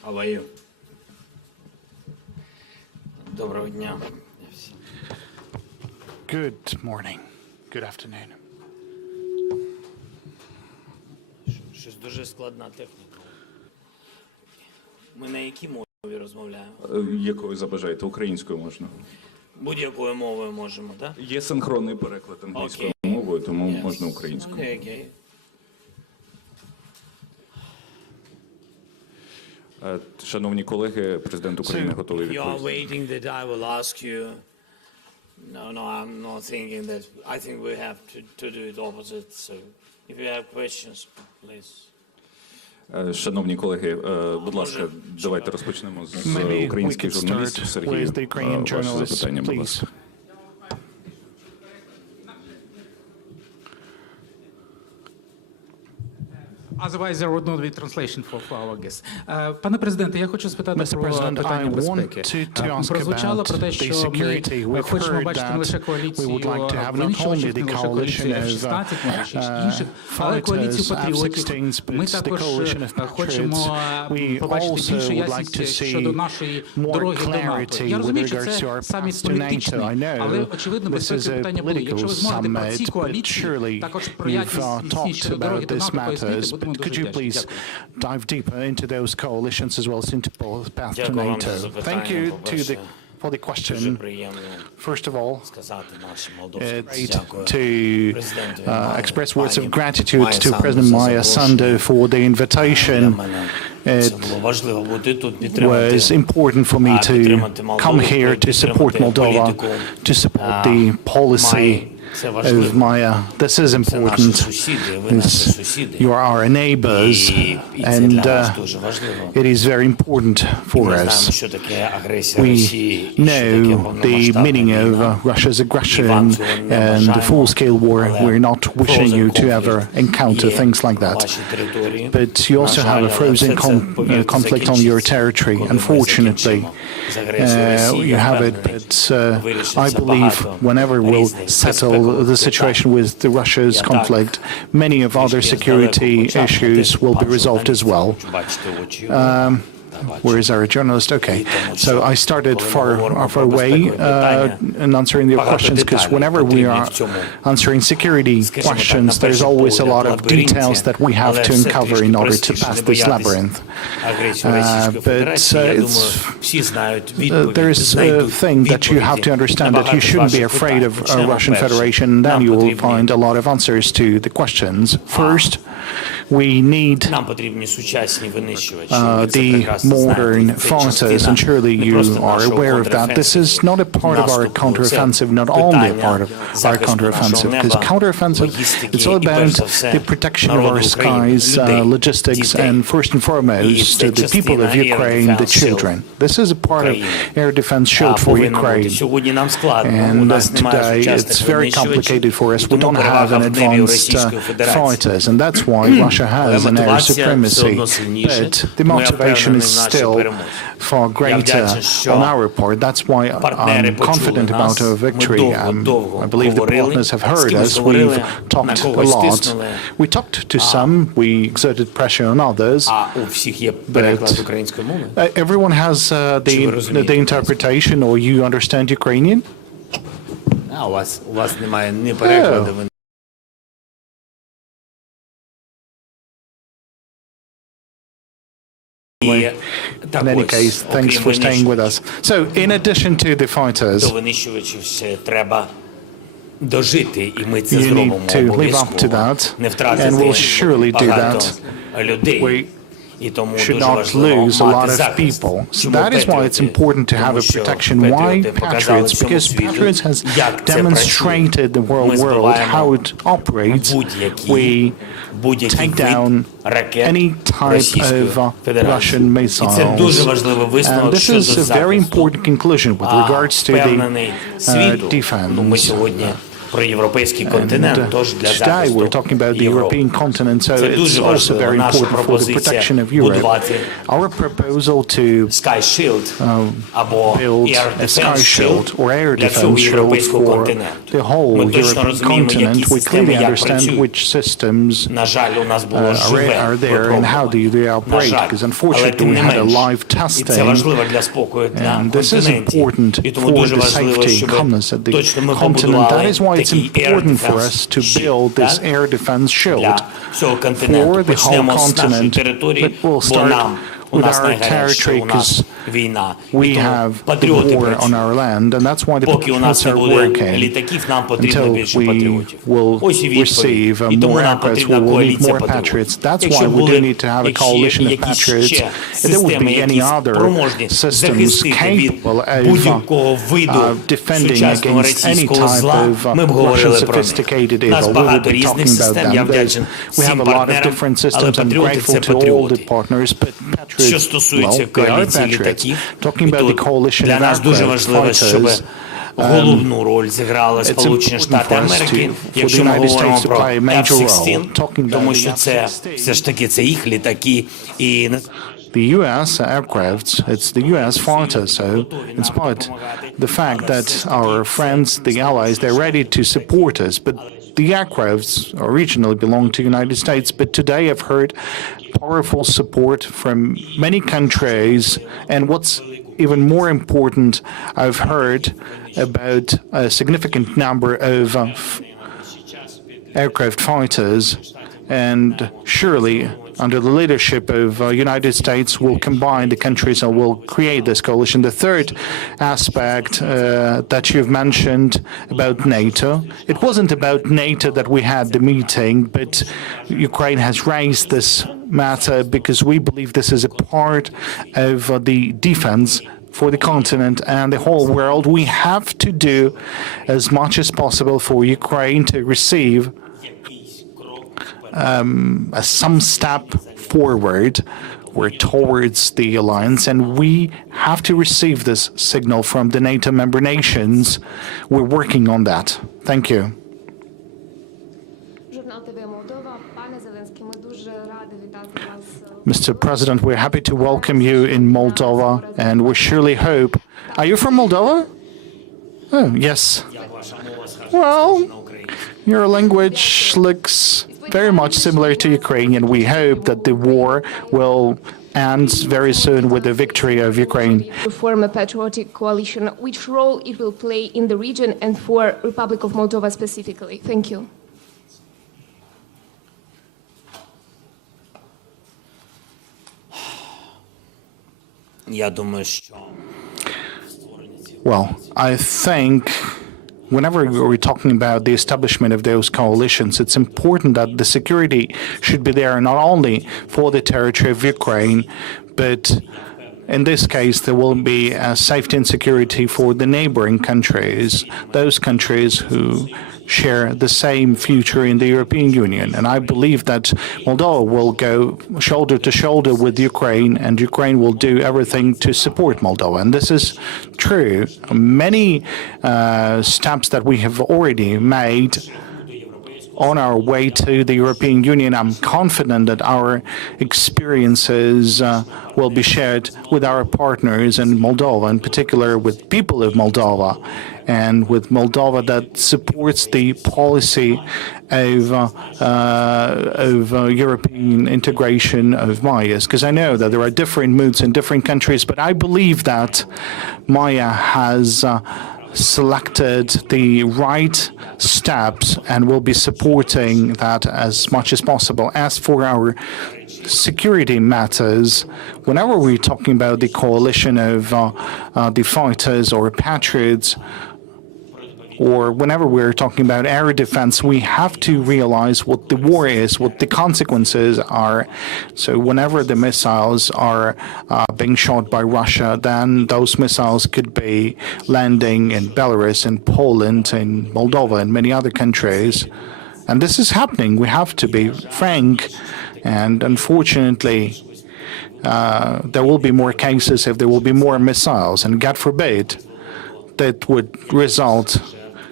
How are you? Доброго дня. Good morning. Good afternoon. Щось дуже складна техніка. Ми на якій мові розмовляємо? Якою забажаєте? Українською можна. Будь-якою мовою можемо, так? Є синхронний переклад англійською мовою, тому можна українською. Окей. Шановні колеги, президент України готовий You are відповісти. waiting that I will ask you. No, I'm not thinking that. I think we have to do it opposite. So, if you have questions, please. Шановні колеги, будь ласка, давайте розпочнемо з Maybe we українських could журналістів. start Сергій, with the Ukrainian ваше journalists, запитання, будь please. ласка. Otherwise, there would not be translation for our guests. Пане президенте, я хочу спитати Mr. про President, питання I безпеки. want to ask Прозвучало про about те, the що security. ми We've хочемо heard бачити не лише that we коаліцію would like to have not винищувачів, only не the лише коаліцію coalition of F-16, може ще інших, але коаліцію fighters, патріотів. F-16s, Ми but the також coalition of хочемо patriots. We побачити also більшу would like to ясність щодо see нашої more дороги до НАТО. clarity Я with розумію, що regards to це our саміт path to політичний, NATO. I але, know очевидно, this безпекові is a питання були. Якщо ви political зможете про ці summit, but коаліції, surely також про you've якість щодо talked дороги about до these НАТО пояснити, matters, будемо but could дуже you вдячні. please Дякую. dive deeper into those coalitions as well as into both path to Дякую вам NATO? за запитання, Thank you по-перше. for the Дуже question. приємно First of all, сказати нашим молдовським it's дякую to президенту express words of Маї gratitude to Санду President за Maia запрошення. Sandu for the Для invitation. мене It це було важливо бути тут, підтримати was important for me to come here to support Moldova, to support the policy of Maia. This is important. You are our neighbors, and it is very important for us. We know the meaning of Russia's aggression and the full-scale war. We're not wishing you to ever encounter things like that. But you also have a frozen conflict on your territory, unfortunately. You have it, but I believe whenever we'll settle the situation with Russia's conflict, many of other security issues will be resolved as well. Where is our journalist? Okay. So I started far away in answering your questions, because whenever we are answering security questions, there's always a lot of details that we have to uncover in order to pass this labyrinth. But there is a thing that you have to understand, that you shouldn't be afraid of Russian Federation, and then you will find a lot of answers to the questions. First, we need the modern fighters, and surely you are aware of that. This is not a part of our counteroffensive, not only a part of our counteroffensive, because counteroffensive, it's all about the protection of our skies, logistics, and first and foremost, the people of Ukraine, the children. This is a part of air defense shield for Ukraine. And today, it's very complicated for us. We don't have an advanced fighters, and that's why Russia has an air supremacy. But the motivation is still far greater on our part. That's why I'm confident about our victory. I believe the partners have heard us. We've talked a lot. We talked to some, we exerted pressure on others, but everyone has the interpretation, or you understand Ukrainian? У вас немає ні перекладу. In any case, thanks for staying with us. So, in addition to the fighters, До винищувачів ще треба дожити, і ми це you зробимо need to live up to обов'язково. that, Не and втратити we'll surely do багато that. людей. We І тому should дуже not важливо lose a мати lot of захист. people. So Чому that is why it's патріоти? important to have Тому a що protection. Why патріоти показали patriots? всьому Because світу, patriots has як це demonstrated the працює. Ми world how it збиваємо operates. We будь-який take вид down ракет any type Російської of Федерації. Russian І це дуже missiles. важливий And висновок this щодо is a very захисту. important conclusion with regards to Впевнений the світу, ми defense. сьогодні про європейський континент, тож для Today we're talking about the European continent, so it's also very important for the protection of Europe. Our proposal to Sky Shield або build Air a sky Defense shield or air для всього defense shield європейського for континенту. the whole Ми точно European розуміємо, які continent. We системи clearly як understand працюють. which systems На жаль, у нас було живе are there and how випробування. they На operate, жаль, because але unfortunately тим we не had a менш, live і це testing. важливо для спокою на And this is континенті. important І тому for дуже the важливо, safety and щоб calmness of the точно ми continent. побудували That is why it's такий air important for defense us to shield, build this так? air defense shield Для всього континенту. for the whole Почнемо з нашої continent. території, But we'll бо start нам у with нас our найгаряче, territory у нас because війна. І we тому have the патріоти war on працюють. our land, and that's why the Поки у нас patriots не are буде working літаків, нам потрібно until більше we патріотів. will Ось і відповідь. receive І тому more нам aircraft. потрібна We will need коаліція more патріотів. patriots. That's Якщо why we do були need to have a coalition of якісь patriots. ще If there would системи, be any які other спроможні systems захистити від capable of будь-якого виду defending сучасного against any російського type зла, of ми б Russian говорили про них. sophisticated У нас evil, we would багато be різних talking about систем, я them. вдячний We have всім a lot of партнерам, different але systems. I'm патріоти grateful це to all патріоти. the partners, but patriots, Що стосується well, they are коаліції patriots. літаків, Talking і about the тут coalition для of нас дуже aircraft важливо, щоб fighters, головну роль зіграли it's Сполучені important Штати for us Америки, for the якщо ми United говоримо States to про play a major role. F-16, Talking about тому the що це F-16. все ж таки це їх літаки, і The U.S. aircrafts, it's the U.S. fighters, so in spite the fact that our friends, the allies, they're ready to support us, but the aircrafts originally belong to the United States, but today I've heard powerful support from many countries, and what's even more important, I've heard about a significant number of aircraft fighters, and surely under the leadership of United States will combine the countries and will create this coalition. The third aspect that you've mentioned about NATO, it wasn't about NATO that we had the meeting, but Ukraine has raised this matter because we believe this is a part of the defense for the continent and the whole world. We have to do as much as possible for Ukraine to receive some step forward or towards the alliance, and we have to receive this signal from the NATO member nations. We're working on that. Thank you. Журнал ТВ Молдова. Пане Зеленський, ми дуже раді вітати вас. Mr. President, we're happy to welcome you in Moldova, and we surely hope. Are you from Moldova? Oh, yes. Well, your language looks very much similar to Ukrainian. We hope that the war will end very soon with the victory of Ukraine. To form a patriotic coalition, which role it will play in the region and for Republic of Moldova specifically? Thank you. я думаю, що Well, I think whenever we're talking about the establishment of those coalitions, it's important that the security should be there not only for the territory of Ukraine, but in this case, there will be safety and security for the neighboring countries, those countries who share the same future in the European Union. And I believe that Moldova will go shoulder to shoulder with Ukraine, and Ukraine will do everything to support Moldova. And this is true. Many steps that we have already made on our way to the European Union. I'm confident that our experiences will be shared with our partners in Moldova, in particular with people of Moldova, and with Moldova that supports the policy of European integration of Maia's. Because I know that there are different moods in different countries, but I believe that Maia has selected the right steps and will be supporting that as much as possible. As for our security matters, whenever we're talking about the coalition of the fighters or patriots, or whenever we're talking about air defense, we have to realize what the war is, what the consequences are. So whenever the missiles are being shot by Russia, then those missiles could be landing in Belarus, in Poland, in Moldova, and many other countries. And this is happening. We have to be frank. And unfortunately, there will be more cases if there will be more missiles. And God forbid, that would result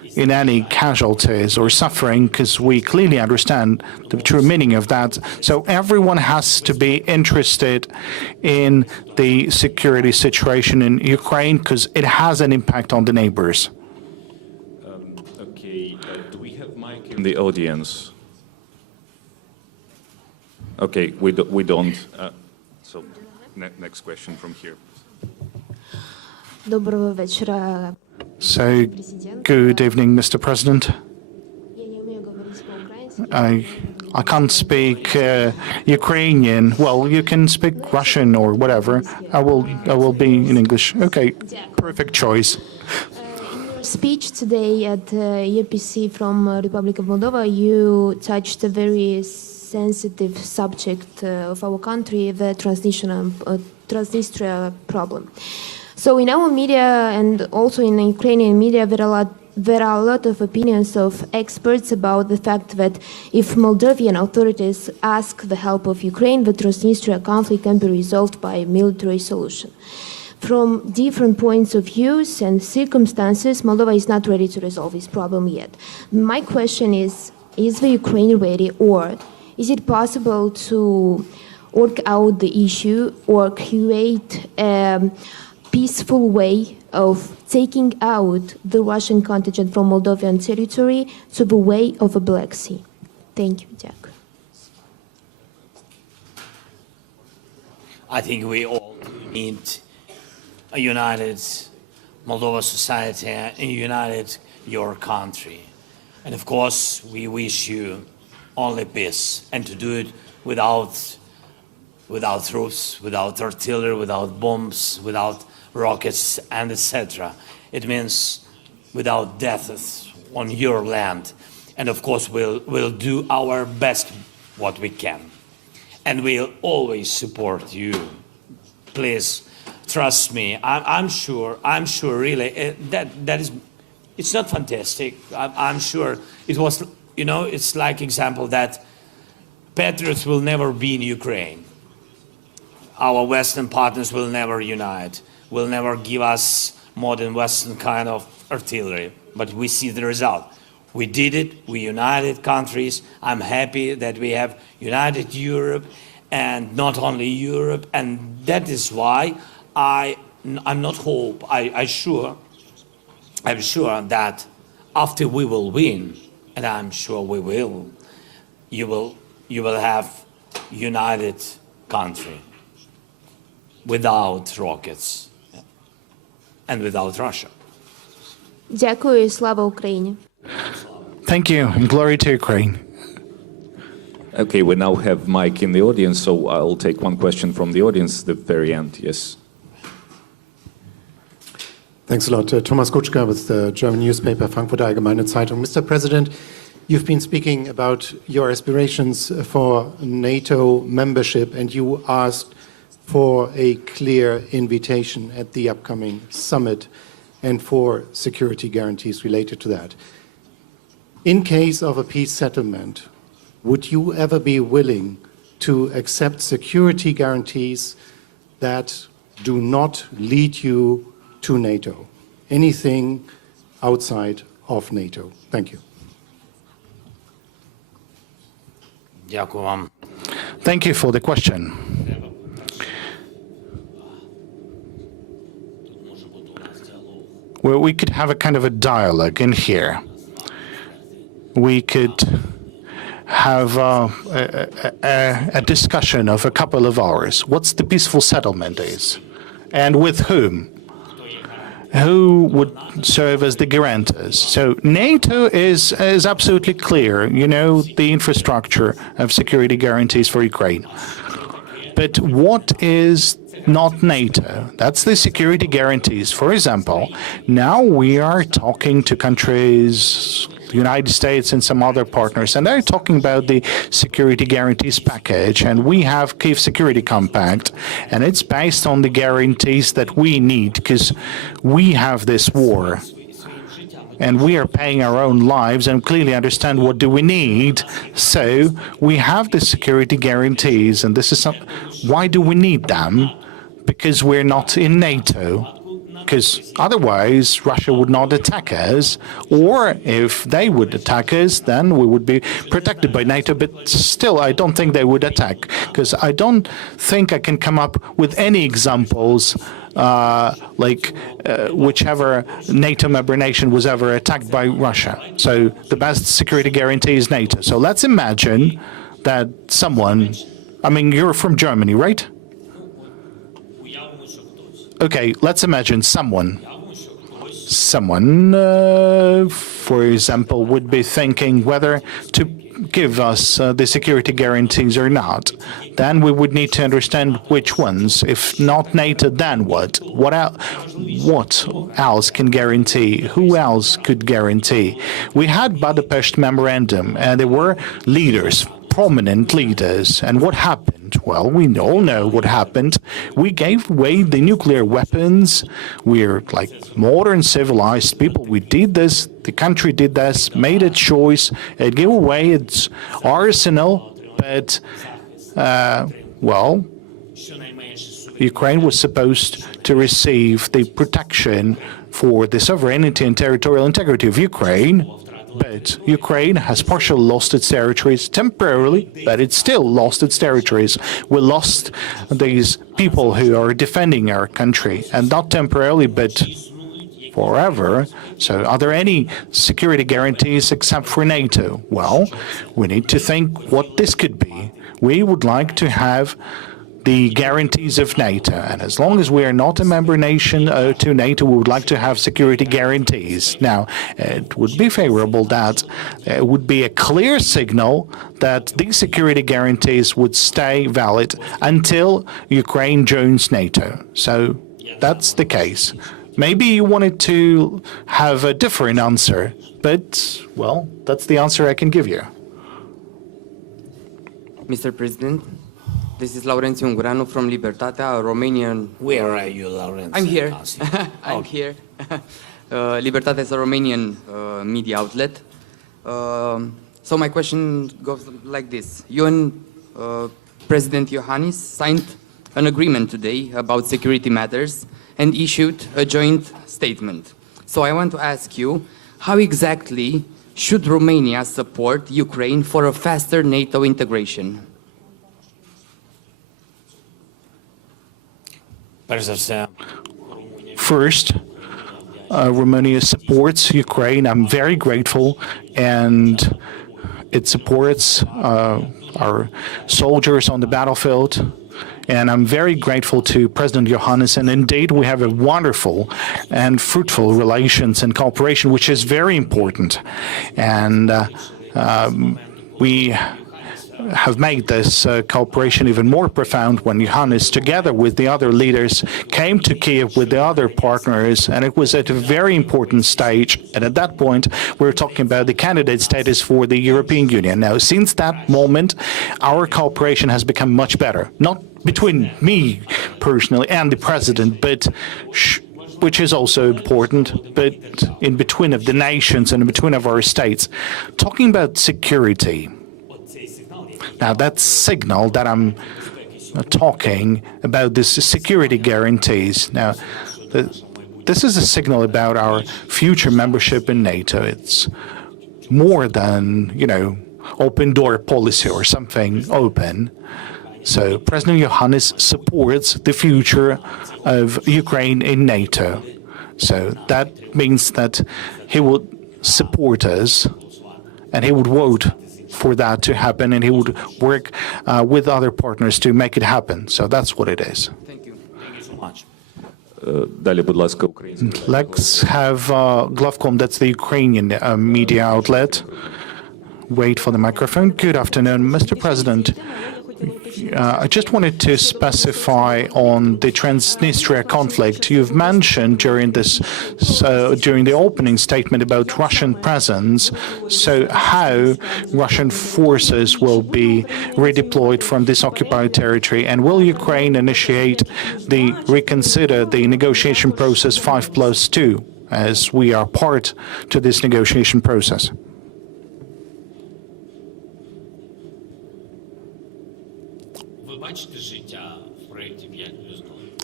in any casualties or suffering, because we clearly understand the true meaning of that. So everyone has to be interested in the security situation in Ukraine, because it has an impact on the neighbors. Okay, do we have mic in the audience? Okay, we don't. So next question from here. Доброго вечора. So, good evening, Mr. President. Я не умею говорить по-украински. I can't speak Ukrainian. Well, you can speak Russian or whatever. I will be in English. Okay, perfect choice. In your speech today at EPC from Republic of Moldova, you touched a very sensitive subject of our country, the Transnistria problem. So in our media and also in the Ukrainian media, there are a lot of opinions of experts about the fact that if Moldovan authorities ask the help of Ukraine, the Transnistria conflict can be resolved by a military solution. From different points of views and circumstances, Moldova is not ready to resolve this problem yet. My question is the Ukraine ready, or is it possible to work out the issue or create a peaceful way of taking out the Russian contingent from Moldovan territory to the way of the Black Sea? Thank you, Jack. I think we all need a united Moldova society and a united your country. And of course, we wish you only peace, and to do it without troops, without artillery, without bombs, without rockets, and etc. It means without deaths on your land. And of course, we'll do our best what we can. And we'll always support you. Please trust me. I'm sure really that is, it's not fantastic. I'm sure it was, it's like example that patriots will never be in Ukraine. Our Western partners will never unite, will never give us modern Western kind of artillery. But we see the result. We did it, we united countries. I'm happy that we have united Europe, and not only Europe, and that is why I'm not hope, I'm sure that after we will win, and I'm sure we will, you will have united country without rockets and without Russia. Дякую і слава Україні. Thank you, and glory to Ukraine. Okay, we now have mic in the audience, so I'll take one question from the audience at the very end. Yes. Thanks a lot. Thomas Kutschka with the German newspaper Frankfurter Allgemeine Zeitung. Mr. President, you've been speaking about your aspirations for NATO membership, and you asked for a clear invitation at the upcoming summit and for security guarantees related to that. In case of a peace settlement, would you ever be willing to accept security guarantees that do not lead you to NATO? Anything outside of NATO? Thank you. Дякую вам. Thank you for the question. Well, we could have a kind of a dialogue in here. We could have a discussion of a couple of hours. What's the peaceful settlement is, and with whom? Who would serve as the guarantors? So NATO is absolutely clear, the infrastructure of security guarantees for Ukraine. But what is not NATO? That's the security guarantees. For example, now we are talking to countries, the United States and some other partners, and they're talking about the security guarantees package, and we have Kyiv Security Compact, and it's based on the guarantees that we need, because we have this war, and we are paying our own lives, and clearly understand what do we need. So we have the security guarantees, and this is why do we need them? Because we're not in NATO. because otherwise Russia would not attack us, or if they would attack us, then we would be protected by NATO, but still I don't think they would attack, because I don't think I can come up with any examples whichever NATO member nation was ever attacked by Russia. So the best security guarantee is NATO. So let's imagine that someone, I mean, you're from Germany, right? Okay, let's imagine someone, for example, would be thinking whether to give us the security guarantees or not. Then we would need to understand which ones. If not NATO, then what? What else can guarantee? Who else could guarantee? We had Budapest Memorandum, and there were leaders, prominent leaders. And what happened? Well, we all know what happened. We gave away the nuclear weapons. We're like modern civilized people. We did this. The country did this, made a choice. It gave away its arsenal. But, well, Ukraine was supposed to receive the protection for the sovereignty and territorial integrity of Ukraine. But Ukraine has partially lost its territories temporarily, but it still lost its territories. We lost these people who are defending our country, and not temporarily, but forever. So are there any security guarantees except for NATO? Well, we need to think what this could be. We would like to have the guarantees of NATO, and as long as we are not a member nation to NATO, we would like to have security guarantees. Now, it would be favorable that it would be a clear signal that these security guarantees would stay valid until Ukraine joins NATO. So that's the case. Maybe you wanted to have a different answer, but, well, that's the answer I can give you. Mr. President, this is Laurențiu Ungureanu from Libertatea, a Romanian... Where are you, Laurențiu? I'm here. I'm here. Libertatea is a Romanian media outlet. So my question goes like this. You and President Iohannis signed an agreement today about security matters and issued a joint statement. So I want to ask you, how exactly should Romania support Ukraine for a faster NATO integration? First, Romania supports Ukraine. I'm very grateful, and it supports our soldiers on the battlefield. And I'm very grateful to President Iohannis. And indeed, we have a wonderful and fruitful relations and cooperation, which is very important. And we have made this cooperation even more profound when Iohannis, together with the other leaders, came to Kyiv with the other partners, and it was at a very important stage. And at that point, we were talking about the candidate status for the European Union. Now, since that moment, our cooperation has become much better. Not between me personally and the president, but which is also important, but in between of the nations and in between of our states. Talking about security. Now, that signal that I'm talking about, this security guarantees. Now, this is a signal about our future membership in NATO. It's more than, open door policy or something open. So President Iohannis supports the future of Ukraine in NATO. So that means that he would support us and he would vote for that to happen, and he would work with other partners to make it happen. So that's what it is. Thank you. Thank you so much. Далі, будь ласка, українською. Let's have Glavkom, that's the Ukrainian media outlet. Wait for the microphone. Good afternoon, Mr. President. I just wanted to specify on the Transnistria conflict. You've mentioned during the opening statement about Russian presence. So how Russian forces will be redeployed from this occupied territory, and will Ukraine reconsider the negotiation process 5+2, as we are part to this negotiation process?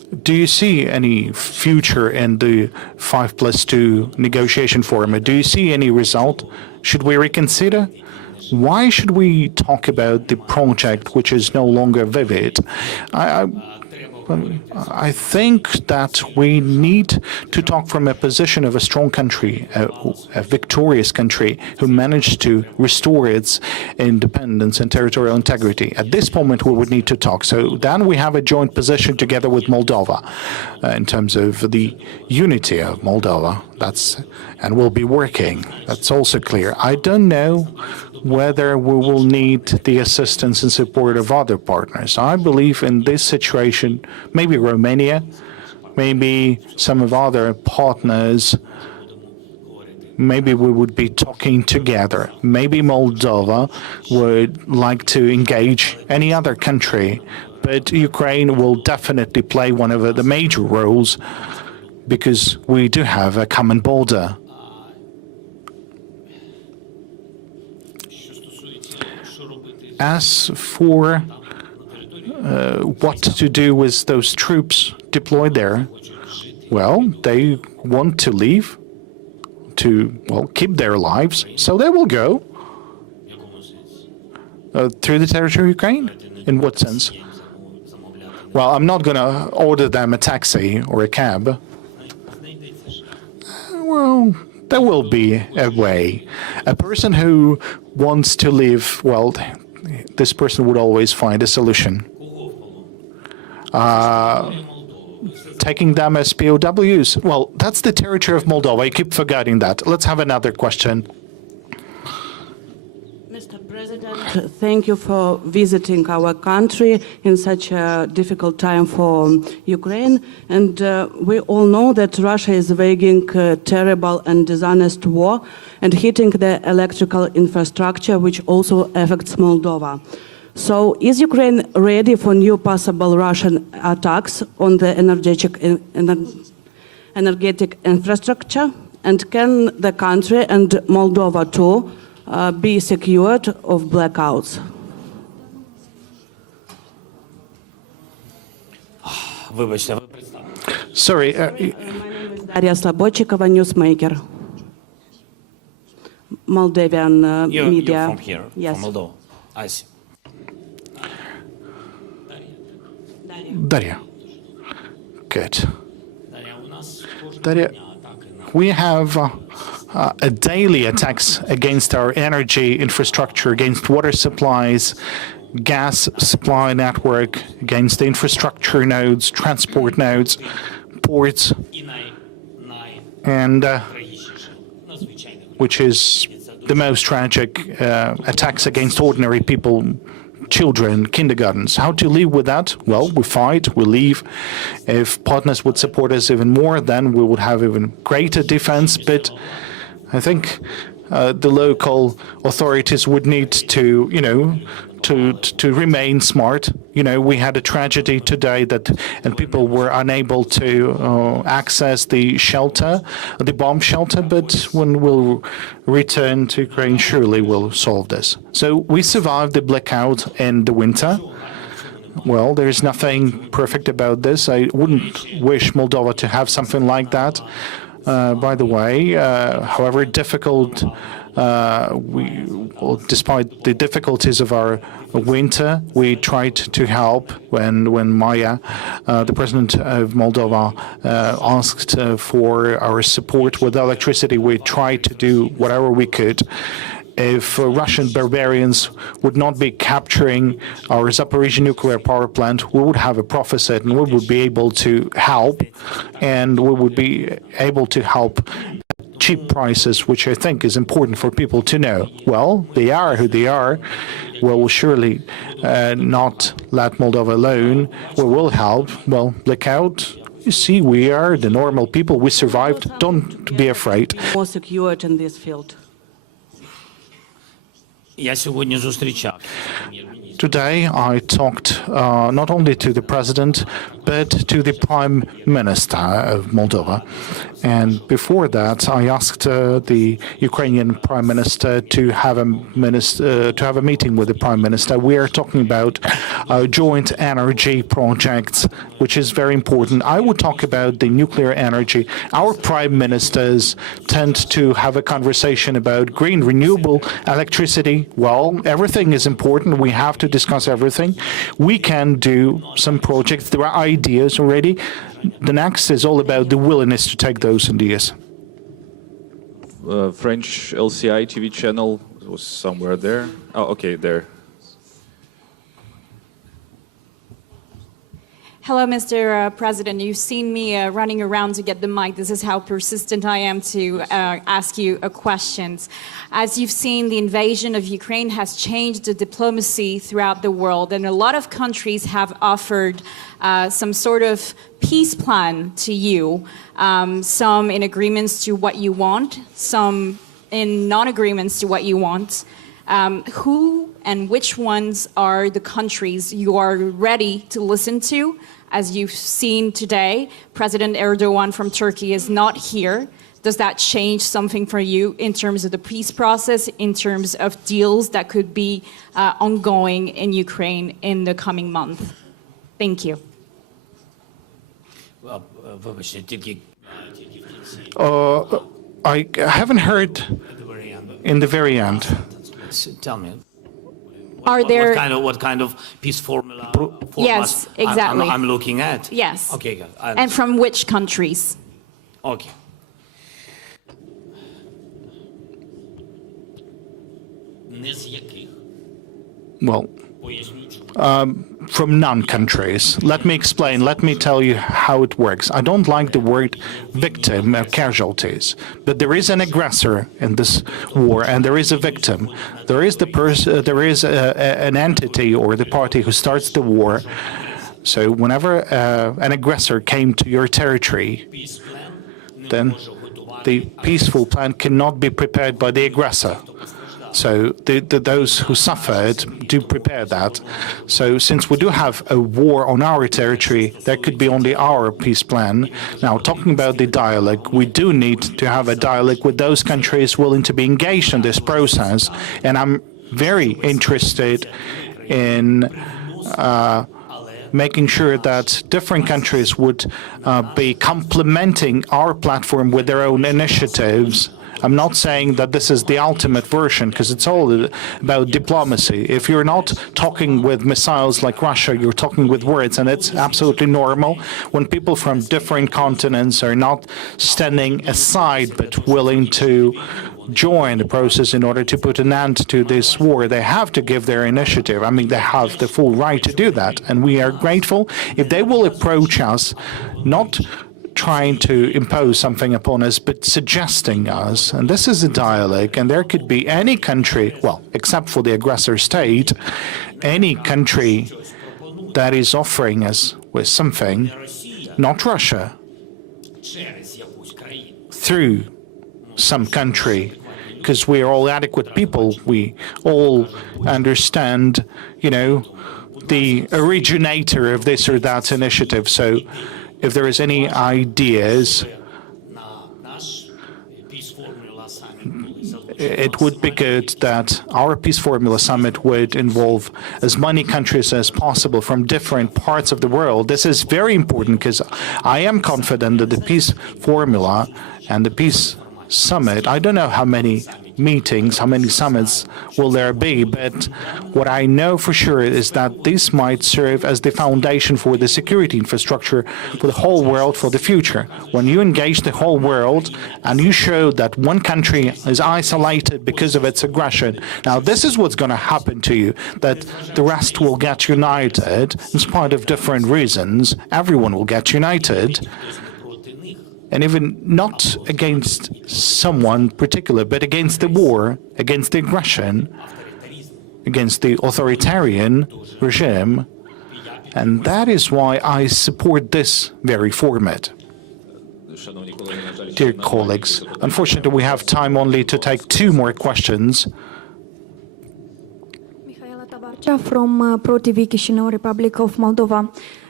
Do you see any future in the 5+2 negotiation format? Do you see any result? Should we reconsider? Why should we talk about the project which is no longer vivid? I think that we need to talk from a position of a strong country, a victorious country who managed to restore its independence and territorial integrity. At this moment, we would need to talk. So then we have a joint position together with Moldova in terms of the unity of Moldova. And we'll be working. That's also clear. I don't know whether we will need the assistance and support of other partners. I believe in this situation, maybe Romania, maybe some of other partners, maybe we would be talking together. Maybe Moldova would like to engage any other country, but Ukraine will definitely play one of the major roles because we do have a common border. As for what to do with those troops deployed there, well, they want to leave, to, well, keep their lives, so they will go. Through the territory of Ukraine? In what sense? Well, I'm not going to order them a taxi or a cab. Well, there will be a way. A person who wants to live, well, this person would always find a solution. Taking them as POWs, well, that's the territory of Moldova. I keep forgetting that. Let's have another question. Mr. President, thank you for visiting our country in such a difficult time for Ukraine. And we all know that Russia is waging a terrible and dishonest war and hitting the electrical infrastructure, which also affects Moldova. So is Ukraine ready for new possible Russian attacks on the energetic infrastructure? And can the country and Moldova too be secured of blackouts? Sorry. My name is Daria Slobodchikova, newsmaker. Moldovan media. You're from here, yes. from Moldova. I see. Daria. Good. Daria, we have a daily attacks against our energy infrastructure, against water supplies, gas supply network, against the infrastructure nodes, transport nodes, ports, and which is the most tragic attacks against ordinary people, children, kindergartens. How to live with that? Well, we fight, we leave. If partners would support us even more, then we would have even greater defense. But I think the local authorities would need to, to remain smart. We had a tragedy today and people were unable to access the shelter, the bomb shelter, but when we'll return to Ukraine, surely we'll solve this. So we survived the blackout in the winter. Well, there's nothing perfect about this. I wouldn't wish Moldova to have something like that. By the way, however difficult, despite the difficulties of our winter, we tried to help when Maia, the president of Moldova, asked for our support with electricity. We tried to do whatever we could. If Russian barbarians would not be capturing our Zaporizhzhia nuclear power plant, we would have a profit and we would be able to help, and we would be able to help at cheap prices, which I think is important for people to know. Well, they are who they are. We will surely not let Moldova alone. We will help. Well, blackout. You see, we are the normal people. We survived. Don't be afraid. More secured in this field. Today, I talked not only to the president, but to the Prime Minister of Moldova. And before that, I asked the Ukrainian Prime Minister to have a meeting with the Prime Minister. We are talking about joint energy projects, which is very important. I would talk about the nuclear energy. Our prime ministers tend to have a conversation about green renewable electricity. Well, everything is important. We have to discuss everything. We can do some projects. There are ideas already. The next is all about the willingness to take those ideas. French LCI TV channel was somewhere there. Oh, okay, there. Hello, Mr. President. You've seen me running around to get the mic. This is how persistent I am to ask you questions. As you've seen, the invasion of Ukraine has changed the diplomacy throughout the world, and a lot of countries have offered some sort of peace plan to you, some in agreements to what you want, some in non-agreements to what you want. Who and which ones are the countries you are ready to listen to? As you've seen today, President Erdogan from Turkey is not here. Does that change something for you in terms of the peace process, in terms of deals that could be ongoing in Ukraine in the coming month? Thank you. Well, I haven't heard in the very end. Tell me. Are there what kind of peace formula? Yes, exactly. I'm looking at. Yes. Okay, good. And from which countries? Okay. Well, from non-countries. Let me explain. Let me tell you how it works. I don't like the word victim or casualties, but there is an aggressor in this war, and there is a victim. There is the person. There is an entity or the party who starts the war. So whenever an aggressor came to your territory, then the peaceful plan cannot be prepared by the aggressor. So those who suffered do prepare that. So since we do have a war on our territory, there could be only our peace plan. Now, talking about the dialogue, we do need to have a dialogue with those countries willing to be engaged in this process. And I'm very interested in making sure that different countries would be complementing our platform with their own initiatives. I'm not saying that this is the ultimate version, because it's all about diplomacy. If you're not talking with missiles like Russia, you're talking with words, and it's absolutely normal. When people from different continents are not standing aside but willing to join the process in order to put an end to this war, they have to give their initiative. I mean, they have the full right to do that, and we are grateful if they will approach us, not trying to impose something upon us, but suggesting us. And this is a dialogue, and there could be any country, well, except for the aggressor state, any country that is offering us with something, not Russia, through some country, because we are all adequate people. We all understand, you know, the originator of this or that initiative. So if there is any ideas, it would be good that our Peace Formula Summit would involve as many countries as possible from different parts of the world. This is very important because I am confident that the Peace Formula and the Peace Summit, I don't know how many meetings, how many summits will there be, but what I know for sure is that this might serve as the foundation for the security infrastructure for the whole world for the future. When you engage the whole world and you show that one country is isolated because of its aggression, now this is what's going to happen to you, that the rest will get united in spite of different reasons. Everyone will get united. And even not against someone particular, but against the war, against the aggression, against the authoritarian regime. And that is why I support this very format. Dear colleagues, unfortunately we have time only to take 2 more questions. From Pro TV Chișinău, Republic of Moldova.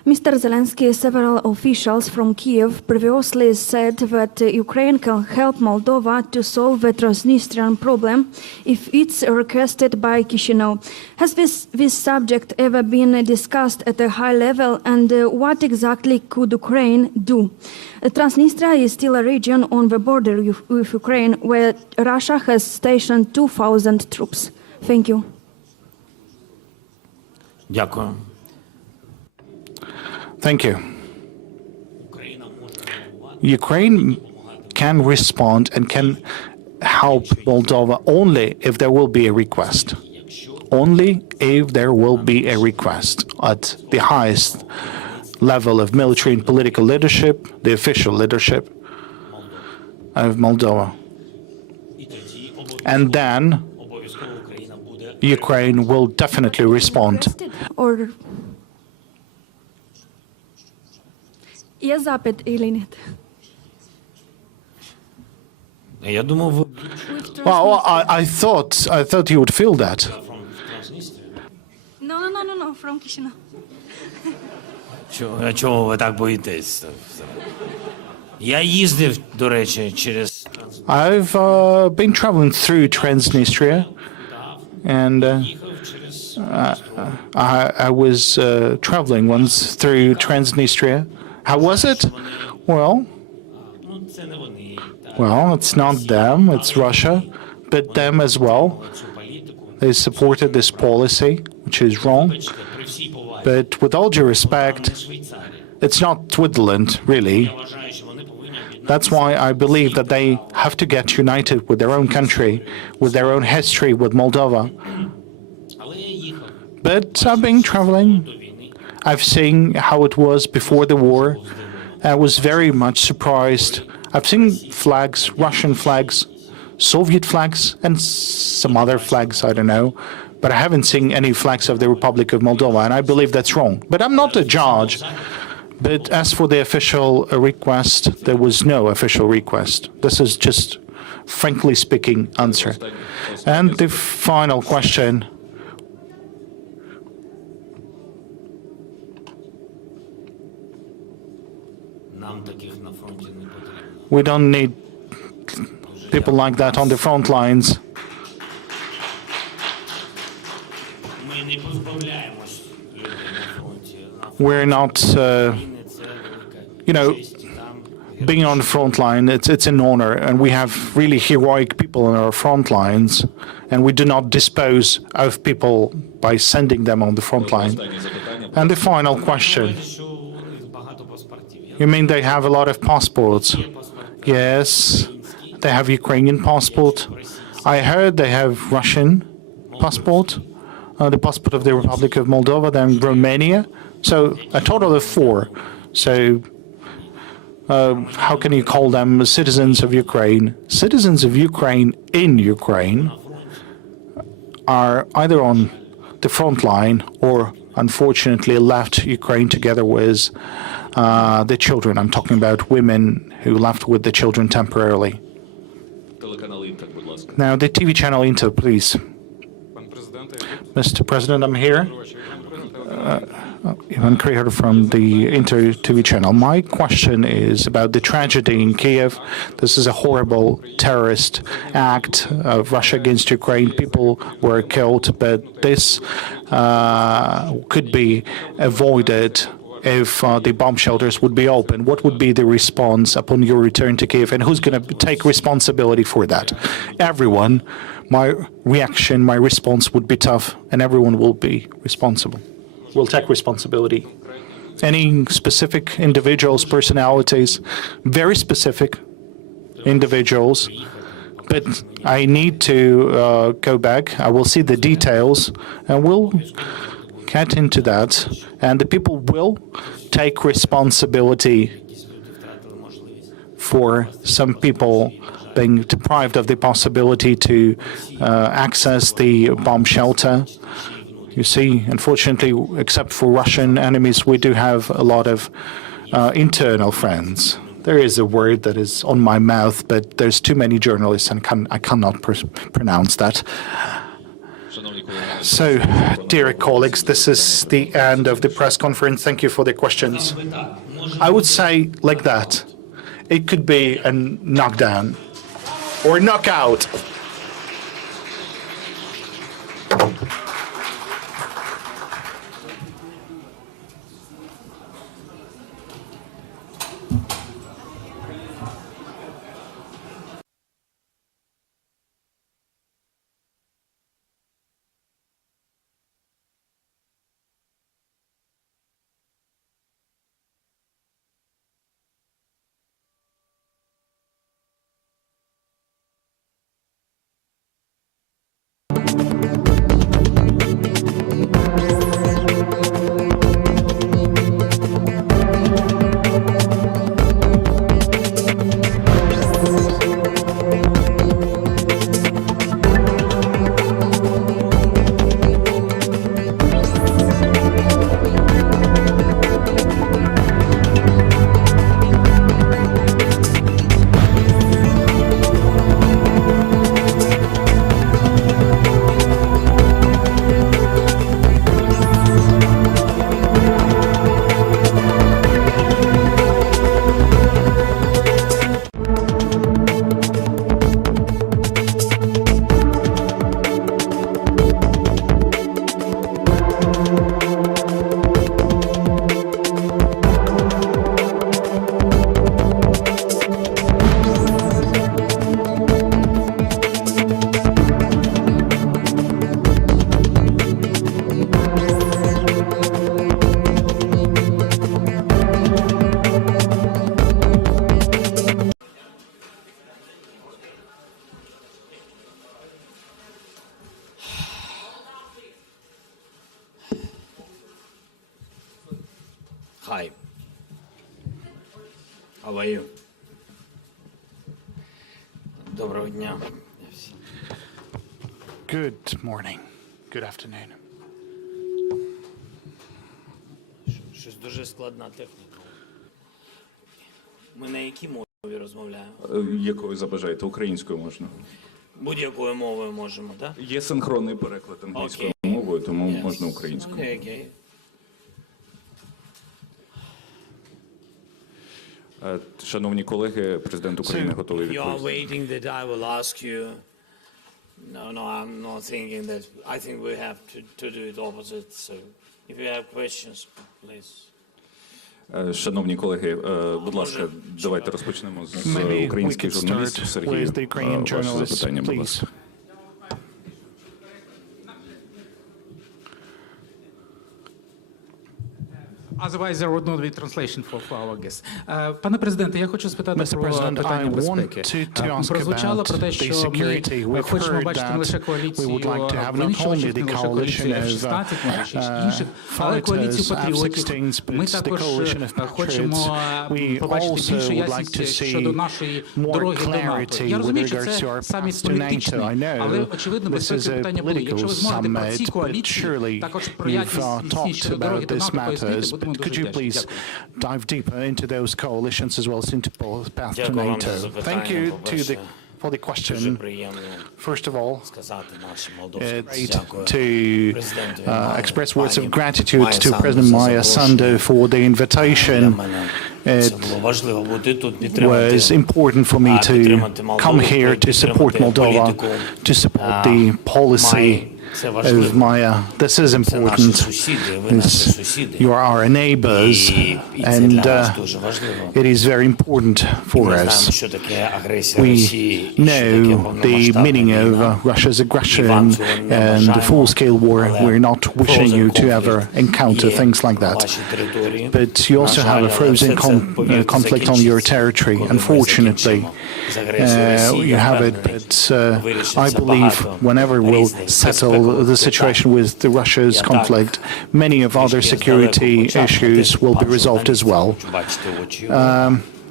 Mr. Zelensky, several officials from Kyiv previously said that Ukraine can help Moldova to solve the Transnistrian problem if it's requested by Chisinau. Has this subject ever been discussed at a high level, and what exactly could Ukraine do? Transnistria is still a region on the border with Ukraine where Russia has stationed 2,000 troops. Thank you. Дякую. Thank you. Ukraine can respond and can help Moldova only if there will be a request. Only if there will be a request at the highest level of military and political leadership, the official leadership of Moldova. And then Ukraine will definitely respond. Or є запит или нет? Я думав, ви Well, I thought you would feel that. No, from Chisinau. чого ви так боїтесь? Я їздив, до речі, через I've been traveling through Transnistria, and I was traveling once through Transnistria. How was it? Well, it's not them, it's Russia, but them as well. They supported this policy, which is wrong. But with all due respect, it's not Switzerland, really. That's why I believe that they have to get united with their own country, with their own history, with Moldova. But I've been traveling. I've seen how it was before the war. I was very much surprised. I've seen flags, Russian flags, Soviet flags, and some other flags, I don't know. But I haven't seen any flags of the Republic of Moldova, and I believe that's wrong. But I'm not a judge. But as for the official request, there was no official request. This is just, frankly speaking, answer. And the final question. We don't need people like that on the front lines. We're not, being on the front line, it's an honor, and we have really heroic people on our front lines, and we do not dispose of people by sending them on the front line. And the final question. You mean they have a lot of passports? Yes, they have Ukrainian passport. I heard they have Russian passport, the passport of the Republic of Moldova, then Romania. So a total of 4. So how can you call them citizens of Ukraine? Citizens of Ukraine in Ukraine are either on the front line or unfortunately left Ukraine together with the children. I'm talking about women who left with the children temporarily. Now the TV channel Inter, please. Mr. President, I'm here. Ivan Kryhor from the Inter TV channel. My question is about the tragedy in Kyiv. This is a horrible terrorist act of Russia against Ukraine. People were killed, but this could be avoided if the bomb shelters would be open. What would be the response upon your return to Kyiv, and who's going to take responsibility for that? Everyone. My reaction, my response would be tough, and everyone will be responsible. Will take responsibility. Any specific individuals, personalities, very specific individuals, but I need to go back. I will see the details, and we'll get into that, and the people will take responsibility for some people being deprived of the possibility to access the bomb shelter. You see, unfortunately, except for Russian enemies, we do have a lot of internal friends. There is a word that is on my mouth, but there's too many journalists, and I cannot pronounce that. So, dear colleagues, this is the end of the press conference. Thank you for the questions. I would say like that. It could be a knockdown or knockout. Hi. How are you? Доброго дня. Good morning. Good afternoon. Щось дуже складна техніка. Ми на якій мові розмовляємо? Якою забажаєте? Українською можна. Будь-якою мовою можемо, так? Є синхронний переклад англійською мовою, тому можна українською. Окей. Шановні колеги, президент України готовий You are відповісти. waiting that I will ask you. No, I'm not thinking that. I think we have to do it opposite. So, if you have questions, please. Шановні колеги, будь ласка, давайте розпочнемо з Maybe we українських could журналістів. start Сергій, with the Ukrainian ваше journalists, запитання, будь please. ласка. Otherwise, there would not be translation for our guests. Пане президенте, я хочу спитати Mr. про President, I питання want безпеки. to ask Прозвучало about про те, the що security. ми We've хочемо heard бачити не лише that we коаліцію would like to have not only винищувачів, the не лише coalition коаліцію of F-16, може ще інших, але коаліцію fighters, патріотів. F-16s, Ми but the також coalition of хочемо patriots. We побачити also більшу would like to ясність щодо see нашої more дороги до НАТО. clarity Я with розумію, що regards to це our саміт path to NATO. політичний, I але, know очевидно, this безпеки is a питання були. Якщо ви political зможете про ці summit, but коаліції, surely також про якість you've talked щодо дороги about до these НАТО пояснити, matters, будемо but дуже could you вдячні. please Дякую. dive deeper into those coalitions as well as into path to Дякую вам за NATO? запитання. Thank you По-перше, for the дуже question. приємно First of all, сказати нашим молдовським it's дякую to президенту express words of Maia gratitude to Sandu President за Maia запрошення. Sandu for the Для invitation. мене It це було важливо бути тут, was підтримати important for me to підтримати Молдову, come here to support підтримати Moldova, політику to support the policy Маї. Це of важливо. Maya. This is Це наші important. сусіди, ви наші сусіди. You are our neighbors, І це and для нас дуже важливо. it is very important for Ми знаємо, us. що таке агресія We Росії, і що таке know the повномасштабна meaning of війна. Russia's aggression І вам цього не and the бажаємо, full-scale war. але We're not wishing you to frozen ever conflict encounter є things like на that. вашій території. But you also На have жаль, a але frozen все це, повірте, conflict on your закінчиться, territory. коли ми Unfortunately, закінчимо з агресією Росії. you Я have it, впевнений, but I вирішиться believe багато whenever we'll різних settle безпекових the situation питань. with Russia's Я так conflict, many of other трішки security здалеку почав, issues але will be пан resolved as журналіст, well. хочу бачити в очі його.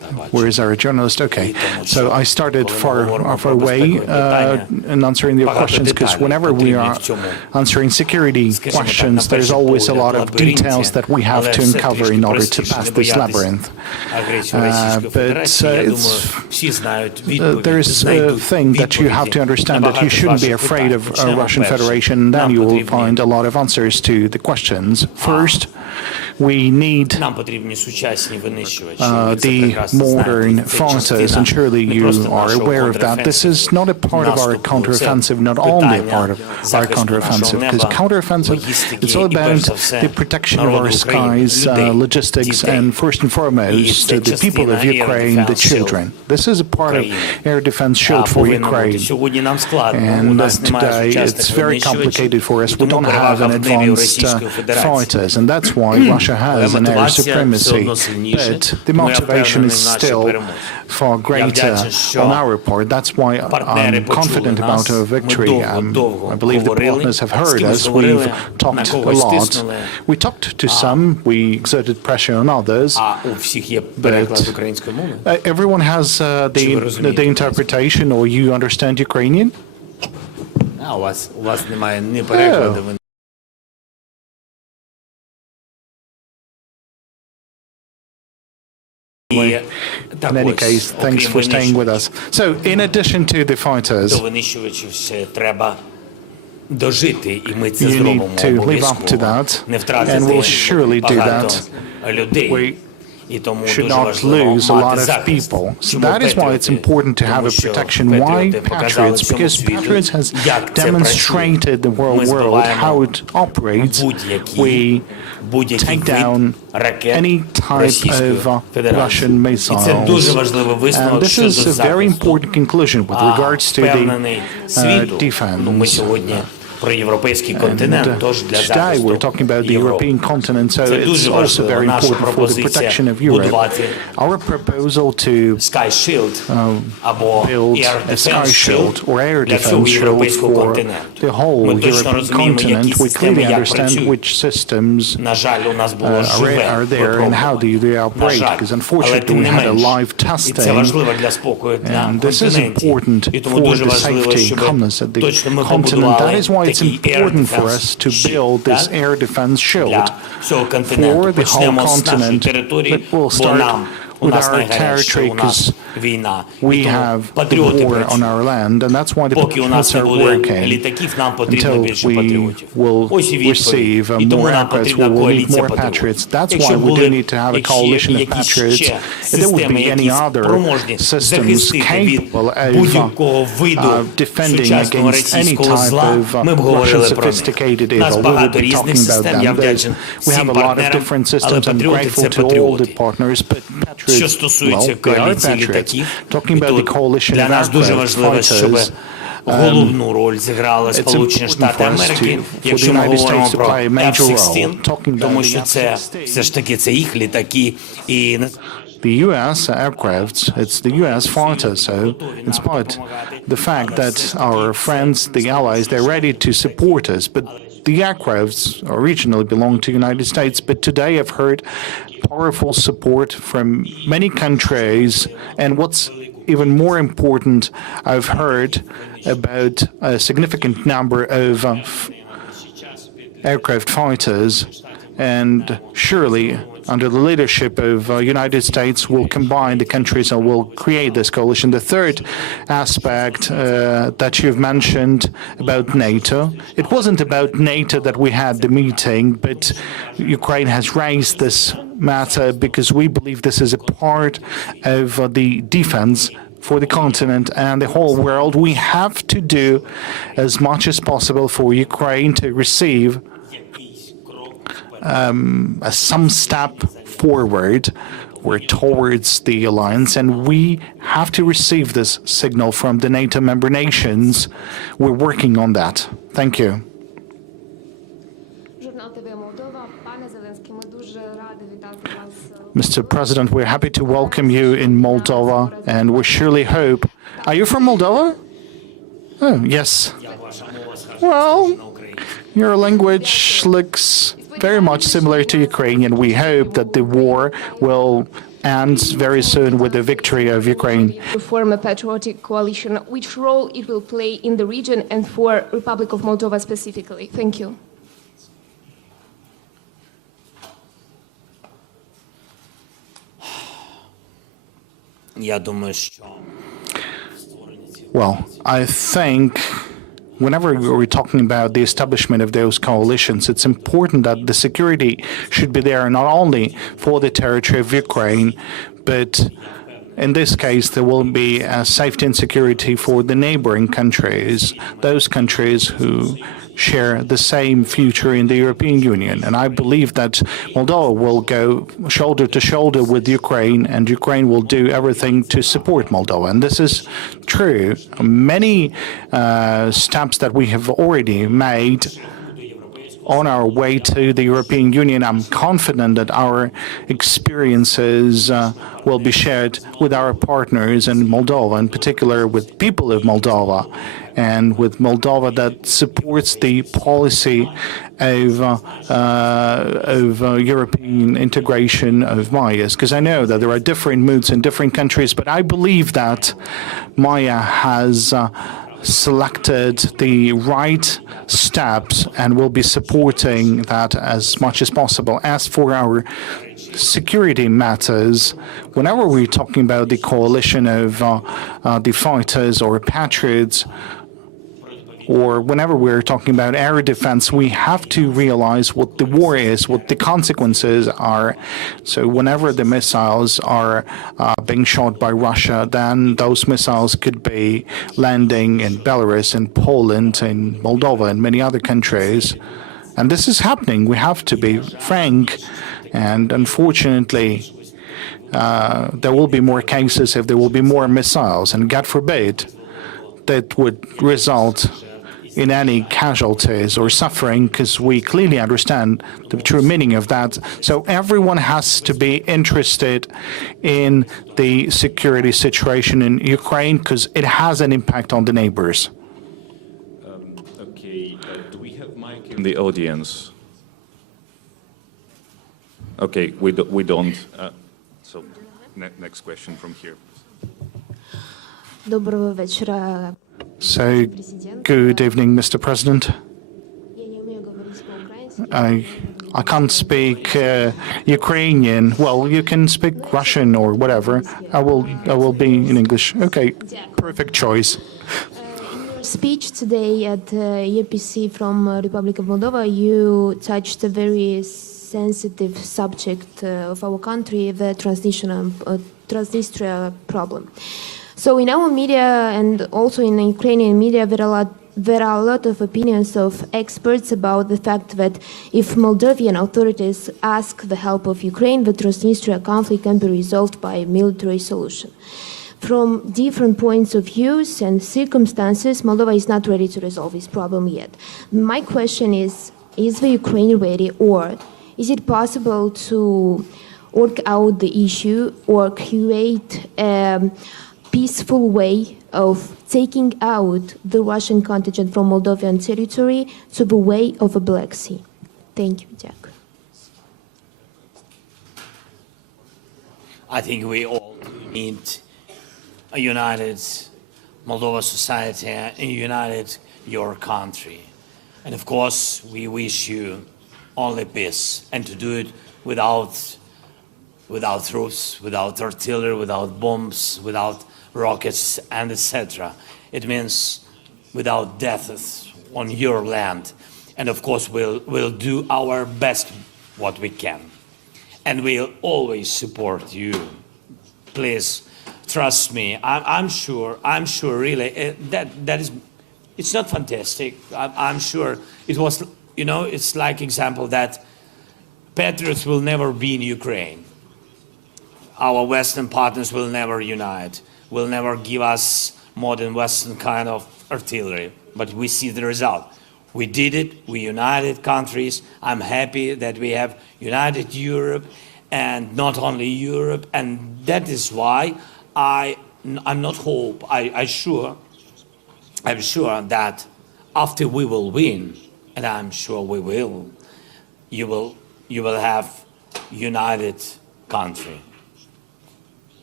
Where is our journalist? Okay. So I started far away in answering your questions, because whenever we are answering security questions, there's always a lot of details that we have to uncover in order to pass this labyrinth. There is a thing that you have to understand, that you shouldn't be afraid of Russian Federation. Then you will find a lot of answers to the questions. First, we need the modern fighters, and surely you are aware of that. This is not a part of our counteroffensive, not only a part of our counteroffensive, because counteroffensive, it's all about the protection of our skies, logistics, and first and foremost, the people of Ukraine, the children. This is a part of air defense shield for Ukraine. And today, it's very complicated for us. We don't have an advanced fighters, and that's why Russia has an air supremacy. But the motivation is still far greater on our part. That's why I'm confident about our victory. I believe the partners have heard us. We've talked a lot. We talked to some, we exerted pressure on others, but everyone has the interpretation, or you understand Ukrainian? In any case, thanks for staying with us. So, in addition to the fighters, you need to live up to that, and we'll surely do that. We should not lose a lot of people. So that is why it's important to have a protection. Why Patriots? Because Patriots has demonstrated the world how it operates. We take down any type of Russian missiles. And this is a very important conclusion with regards to the defense. And today we're talking about the European continent, so it's also very important for the protection of Europe. Our proposal to build a sky shield or air defense shield for the whole European continent, we clearly understand which systems are there and how they operate, because unfortunately we had a live testing, and this is important for the safety and calmness of the continent. That is why it's important for us to build this air defense shield for the whole continent, but we'll start with our territory, because we have the war on our land, and that's why the Patriots are working until we will receive more aircrafts. We will need more Patriots. That's why we do need to have a coalition of Patriots. If there would be any other systems capable of defending against any type of Russian sophisticated evil, we would be talking about them. We have a lot of different systems. I'm grateful to all the partners, but Patriots, well, they are Patriots. Talking about the coalition of aircraft fighters, it's important for us for the United States to play a major role. Talking about the U.S. aircrafts, it's the U.S. fighters, so in spite of the fact that our friends, the allies, they're ready to support us, but the aircrafts originally belonged to the United States, but today I've heard powerful support from many countries, and what's even more important, I've heard about a significant number of aircraft fighters, and surely under the leadership of United States will combine the countries and will create this coalition. The third aspect that you've mentioned about NATO, it wasn't about NATO that we had the meeting, but Ukraine has raised this matter because we believe this is a part of the defense for the continent and the whole world. We have to do as much as possible for Ukraine to receive some step forward or towards the alliance, and we have to receive this signal from the NATO member nations. We're working on that. Thank you. Mr. President, we're happy to welcome you in Moldova, and we surely hope... Are you from Moldova? Oh, yes. Well, your language looks very much similar to Ukrainian. We hope that the war will ends very soon with the victory of Ukraine. To form a patriotic coalition, which role it will play in the region and for Republic of Moldova specifically? Thank you. Well, I think whenever we're talking about the establishment of those coalitions, it's important that the security should be there not only for the territory of Ukraine, but in this case, there will be safety and security for the neighboring countries, those countries who share the same future in the European Union. And I believe that Moldova will go shoulder to shoulder with Ukraine, and Ukraine will do everything to support Moldova. And this is true. Many steps that we have already made on our way to the European Union, I'm confident that our experiences will be shared with our partners in Moldova, in particular with people of Moldova, and with Moldova that supports the policy of European integration of Maia's. Because I know that there are different moods in different countries, but I believe that Maia has selected the right steps and will be supporting that as much as possible. As for our security matters, whenever we're talking about the coalition of the fighters or patriots, or whenever we're talking about air defense, we have to realize what the war is, what the consequences are. So whenever the missiles are being shot by Russia, then those missiles could be landing in Belarus, in Poland, in Moldova, and many other countries. And this is happening. We have to be frank. And unfortunately, there will be more cases if there will be more missiles. And God forbid, that would result in any casualties or suffering, because we clearly understand the true meaning of that. So everyone has to be interested in the security situation in Ukraine, because it has an impact on the neighbors. Okay, do we have mic in the audience? Okay, we don't. So next question from here. Доброго вечора. So, good evening, Mr. President. I can't speak Ukrainian. Well, you can speak Russian or whatever. I will be in English. Okay, perfect choice. Speech today at EPC from Republic of Moldova, you touched a very sensitive subject of our country, the Transnistria problem. So in our media and also in the Ukrainian media, there are a lot of opinions of experts about the fact that if Moldovan authorities ask the help of Ukraine, the Transnistria conflict can be resolved by a military solution. From different points of views and circumstances, Moldova is not ready to resolve this problem yet. My question is the Ukraine ready, or is it possible to work out the issue or create a peaceful way of taking out the Russian contingent from Moldovan territory to the way of a Black Sea? Thank you, Jack. I think we all need a united Moldova society and a united your country. And of course, we wish you only peace, and to do it without troops, without artillery, without bombs, without rockets, and etc. It means without deaths on your land. And of course, we'll do our best what we can. And we'll always support you. Please trust me. I'm sure really that is, it's not fantastic. I'm sure it was, it's like example that patriots will never be in Ukraine. Our Western partners will never unite, will never give us modern Western kind of artillery. But we see the result. We did it, we united countries. I'm happy that we have united Europe, and not only Europe. And that is why I'm not hope, I'm sure that after we will win, and I'm sure we will, you will have united country.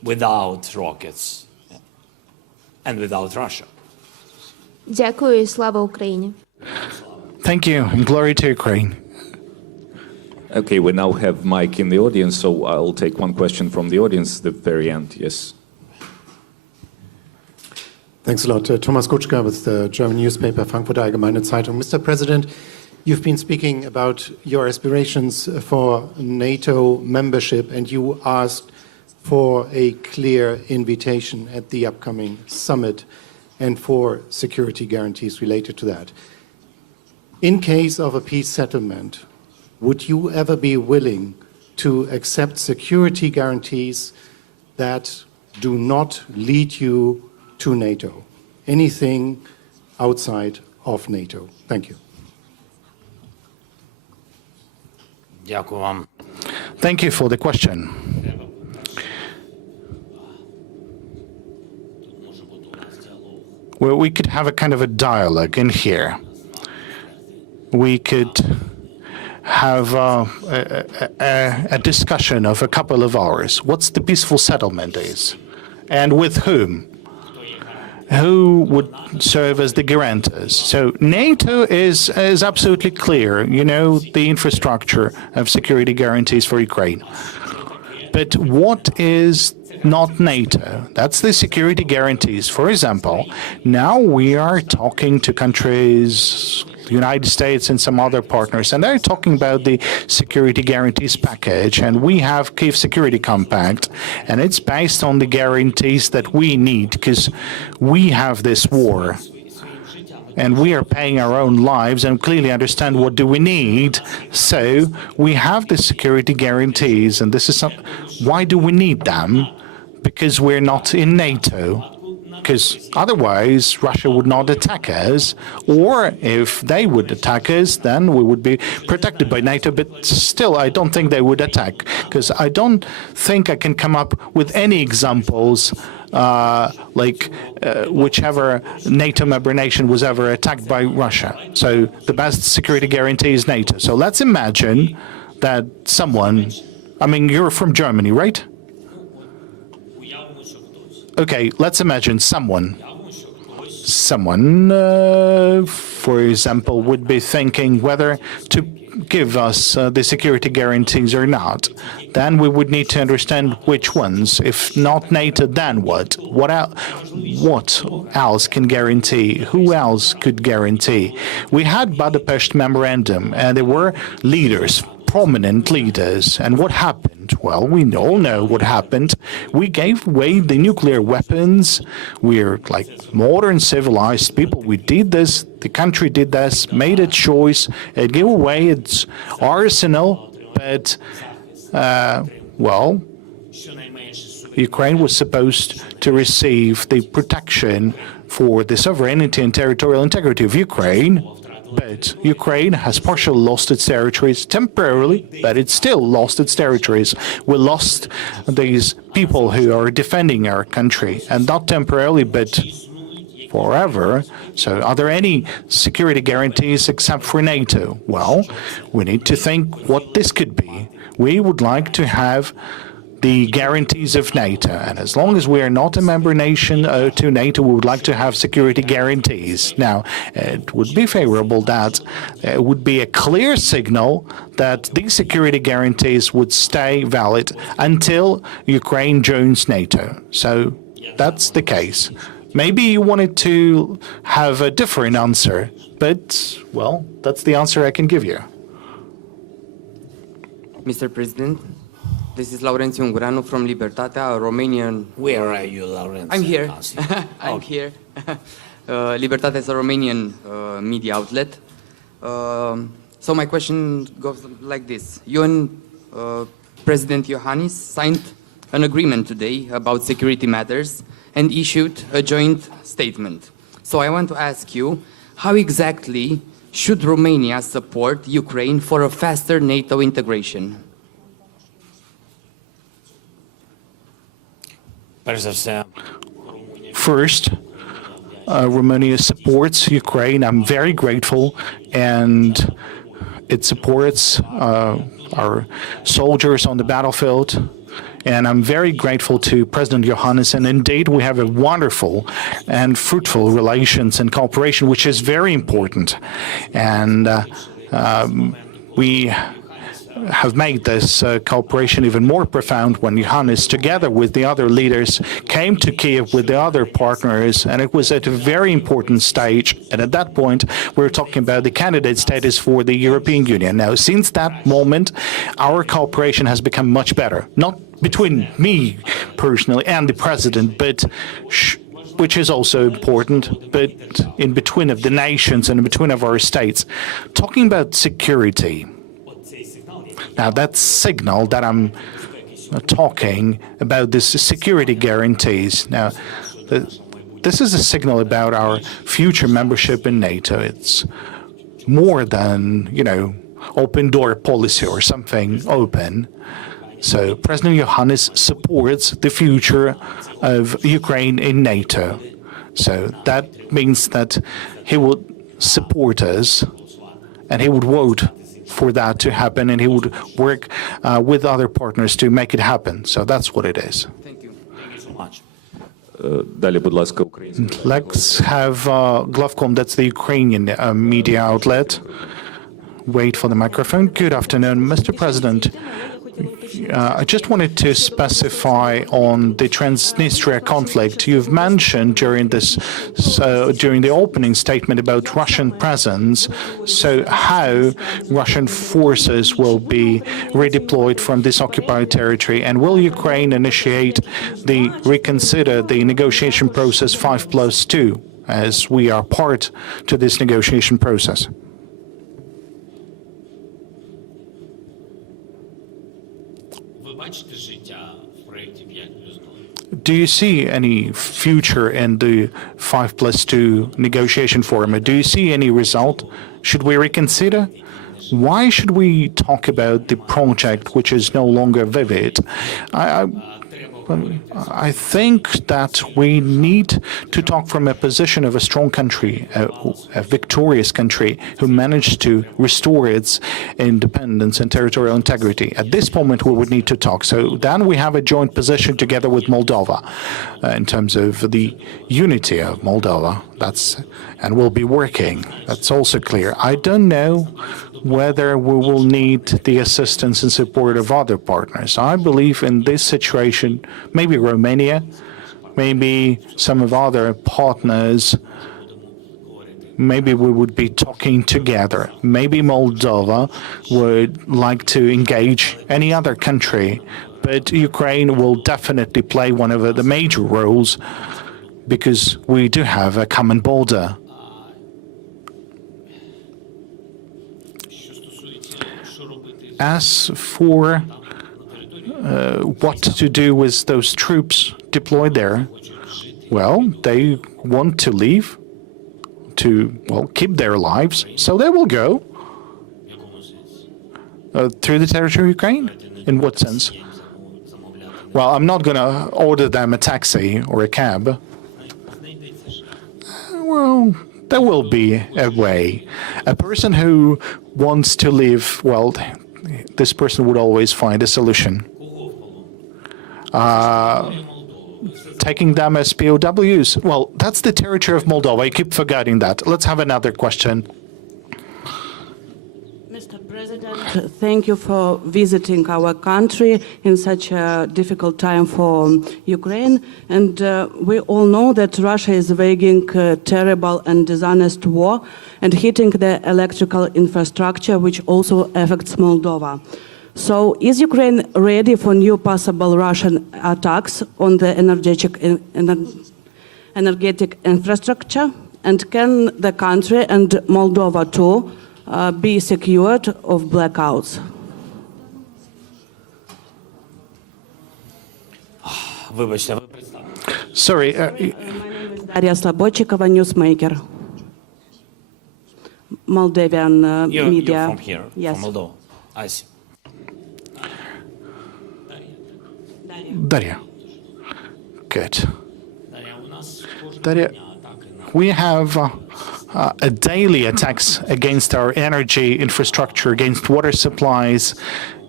without rockets and without Russia. Дякую і слава Україні. Thank you, and glory to Ukraine. Okay, we now have Mike in the audience, so I'll take one question from the audience at the very end. Yes. Thanks a lot. Thomas Kutschka with the German newspaper Frankfurter Allgemeine Zeitung. Mr. President, you've been speaking about your aspirations for NATO membership, and you asked for a clear invitation at the upcoming summit and for security guarantees related to that. In case of a peace settlement, would you ever be willing to accept security guarantees that do not lead you to NATO? Anything outside of NATO? Thank you. Дякую вам. Thank you for the question. Well, we could have a kind of a dialogue in here. We could have a discussion of a couple of hours. What's the peaceful settlement is, and with whom? Who would serve as the guarantors? So NATO is absolutely clear, you know, the infrastructure of security guarantees for Ukraine. But what is not NATO? That's the security guarantees. For example, now we are talking to countries, the United States and some other partners, and they're talking about the security guarantees package, and we have Kyiv Security Compact, and it's based on the guarantees that we need, because we have this war, and we are paying our own lives and clearly understand what do we need. So we have the security guarantees, and this is why do we need them? Because we're not in NATO. Because otherwise Russia would not attack us, or if they would attack us, then we would be protected by NATO. But still, I don't think they would attack, because I don't think I can come up with any examples whichever NATO member nation was ever attacked by Russia. So the best security guarantee is NATO. So let's imagine that someone, I mean, you're from Germany, right? Okay, let's imagine someone, for example, would be thinking whether to give us the security guarantees or not. Then we would need to understand which ones. If not NATO, then what? What else can guarantee? Who else could guarantee? We had Budapest Memorandum, and there were leaders, prominent leaders. And what happened? Well, we all know what happened. We gave away the nuclear weapons. We're like modern civilized people. We did this. The country did this, made a choice. It gave away its arsenal. But, Ukraine was supposed to receive the protection for the sovereignty and territorial integrity of Ukraine. But Ukraine has partially lost its territories temporarily, but it still lost its territories. We lost these people who are defending our country, and not temporarily, but forever. So are there any security guarantees except for NATO? Well, we need to think what this could be. We would like to have the guarantees of NATO. And as long as we are not a member nation to NATO, we would like to have security guarantees. Now, it would be favorable that it would be a clear signal that these security guarantees would stay valid until Ukraine joins NATO. So that's the case. Maybe you wanted to have a different answer, but, well, that's the answer I can give you. Mr. President, this is Laurențiu Ungureanu from Libertatea, a Romanian... Where are you, Laurențiu? I'm here. I'm here. Libertatea is a Romanian media outlet. So my question goes like this. You and President Iohannis signed an agreement today about security matters and issued a joint statement. So I want to ask you, how exactly should Romania support Ukraine for a faster NATO integration? First, Romania supports Ukraine. I'm very grateful, and it supports our soldiers on the battlefield. And I'm very grateful to President Iohannis, and indeed we have a wonderful and fruitful relations and cooperation, which is very important. And we have made this cooperation even more profound when Iohannis, together with the other leaders, came to Kyiv with the other partners, and it was at a very important stage. And at that point, we were talking about the candidate status for the European Union. Now, since that moment, our cooperation has become much better. Not between me personally and the president, but which is also important, but in between of the nations and in between of our states. Talking about security. Now, that signal that I'm talking about, this security guarantees. Now, this is a signal about our future membership in NATO. It's more than, open door policy or something open. So President Iohannis supports the future of Ukraine in NATO. So that means that he would support us and he would vote for that to happen, and he would work with other partners to make it happen. So that's what it is. Thank you. Thank you so much. Далі, будь ласка, українською. Let's have Glavkom, that's the Ukrainian media outlet. Wait for the microphone. Good afternoon, Mr. President. I just wanted to specify on the Transnistria conflict. You've mentioned during the opening statement about Russian presence, so how Russian forces will be redeployed from this occupied territory, and will Ukraine reconsider the negotiation process 5+2, as we are part to this negotiation process? Do you see any future in the 5+2 negotiation forum? Do you see any result? Should we reconsider? Why should we talk about the project which is no longer vivid? I think that we need to talk from a position of a strong country, a victorious country who managed to restore its independence and territorial integrity. At this moment, we would need to talk. So then we have a joint position together with Moldova in terms of the unity of Moldova. And we'll be working. That's also clear. I don't know whether we will need the assistance and support of other partners. I believe in this situation, maybe Romania, maybe some of other partners, maybe we would be talking together. Maybe Moldova would like to engage any other country, but Ukraine will definitely play one of the major roles because we do have a common border. As for what to do with those troops deployed there, well, they want to leave, to keep their lives, so they will go through the territory of Ukraine. In what sense? Well, I'm not going to order them a taxi or a cab. Well, there will be a way. A person who wants to live, well, this person would always find a solution. Taking them as POWs, well, that's the territory of Moldova. I keep forgetting that. Let's have another question. Mr. President, thank you for visiting our country in such a difficult time for Ukraine. And we all know that Russia is waging a terrible and dishonest war and hitting the electrical infrastructure, which also affects Moldova. So is Ukraine ready for new possible Russian attacks on the energetic infrastructure? And can the country and Moldova too be secured of blackouts? Sorry. My name is Daria Slobodchikova, newsmaker. Moldovan media. You're from here, yes. from Moldova. I see. Daria. Good. Daria, we have a daily attacks against our energy infrastructure, against water supplies,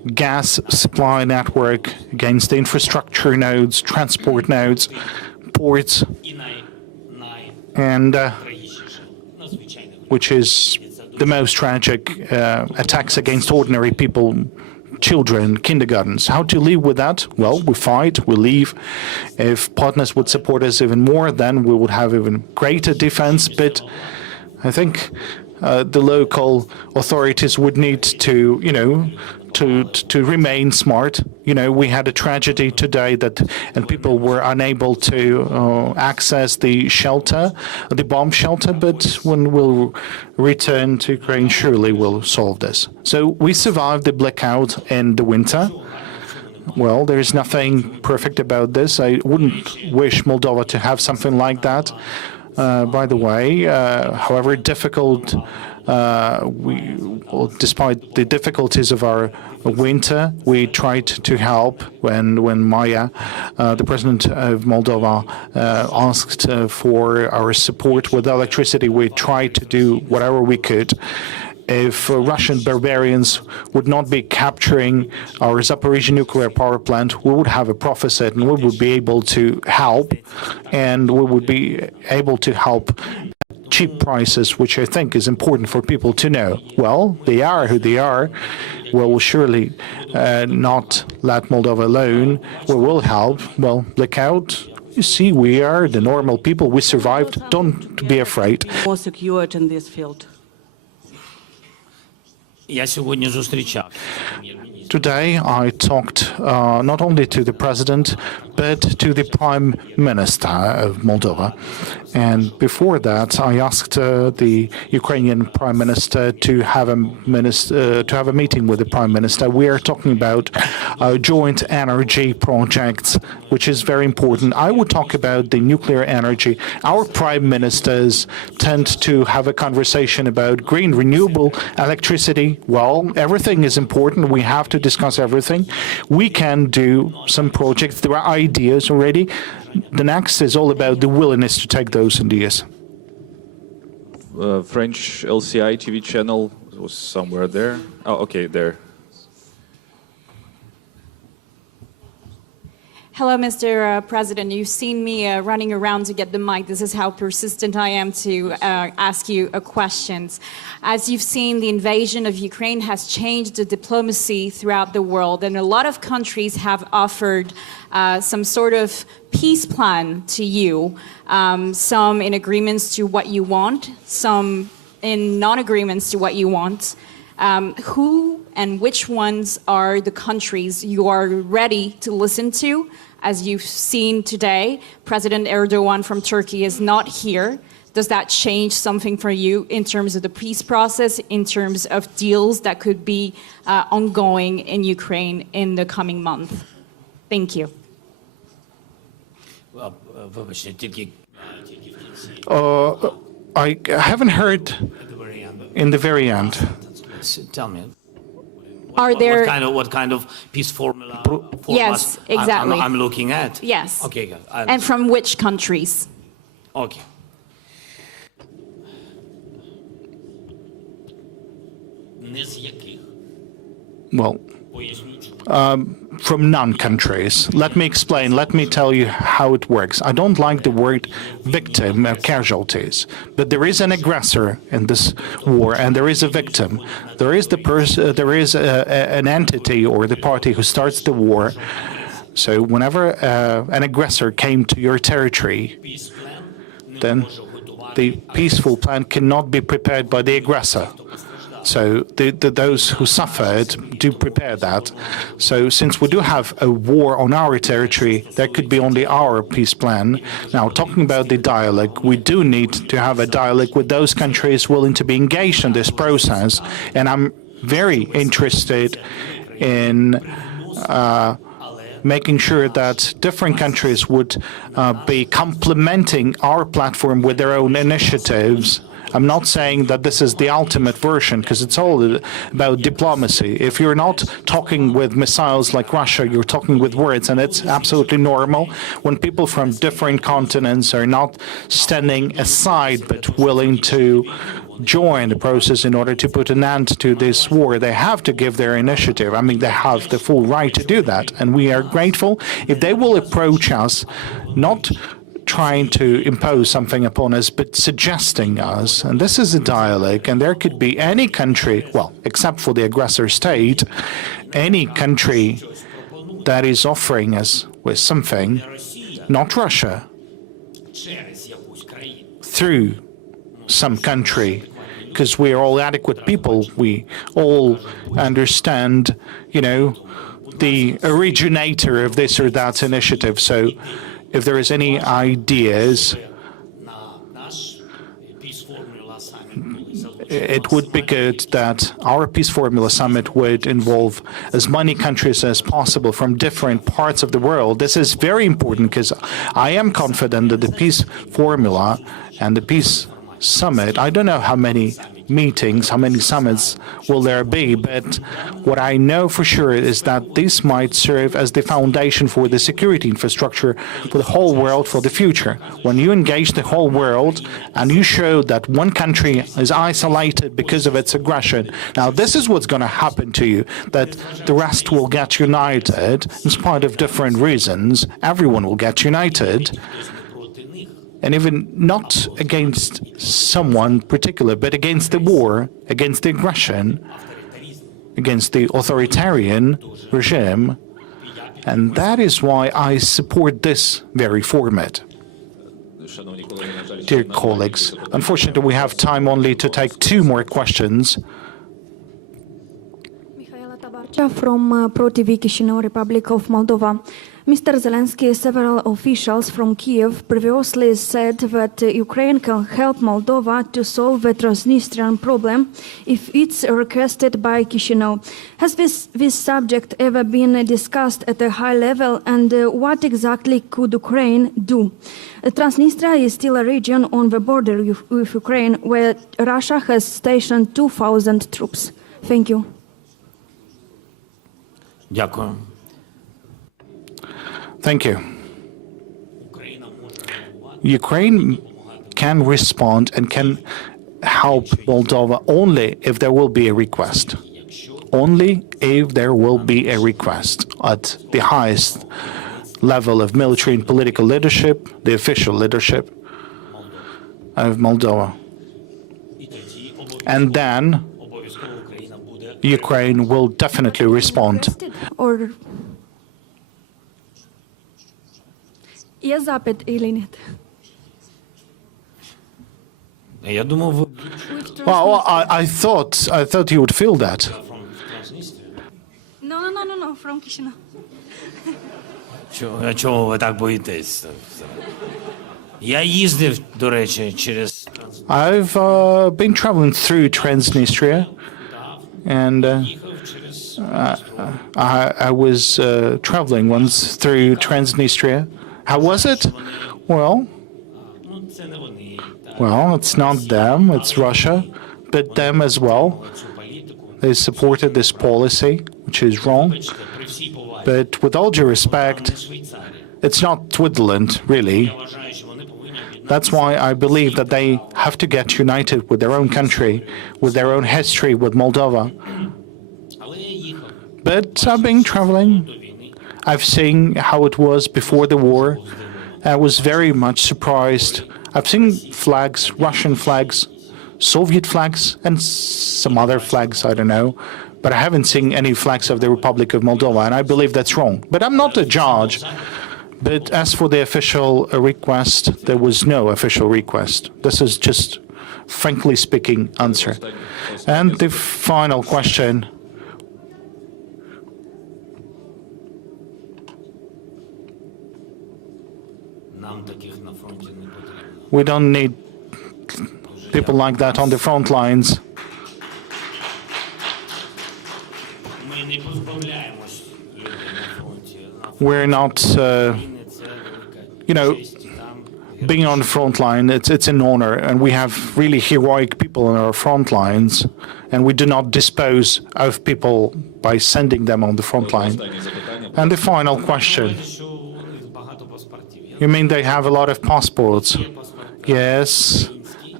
gas supply network, against the infrastructure nodes, transport nodes, ports, and which is the most tragic attacks against ordinary people, children, kindergartens. How to live with that? Well, we fight, we leave. If partners would support us even more, then we would have even greater defense. But I think the local authorities would need to, to remain smart. We had a tragedy today and people were unable to access the shelter, the bomb shelter, but when we'll return to Ukraine, surely we'll solve this. So we survived the blackout in the winter. Well, there is nothing perfect about this. I wouldn't wish Moldova to have something like that. By the way, however difficult, despite the difficulties of our winter, we tried to help when Maia, the president of Moldova, asked for our support with electricity. We tried to do whatever we could. If Russian barbarians would not be capturing our Zaporizhzhia nuclear power plant, we would have a profit and we would be able to help, and we would be able to help at cheap prices, which I think is important for people to know. Well, they are who they are. We will surely not let Moldova alone. We will help. Well, blackout. You see, we are the normal people. We survived. Don't be afraid. More secured in this field. Today I talked not only to the president, but to the prime minister of Moldova. And before that, I asked the Ukrainian prime minister to have a meeting with the prime minister. We are talking about joint energy projects, which is very important. I would talk about the nuclear energy. Our prime ministers tend to have a conversation about green renewable electricity. Well, everything is important. We have to discuss everything. We can do some projects. There are ideas already. The next is all about the willingness to take those ideas. French LCI TV channel was somewhere there. Oh, okay, there. Hello, Mr. President. You've seen me running around to get the mic. This is how persistent I am to ask you questions. As you've seen, the invasion of Ukraine has changed the diplomacy throughout the world, and a lot of countries have offered some sort of peace plan to you, some in agreements to what you want, some in non-agreements to what you want. Who and which ones are the countries you are ready to listen to? As you've seen today, President Erdogan from Turkey is not here. Does that change something for you in terms of the peace process, in terms of deals that could be ongoing in Ukraine in the coming month? Thank you. I haven't heard in the very end. Tell me. Are there what kind of peace formula? Yes, exactly. I'm looking at. Yes. Okay, good. And from which countries? Okay. Well, from non-countries. Let me explain. Let me tell you how it works. I don't like the word victim or casualties, but there is an aggressor in this war, and there is a victim. There is an entity or the party who starts the war. So whenever an aggressor came to your territory, then the peaceful plan cannot be prepared by the aggressor. So those who suffered do prepare that. So since we do have a war on our territory, that could be only our peace plan. Now, talking about the dialogue, we do need to have a dialogue with those countries willing to be engaged in this process. And I'm very interested in making sure that different countries would be complementing our platform with their own initiatives. I'm not saying that this is the ultimate version, because it's all about diplomacy. If you're not talking with missiles like Russia, you're talking with words, and it's absolutely normal when people from different continents are not standing aside but willing to join the process in order to put an end to this war. They have to give their initiative. I mean, they have the full right to do that. And we are grateful if they will approach us, not trying to impose something upon us, but suggesting us. And this is a dialogue, and there could be any country, well, except for the aggressor state, any country that is offering us with something, not Russia, through some country, because we are all adequate people. We all understand, you know, the originator of this or that initiative. So if there is any ideas, it would be good that our Peace Formula Summit would involve as many countries as possible from different parts of the world. This is very important because I am confident that the Peace Formula and the Peace Summit, I don't know how many meetings, how many summits will there be, but what I know for sure is that this might serve as the foundation for the security infrastructure for the whole world for the future. When you engage the whole world and you show that one country is isolated because of its aggression, now this is what's going to happen to you, that the rest will get united in spite of different reasons. Everyone will get united. And even not against someone particular, but against the war, against the aggression, against the authoritarian regime. And that is why I support this very format. Dear colleagues, unfortunately we have time only to take 2 more questions. From ProTV Chisinau, Republic of Moldova. Mr. Zelensky, several officials from Kyiv previously said that Ukraine can help Moldova to solve the Transnistrian problem if it's requested by Chisinau. Has this subject ever been discussed at a high level, and what exactly could Ukraine do? Transnistria is still a region on the border with Ukraine where Russia has stationed 2,000 troops. Thank you. Дякую. Thank you. Ukraine can respond and can help Moldova only if there will be a request. Only if there will be a request at the highest level of military and political leadership, the official leadership of Moldova. And then Ukraine will definitely respond. Or є запит или нет? Я думав, ви... Well, I thought you would feel that. No, from Chisinau. Чого ви так боїтесь? Я їздив, до речі, через... I've been traveling through Transnistria, and I was traveling once through Transnistria. How was it? Well, it's not them, it's Russia, but them as well. They supported this policy, which is wrong. But with all due respect, it's not Switzerland, really. That's why I believe that they have to get united with their own country, with their own history, with Moldova. But I've been traveling. I've seen how it was before the war. I was very much surprised. I've seen flags, Russian flags, Soviet flags, and some other flags, I don't know. But I haven't seen any flags of the Republic of Moldova, and I believe that's wrong. But I'm not a judge. But as for the official request, there was no official request. This is just, frankly speaking, answer. And the final question. We don't need people like that on the front lines. We're not, being on the front line, it's an honor, and we have really heroic people on our front lines, and we do not dispose of people by sending them on the front line. And the final question. You mean they have a lot of passports? Yes,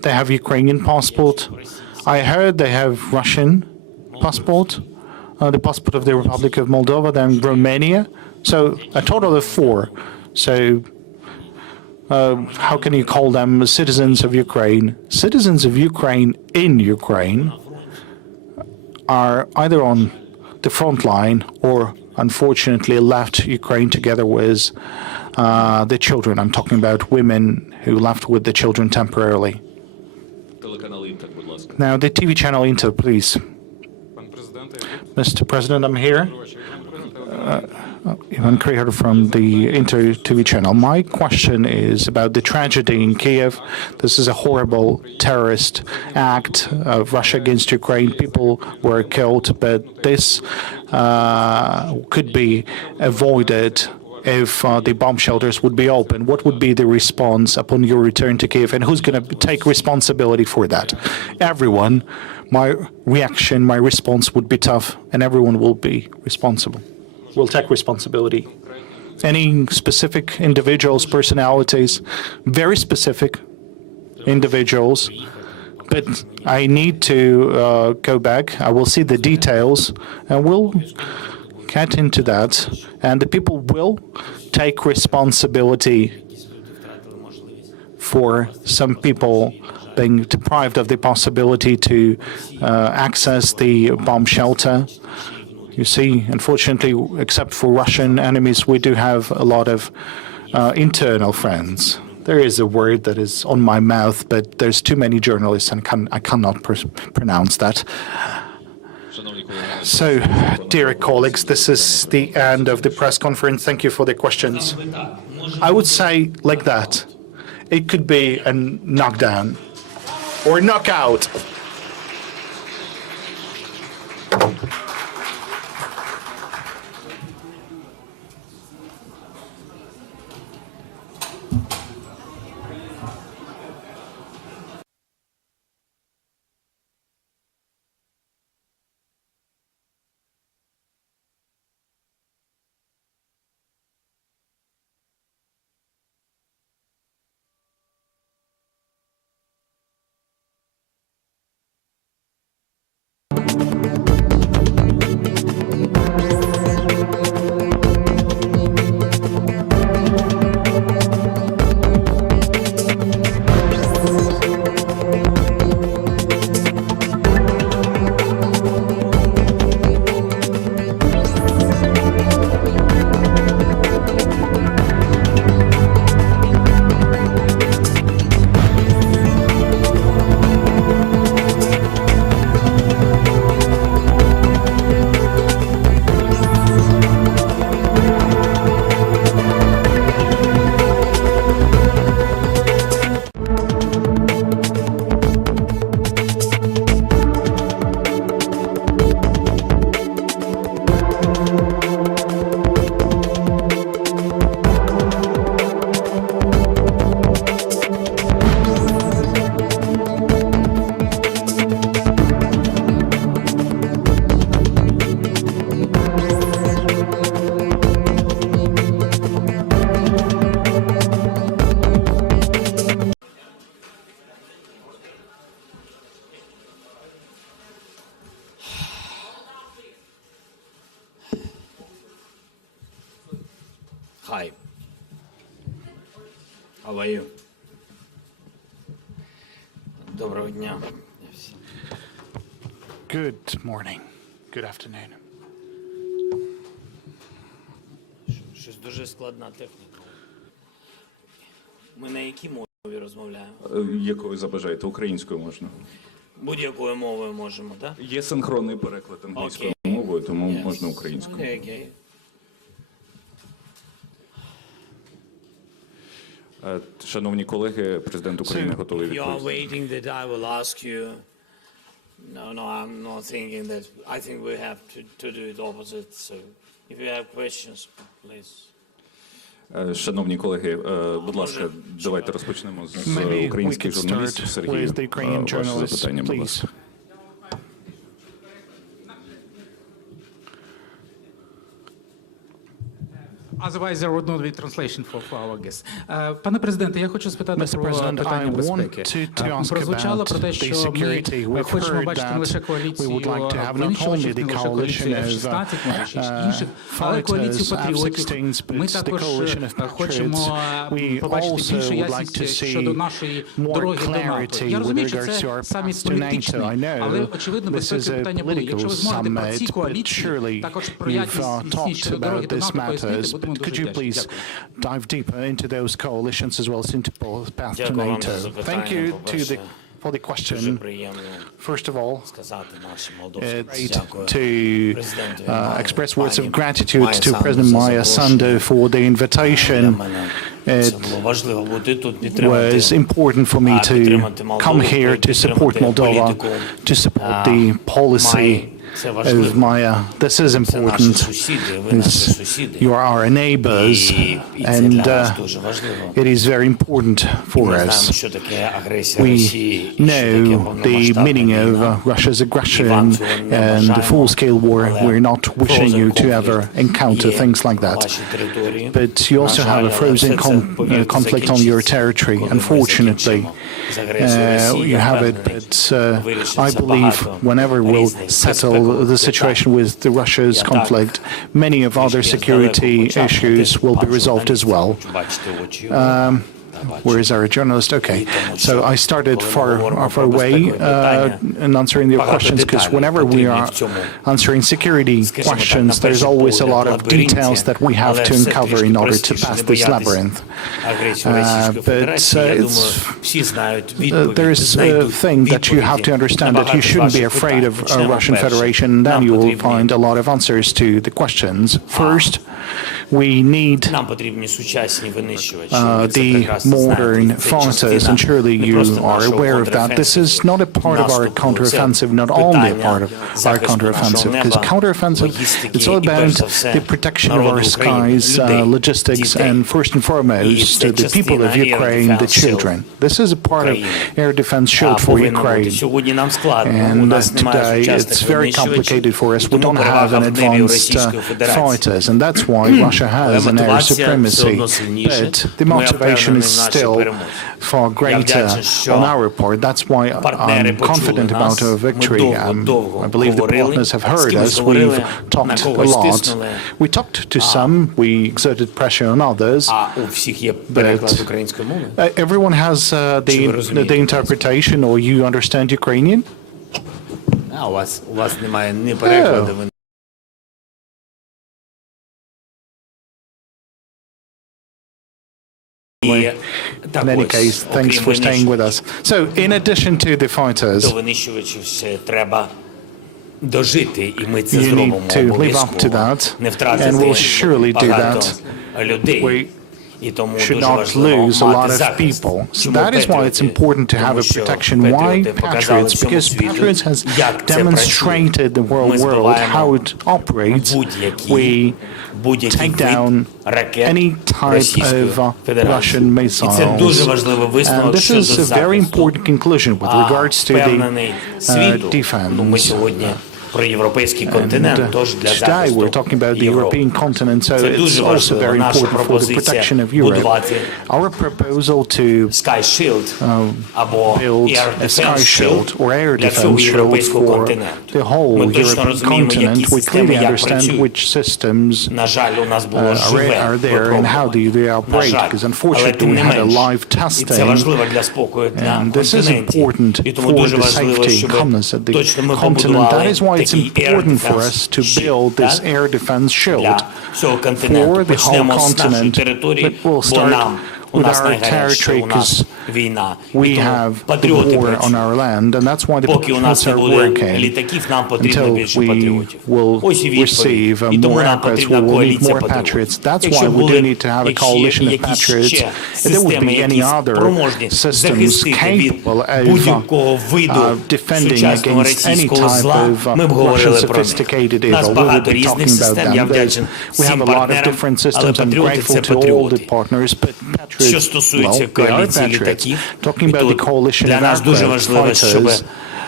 they have Ukrainian passport. I heard they have Russian passport, the passport of the Republic of Moldova, then Romania. So a total of 4. So how can you call them citizens of Ukraine? Citizens of Ukraine in Ukraine are either on the front line or unfortunately left Ukraine together with the children. I'm talking about women who left with the children temporarily. Now the TV channel Inter, please. Mr. President, I'm here. Ivan Kryhar from the Inter TV channel. My question is about the tragedy in Kyiv. This is a horrible terrorist act of Russia against Ukraine. People were killed, but this could be avoided if the bomb shelters would be open. What would be the response upon your return to Kyiv, and who's going to take responsibility for that? Everyone. My reaction, my response would be tough, and everyone will be responsible. Will take responsibility. Any specific individuals, personalities, very specific individuals, but I need to go back. I will see the details, and we'll get into that, and the people will take responsibility for some people being deprived of the possibility to access the bomb shelter. You see, unfortunately, except for Russian enemies, we do have a lot of internal friends. There is a word that is on my mouth, but there's too many journalists and I cannot pronounce that. So, dear colleagues, this is the end of the press conference. Thank you for the questions. I would say like that. It could be a knockdown or knockout. Hi. How are you? Доброго дня. Good morning. Good afternoon. Щось дуже складна техніка. Ми на якій мові розмовляємо? Якою забажаєте? Українською можна. Будь-якою мовою можемо, так? Є синхронний переклад англійською мовою, тому можна українською. Окей. Шановні колеги, президент України готовий You are відповісти. waiting that I will ask you. No, I'm not thinking that. I think we have to do it opposite. So, if you have questions, please. Шановні колеги, будь ласка, давайте розпочнемо з Maybe we українських could журналістів. start Сергію, with the Ukrainian ваше journalists, запитання, будь please. ласка. Otherwise there would not be translation for our guests. Пане президенте, я хочу спитати про питання безпеки. Прозвучало про те, що ми хочемо бачити не лише коаліцію винищувачів, не лише коаліцію F-16, може ще інших, але коаліцію патріотів. Ми також хочемо побачити більше ясності щодо нашої дороги до НАТО. Я розумію, що це саміт політичний, але очевидно безпеки питання були. Якщо ви зможете про ці коаліції також про ясність щодо дороги до НАТО пояснити, could you please dive deeper into those coalitions as well as into the path to NATO? Thank you for the question. First of all, it's great to express words of gratitude to President Maia Sandu for the invitation. It was important for me to come here to support Moldova, to support the policy of Maia. This is important. You are our neighbors, and it is very important for us. We know the meaning of Russia's aggression and the full-scale war. We're not wishing you to ever encounter things like that. But you also have a frozen conflict on your territory, unfortunately. You have it, but I believe whenever we'll settle the situation with Russia's conflict, many of other security issues will be resolved as well. Where is our journalist? Okay. So I started far away in answering your questions, because whenever we are answering security questions, there's always a lot of details that we have to uncover in order to pass this labyrinth. But there is a thing that you have to understand, that you shouldn't be afraid of Russian Federation, and then you will find a lot of answers to the questions. First, we need the modern fighters, and surely you are aware of that. This is not a part of our counteroffensive, not only a part of our counteroffensive, because counteroffensive, it's all about the protection of our skies, logistics, and first and foremost, the people of Ukraine, the children. This is a part of air defense shield for Ukraine. And today, it's very complicated for us. We don't have an advanced fighters, and that's why Russia has an air supremacy. But the motivation is still far greater on our part. That's why I'm confident about our victory. I believe the partners have heard us. We've talked a lot. We talked to some, we exerted pressure on others, but everyone has the interpretation, or you understand Ukrainian? Oh. In any case, thanks for staying with us. So, in addition to the fighters, you need to live up to that, and we'll surely do that. We should not lose a lot of people. So that is why it's important to have a protection. Why Patriots? Because Patriots has demonstrated the world how it operates. We take down any type of Russian missiles. And this is a very important conclusion with regards to the defense. And today we're talking about the European continent, so it's also very important for the protection of Europe. Our proposal to build a sky shield or air defense shield for the whole European continent, we clearly understand which systems are there and how they operate, because unfortunately we had a live testing, and this is important for the safety and calmness of the continent. That is why it's important for us to build this air defense shield for the whole continent, but we'll start with our territory, because we have the war on our land, and that's why the Patriots are working. Until we will receive more aircrafts, we will need more Patriots. That's why we do need to have a coalition of Patriots. If there would be any other systems capable of defending against any type of Russian sophisticated evil, we would be talking about them. We have a lot of different systems. I'm grateful to all the partners, but Patriots, well, they are Patriots. Talking about the coalition of aircraft fighters,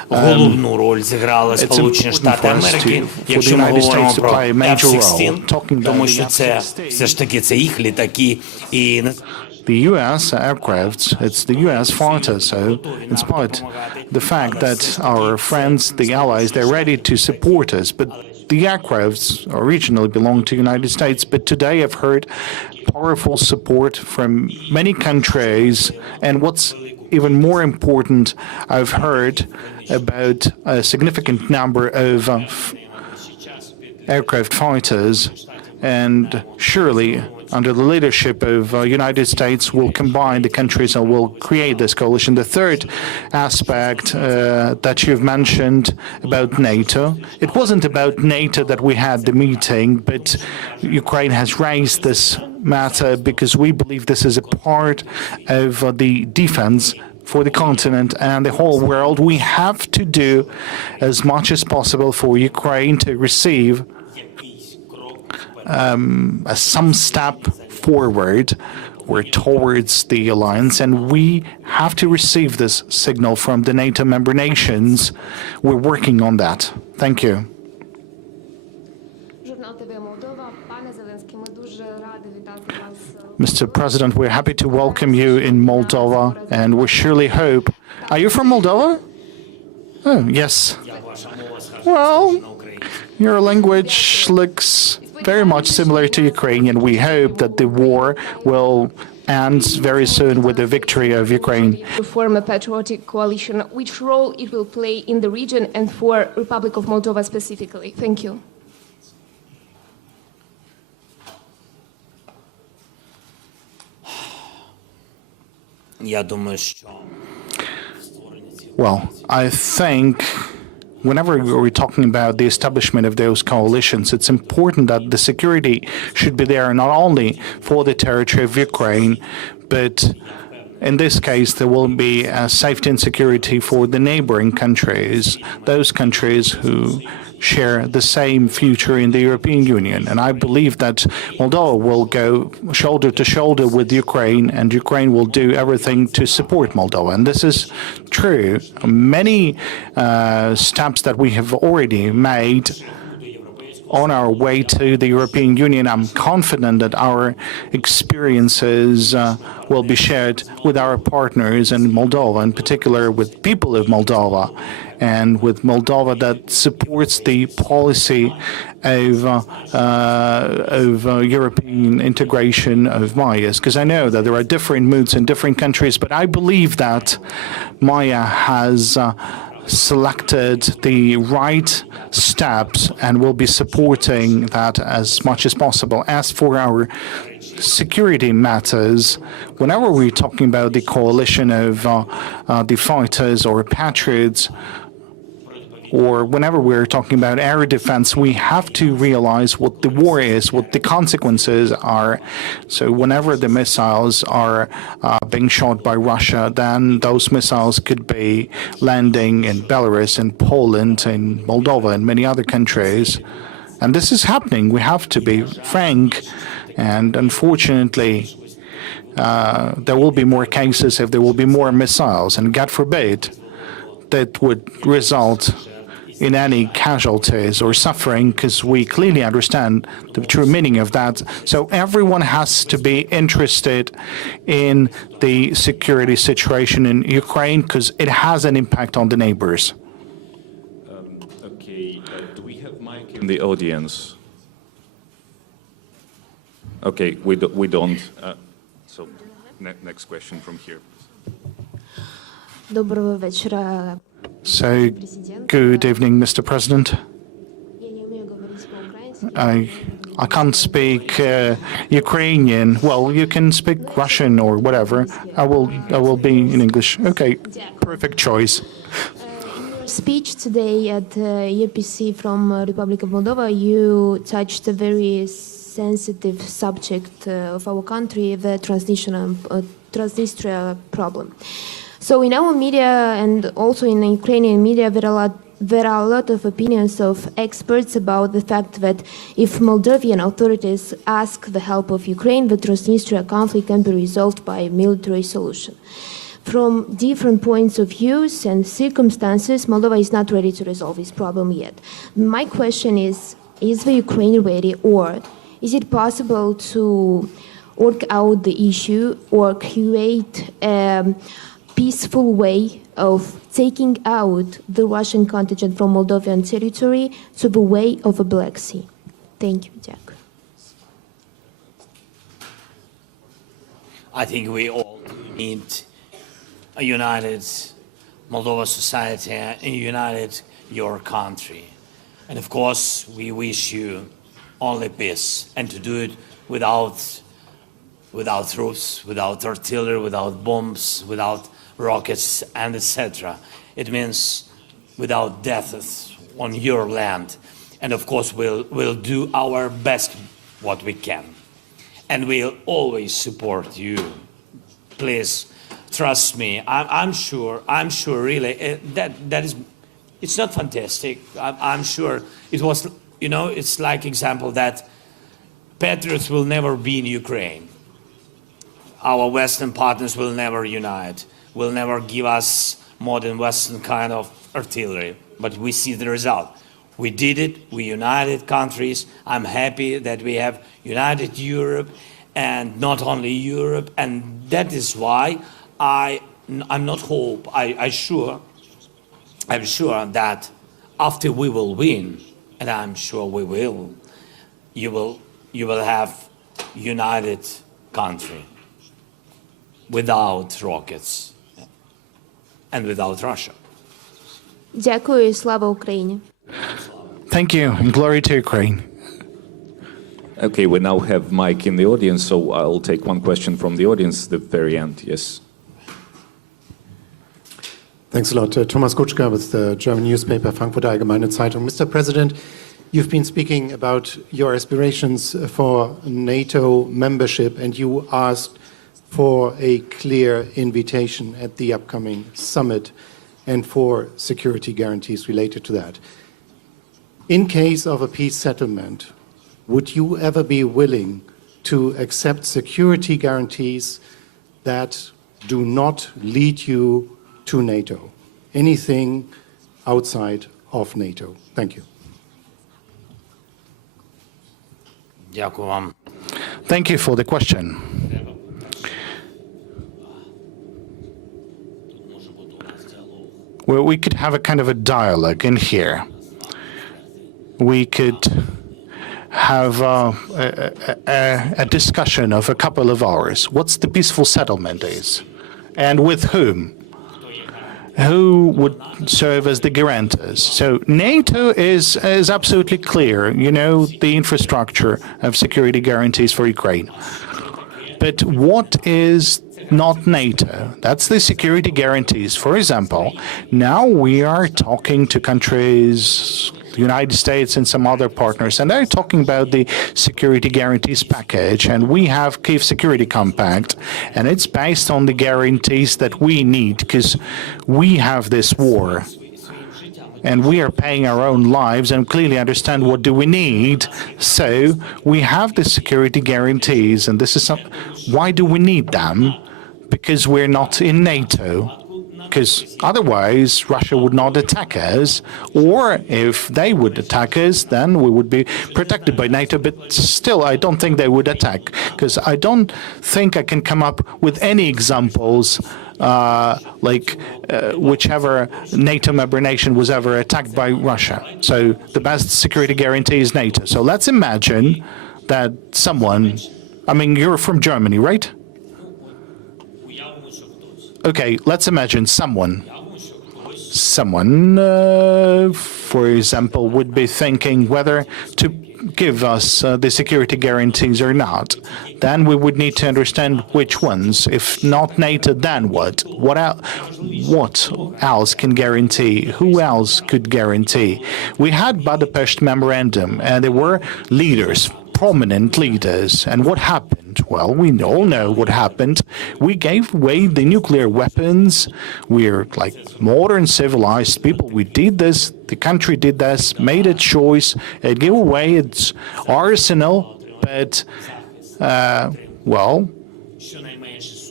головну роль зіграли Сполучені Штати Америки, якщо ми говоримо про F-16, тому що це все ж таки це їх літаки і the US aircrafts, it's the US fighters, so in spite the fact that our friends, the allies, they're ready to support us, but the aircrafts originally belonged to the United States, but today I've heard powerful support from many countries, and what's even more important, I've heard about a significant number of aircraft fighters, and surely under the leadership of United States will combine the countries and will create this coalition. The third aspect that you've mentioned about NATO, it wasn't about NATO that we had the meeting, but Ukraine has raised this matter because we believe this is a part of the defense for the continent and the whole world. We have to do as much as possible for Ukraine to receive some step forward or towards the alliance, and we have to receive this signal from the NATO member nations. We're working on that. Thank you. Mr. President, we're happy to welcome you in Moldova, and we surely hope... Are you from Moldova? Oh, yes. Well, your language looks very much similar to Ukrainian. We hope that the war will end very soon with the victory of Ukraine. Form a patriotic coalition. Which role it will play in the region and for Republic of Moldova specifically? Thank you. Well, I think whenever we're talking about the establishment of those coalitions, it's important that the security should be there not only for the territory of Ukraine, but in this case, there will be safety and security for the neighboring countries, those countries who share the same future in the European Union. And I believe that Moldova will go shoulder to shoulder with Ukraine, and Ukraine will do everything to support Moldova. And this is true. Many steps that we have already made on our way to the European Union. I'm confident that our experiences will be shared with our partners in Moldova, in particular with people of Moldova, and with Moldova that supports the policy of European integration of Maia's. Because I know that there are different moods in different countries, but I believe that Maia has selected the right steps and will be supporting that as much as possible. As for our security matters, whenever we're talking about the coalition of the fighters or patriots, or whenever we're talking about air defense, we have to realize what the war is, what the consequences are. So whenever the missiles are being shot by Russia, then those missiles could be landing in Belarus, in Poland, in Moldova, and many other countries. And this is happening. We have to be frank. And unfortunately, there will be more cases if there will be more missiles. And God forbid that would result in any casualties or suffering, because we clearly understand the true meaning of that. So everyone has to be interested in the security situation in Ukraine, because it has an impact on the neighbors. Okay, do we have mic in the audience? Okay, we don't. So next question from here. Доброго вечора. So, good evening, Mr. President. I can't speak Ukrainian. Well, you can speak Russian or whatever. I will be in English. Okay, perfect choice. In your speech today at UPC from Republic of Moldova, you touched a very sensitive subject of our country, the Transnistria problem. So in our media and also in the Ukrainian media, there are a lot of opinions of experts about the fact that if Moldovan authorities ask the help of Ukraine, the Transnistria conflict can be resolved by a military solution. from different points of views and circumstances, Moldova is not ready to resolve this problem yet. My question is the Ukraine ready, or is it possible to work out the issue or create a peaceful way of taking out the Russian contingent from Moldovan territory to the way of a Black Sea? Thank you, Jack. I think we all need a united Moldova society and a united your country. And of course, we wish you only peace, and to do it without troops, without artillery, without bombs, without rockets, and etc. It means without deaths on your land. And of course, we'll do our best what we can. And we'll always support you. Please trust me. I'm sure really that is, it's not fantastic. I'm sure it was, you know, it's like example that patriots will never be in Ukraine. Our Western partners will never unite, will never give us modern Western kind of artillery. But we see the result. We did it, we united countries. I'm happy that we have united Europe, and not only Europe, and that is why I'm not hope, I'm sure that after we will win, and I'm sure we will, you will have united country without rockets and without Russia. Дякую, слава Україні. Thank you, and glory to Ukraine. Okay, we now have Mike in the audience, so I'll take one question from the audience at the very end. Yes. Thanks a lot. Thomas Kutschka with the German newspaper Frankfurter Allgemeine Zeitung. Mr. President, you've been speaking about your aspirations for NATO membership, and you asked for a clear invitation at the upcoming summit and for security guarantees related to that. In case of a peace settlement, would you ever be willing to accept security guarantees that do not lead you to NATO? Anything outside of NATO? Thank you. Дякую вам. Thank you for the question. Well, we could have a kind of a dialogue in here. We could have a discussion of a couple of hours. What's the peaceful settlement is, and with whom? Who would serve as the guarantors? So NATO is absolutely clear, you know, the infrastructure of security guarantees for Ukraine. But what is not NATO? That's the security guarantees. For example, now we are talking to countries, the United States and some other partners, and they're talking about the security guarantees package, and we have Kyiv Security Compact, and it's based on the guarantees that we need, because we have this war, and we are paying our own lives and clearly understand what do we need. So we have the security guarantees, and this is why do we need them? Because we're not in NATO. Because otherwise Russia would not attack us, or if they would attack us, then we would be protected by NATO. But still, I don't think they would attack, because I don't think I can come up with any examples whichever NATO member nation was ever attacked by Russia. So the best security guarantee is NATO. So let's imagine that someone, I mean, you're from Germany, right? Okay, let's imagine someone, for example, would be thinking whether to give us the security guarantees or not. Then we would need to understand which ones. If not NATO, then what? What else can guarantee? Who else could guarantee? We had Budapest Memorandum, and there were leaders, prominent leaders. And what happened? Well, we all know what happened. We gave away the nuclear weapons. We're like modern civilized people. We did this. The country did this, made a choice. It gave away its arsenal. But, well,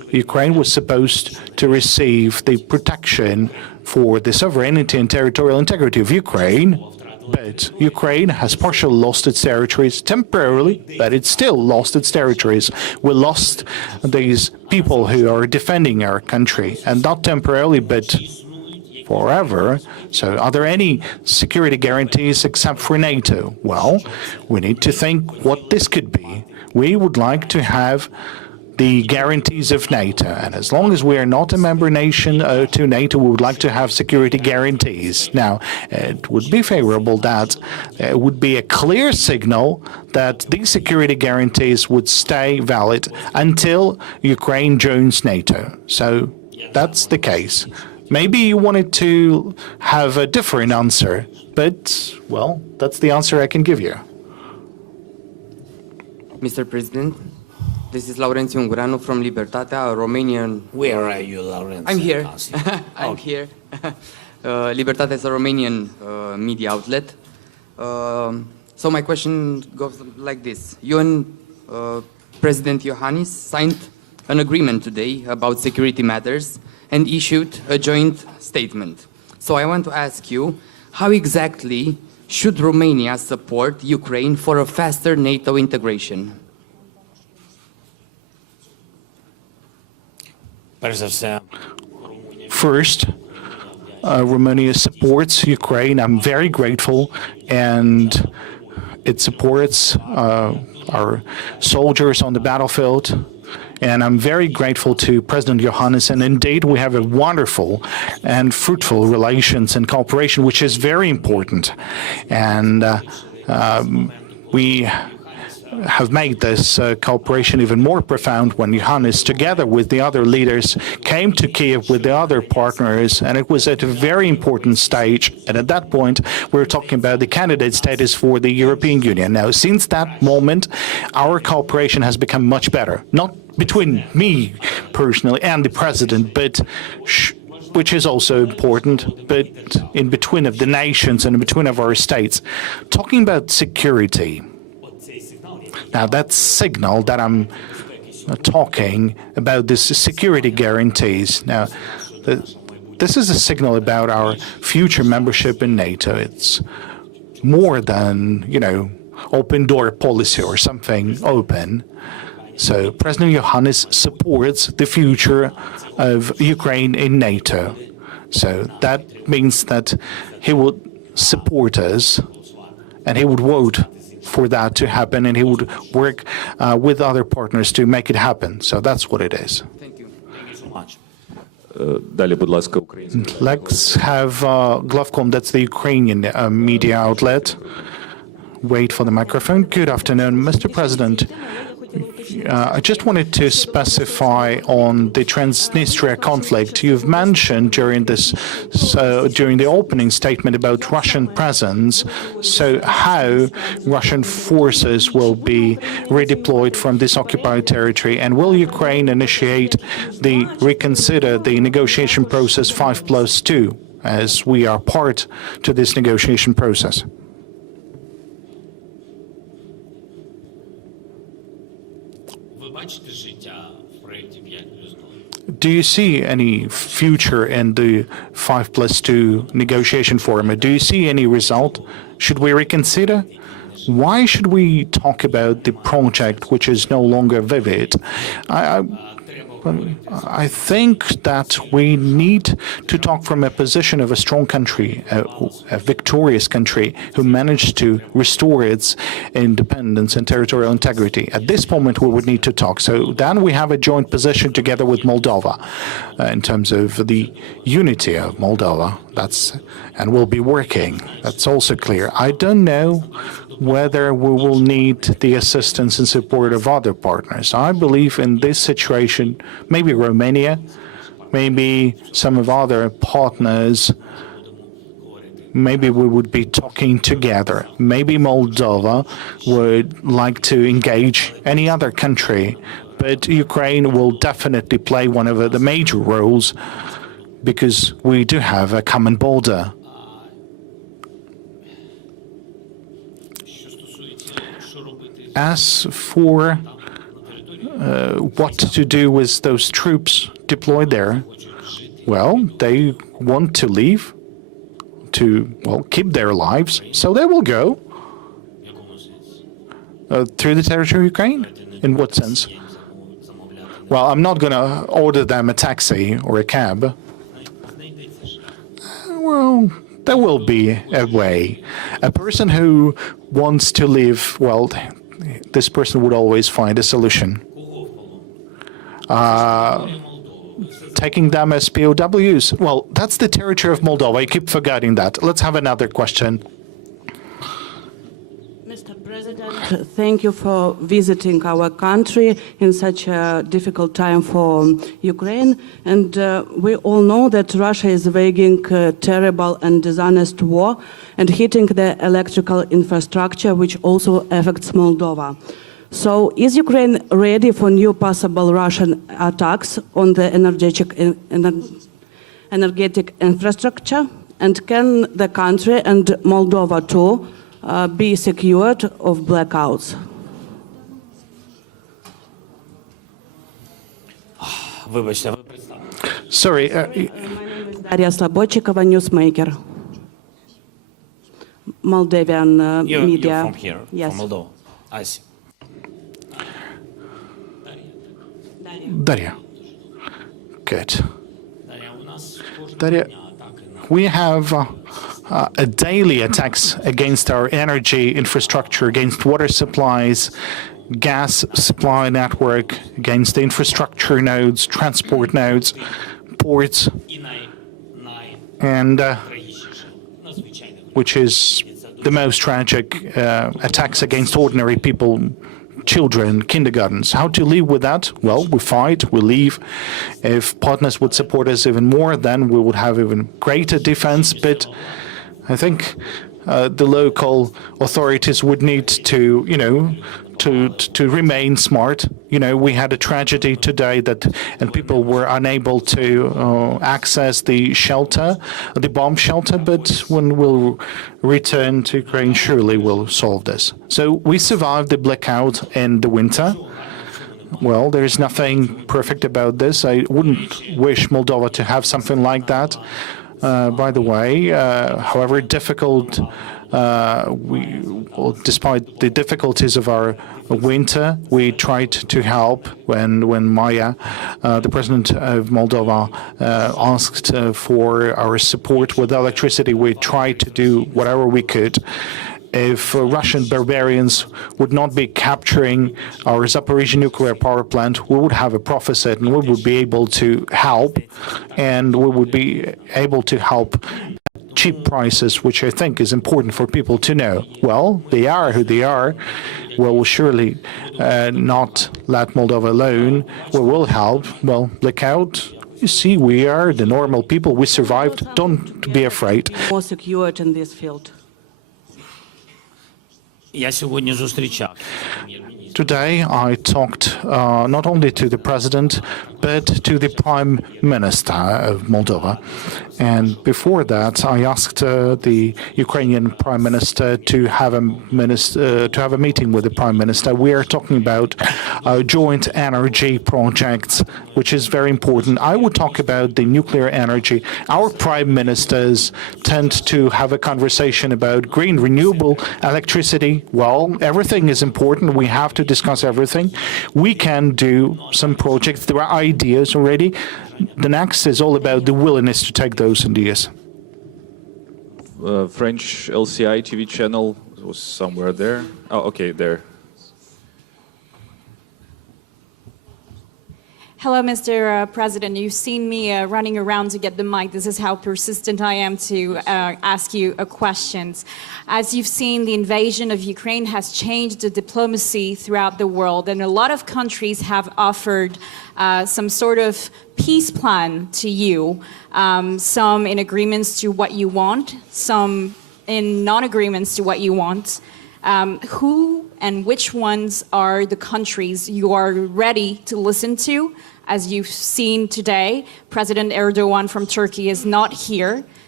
Ukraine was supposed to receive the protection for the sovereignty and territorial integrity of Ukraine, but Ukraine has partially lost its territories temporarily, but it still lost its territories. We lost these people who are defending our country, and not temporarily, but forever. So are there any security guarantees except for NATO? Well, we need to think what this could be. We would like to have the guarantees of NATO, and as long as we are not a member nation to NATO, we would like to have security guarantees. Now, it would be favorable that it would be a clear signal that these security guarantees would stay valid until Ukraine joins NATO. So that's the case. Maybe you wanted to have a different answer, but, well, that's the answer I can give you. Mr. President, this is Laurențiu Ungureanu from Libertatea, a Romanian... Where are you, Laurențiu? I'm here. I'm here. Libertatea is a Romanian media outlet. So my question goes like this. You and President Iohannis signed an agreement today about security matters and issued a joint statement. So I want to ask you, how exactly should Romania support Ukraine for a faster NATO integration? First, Romania supports Ukraine. I'm very grateful, and it supports our soldiers on the battlefield. And I'm very grateful to President Iohannis, and indeed we have a wonderful and fruitful relations and cooperation, which is very important. And we have made this cooperation even more profound when Iohannis, together with the other leaders, came to Kyiv with the other partners, and it was at a very important stage. And at that point, we were talking about the candidate status for the European Union. Now, since that moment, our cooperation has become much better. Not between me personally and the president, but which is also important, but in between of the nations and in between of our states. Talking about security. Now, that signal that I'm talking about, this security guarantees. Now, this is a signal about our future membership in NATO. It's more than, open door policy or something open. So President Iohannis supports the future of Ukraine in NATO. So that means that he would support us and he would vote for that to happen, and he would work with other partners to make it happen. So that's what it is. Thank you. Thank you so much. Далі, будь ласка, українська. Let's have Glavkom, that's the Ukrainian media outlet. Wait for the microphone. Good afternoon, Mr. President. I just wanted to specify on the Transnistria conflict. You've mentioned during the opening statement about Russian presence. So how Russian forces will be redeployed from this occupied territory, and will Ukraine reconsider the negotiation process 5+2, as we are part to this negotiation process? Do you see any future in the 5+2 negotiation forum? Do you see any result? Should we reconsider? Why should we talk about the project which is no longer vivid? I think that we need to talk from a position of a strong country, a victorious country who managed to restore its independence and territorial integrity. At this moment, we would need to talk. So then we have a joint position together with Moldova in terms of the unity of Moldova. And we'll be working. That's also clear. I don't know whether we will need the assistance and support of other partners. I believe in this situation, maybe Romania, maybe some of other partners, maybe we would be talking together. Maybe Moldova would like to engage any other country, but Ukraine will definitely play one of the major roles because we do have a common border. As for what to do with those troops deployed there. Well, they want to leave, to, well, keep their lives, so they will go. Through the territory of Ukraine? In what sense? Well, I'm not going to order them a taxi or a cab. Well, there will be a way. A person who wants to live, well, this person would always find a solution. Taking them as POWs, well, that's the territory of Moldova. I keep forgetting that. Let's have another question. Mr. President, thank you for visiting our country in such a difficult time for Ukraine. And we all know that Russia is waging a terrible and dishonest war and hitting the electrical infrastructure, which also affects Moldova. So is Ukraine ready for new possible Russian attacks on the energetic infrastructure? And can the country and Moldova too be secured of blackouts? Sorry. My name is Daria Slobodchikova, newsmaker. Moldovan media. You're from here, yes. from Moldova. I see. Daria. Good. Daria, we have daily attacks against our energy infrastructure, against water supplies, gas supply network, against the infrastructure nodes, transport nodes, ports, and which is the most tragic attacks against ordinary people, children, kindergartens. How to live with that? Well, we fight, we leave. If partners would support us even more, then we would have even greater defense. But I think the local authorities would need to, to remain smart. We had a tragedy today and people were unable to access the shelter, the bomb shelter, but when we'll return to Ukraine, surely we'll solve this. So we survived the blackout in the winter. Well, there is nothing perfect about this. I wouldn't wish Moldova to have something like that. By the way, however difficult, despite the difficulties of our winter, we tried to help when Maia, the president of Moldova, asked for our support with electricity. We tried to do whatever we could. If Russian barbarians would not be capturing our Zaporizhzhia nuclear power plant, we would have a deficit and we would be able to help, and we would be able to help at cheap prices, which I think is important for people to know. Well, they are who they are. We'll surely not let Moldova alone. We will help. Well, blackout. You see, we are the normal people. We survived. Don't be afraid. More secured in this field. Today, I talked not only to the president, but to the prime minister of Moldova. And before that, I asked the Ukrainian prime minister to have a meeting with the prime minister. We are talking about joint energy projects, which is very important. I would talk about the nuclear energy. Our prime ministers tend to have a conversation about green renewable electricity. Well, everything is important. We have to discuss everything. We can do some projects. There are ideas already. The next is all about the willingness to take those ideas. French LCI TV channel was somewhere there. Oh, okay, there. Hello, Mr. President. You've seen me running around to get the mic. This is how persistent I am to ask you questions. As you've seen, the invasion of Ukraine has changed the diplomacy throughout the world, and a lot of countries have offered some sort of peace plan to you, some in agreements to what you want, some in non-agreements to what you want. Who and which ones are the countries you are ready to listen to? As you've seen today, President Erdogan from Turkey is not here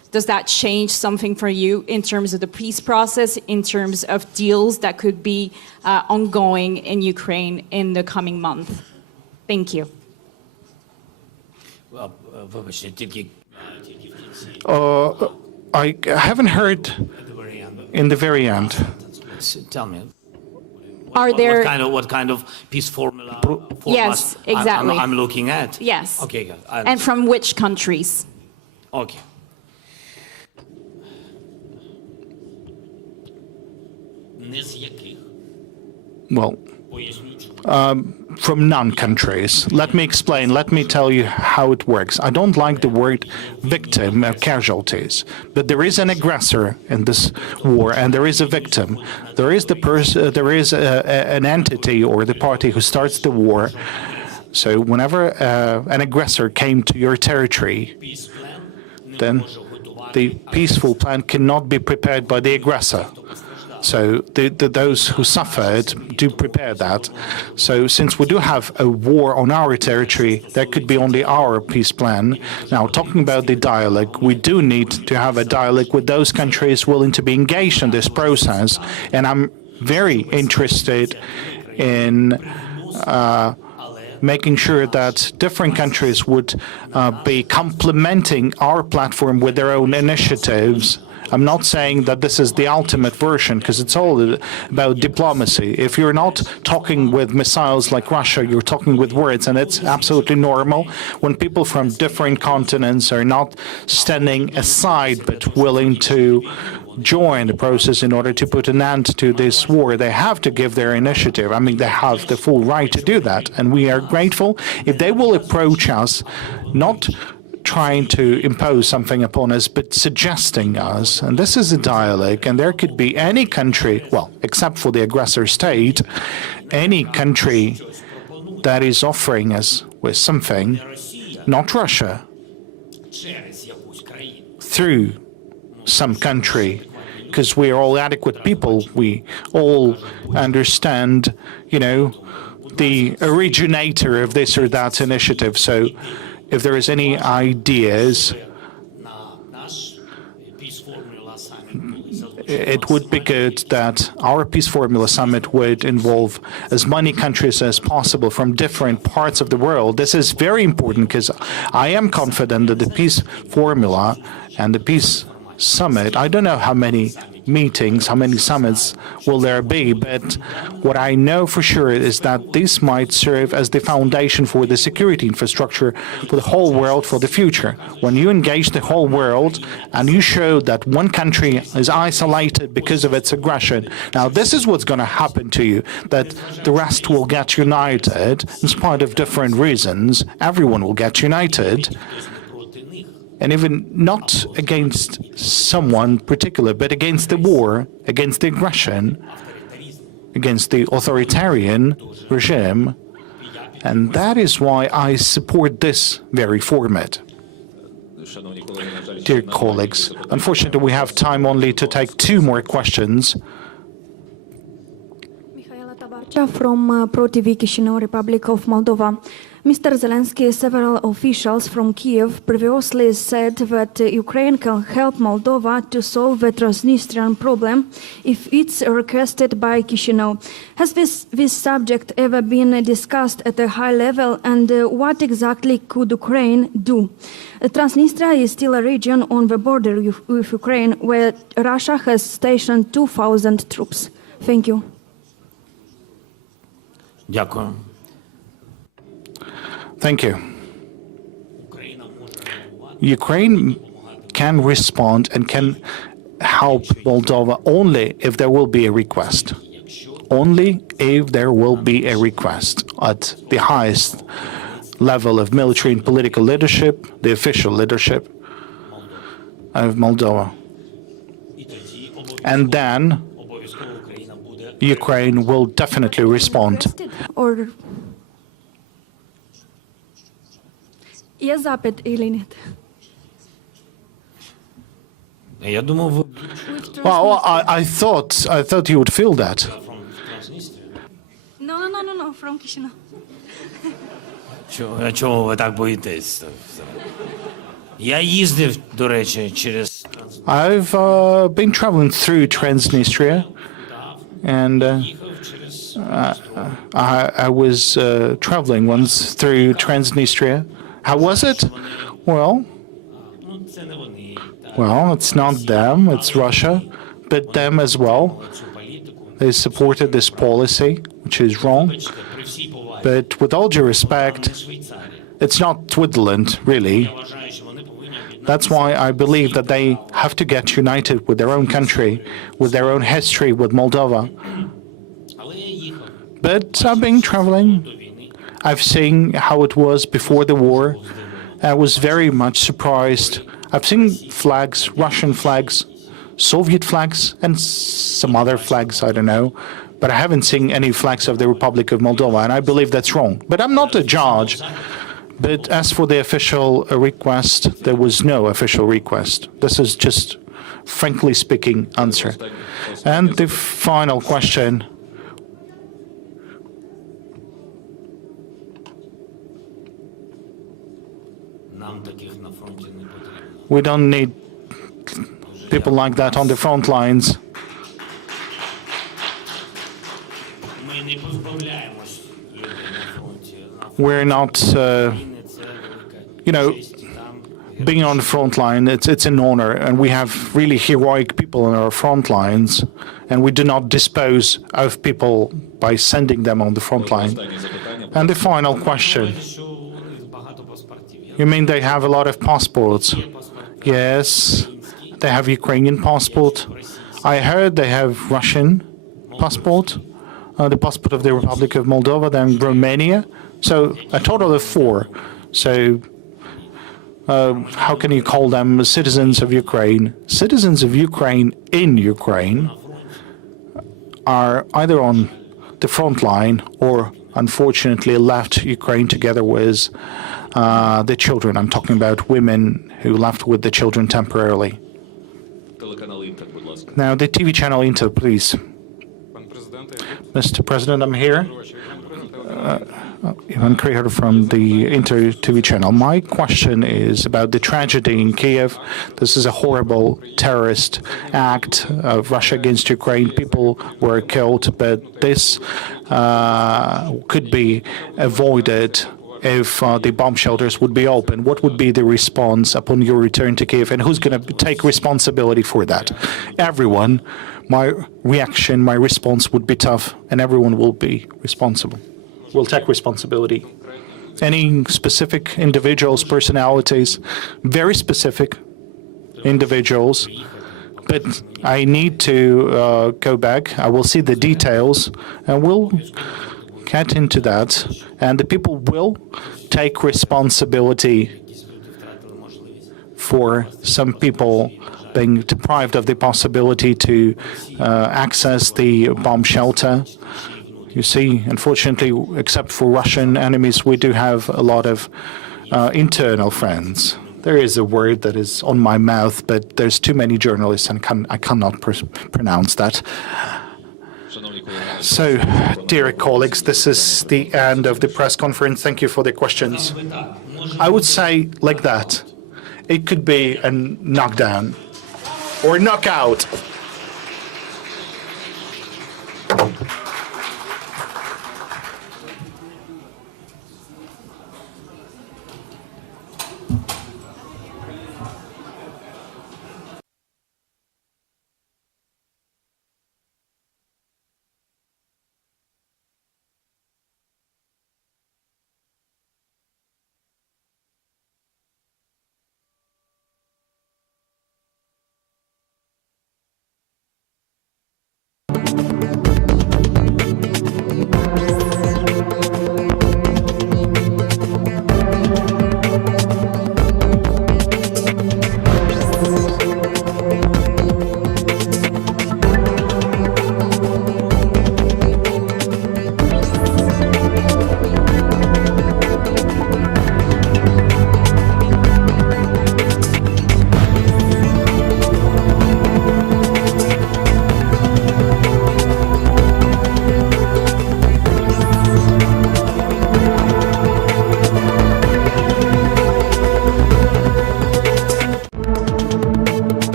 Does that change something for you in terms of the peace process, in terms of deals that could be ongoing in Ukraine in the coming month? Thank you. I haven't heard in the very end. Tell me. Are there what kind of peace formula? Yes, exactly. I'm looking at. Yes. Okay, good. And from which countries? Okay. Well, from non-countries. Let me explain. Let me tell you how it works. I don't like the word victim or casualties, but there is an aggressor in this war, and there is a victim. There is the person. There is an entity or the party who starts the war. So whenever an aggressor came to your territory, then the peaceful plan cannot be prepared by the aggressor. So those who suffered do prepare that. So since we do have a war on our territory, that could be only our peace plan. Now, talking about the dialogue, we do need to have a dialogue with those countries willing to be engaged in this process. And I'm very interested in making sure that different countries would be complementing our platform with their own initiatives. I'm not saying that this is the ultimate version, because it's all about diplomacy. If you're not talking with missiles like Russia, you're talking with words, and it's absolutely normal. When people from different continents are not standing aside but willing to join the process in order to put an end to this war, they have to give their initiative. I mean, they have the full right to do that, and we are grateful if they will approach us, not trying to impose something upon us, but suggesting us. And this is a dialogue, and there could be any country, well, except for the aggressor state, any country that is offering us with something, not Russia, through some country, because we are all adequate people. We all understand, you know, the originator of this or that initiative. So if there is any ideas, it would be good that our Peace Formula Summit would involve as many countries as possible from different parts of the world. This is very important because I am confident that the Peace Formula and the Peace Summit, I don't know how many meetings, how many summits will there be, but what I know for sure is that this might serve as the foundation for the security infrastructure for the whole world for the future. When you engage the whole world and you show that one country is isolated because of its aggression, now this is what's going to happen to you, that the rest will get united in spite of different reasons. Everyone will get united. And even not against someone particular, but against the war, against the aggression, against the authoritarian regime. And that is why I support this very format. Dear colleagues, unfortunately we have time only to take 2 more questions. From Pro-TV Chisinau, Republic of Moldova. Mr. Zelensky, several officials from Kyiv previously said that Ukraine can help Moldova to solve the Transnistrian problem if it's requested by Chisinau. Has this subject ever been discussed at a high level, and what exactly could Ukraine do? Transnistria is still a region on the border with Ukraine where Russia has stationed 2,000 troops. Thank you. Дякую. Thank you. Ukraine can respond and can help Moldova only if there will be a request. Only if there will be a request at the highest level of military and political leadership, the official leadership of Moldova. And then Ukraine will definitely respond. Or є запит или нет? Я думав, Well, I thought you would feel that. No, from Chisinau. чому ви так боїтесь? Я їздив, до речі, через... I've been traveling through Transnistria, and I was traveling once through Transnistria. How was it? Well, it's not them, it's Russia, but them as well. They supported this policy, which is wrong. But with all due respect, it's not Switzerland, really. That's why I believe that they have to get united with their own country, with their own history, with Moldova. But I've been traveling. I've seen how it was before the war. I was very much surprised. I've seen flags, Russian flags, Soviet flags, and some other flags, I don't know. But I haven't seen any flags of the Republic of Moldova, and I believe that's wrong. But I'm not a judge. But as for the official request, there was no official request. This is just, frankly speaking, answer. And the final question. We don't need people like that on the front lines. We're not, being on the front line, it's an honor, and we have really heroic people on our front lines, and we do not dispose of people by sending them on the front line. And the final question. You mean they have a lot of passports? Yes, they have Ukrainian passport. I heard they have Russian passport, the passport of the Republic of Moldova, then Romania. So a total of 4. So how can you call them citizens of Ukraine? Citizens of Ukraine in Ukraine are either on the front line or, unfortunately, left Ukraine together with the children. I'm talking about women who left with the children temporarily. Now, the TV channel Inter, please. Mr. President, I'm here. Ivan Kryhor from the Inter TV channel. My question is about the tragedy in Kyiv. This is a horrible terrorist act of Russia against Ukraine. People were killed, but this could be avoided if the bomb shelters would be open. What would be the response upon your return to Kyiv, and who's going to take responsibility for that? Everyone. My reaction, my response would be tough, and everyone will be responsible. Will take responsibility. Any specific individuals, personalities, very specific individuals, but I need to go back. I will see the details, and we'll get into that, and the people will take responsibility for some people being deprived of the possibility to access the bomb shelter. You see, unfortunately, except for Russian enemies, we do have a lot of internal friends. There is a word that is on my mouth, but there's too many journalists, and I cannot pronounce that. So, dear colleagues, this is the end of the press conference. Thank you for the questions. I would say like that. It could be a knockdown or knockout.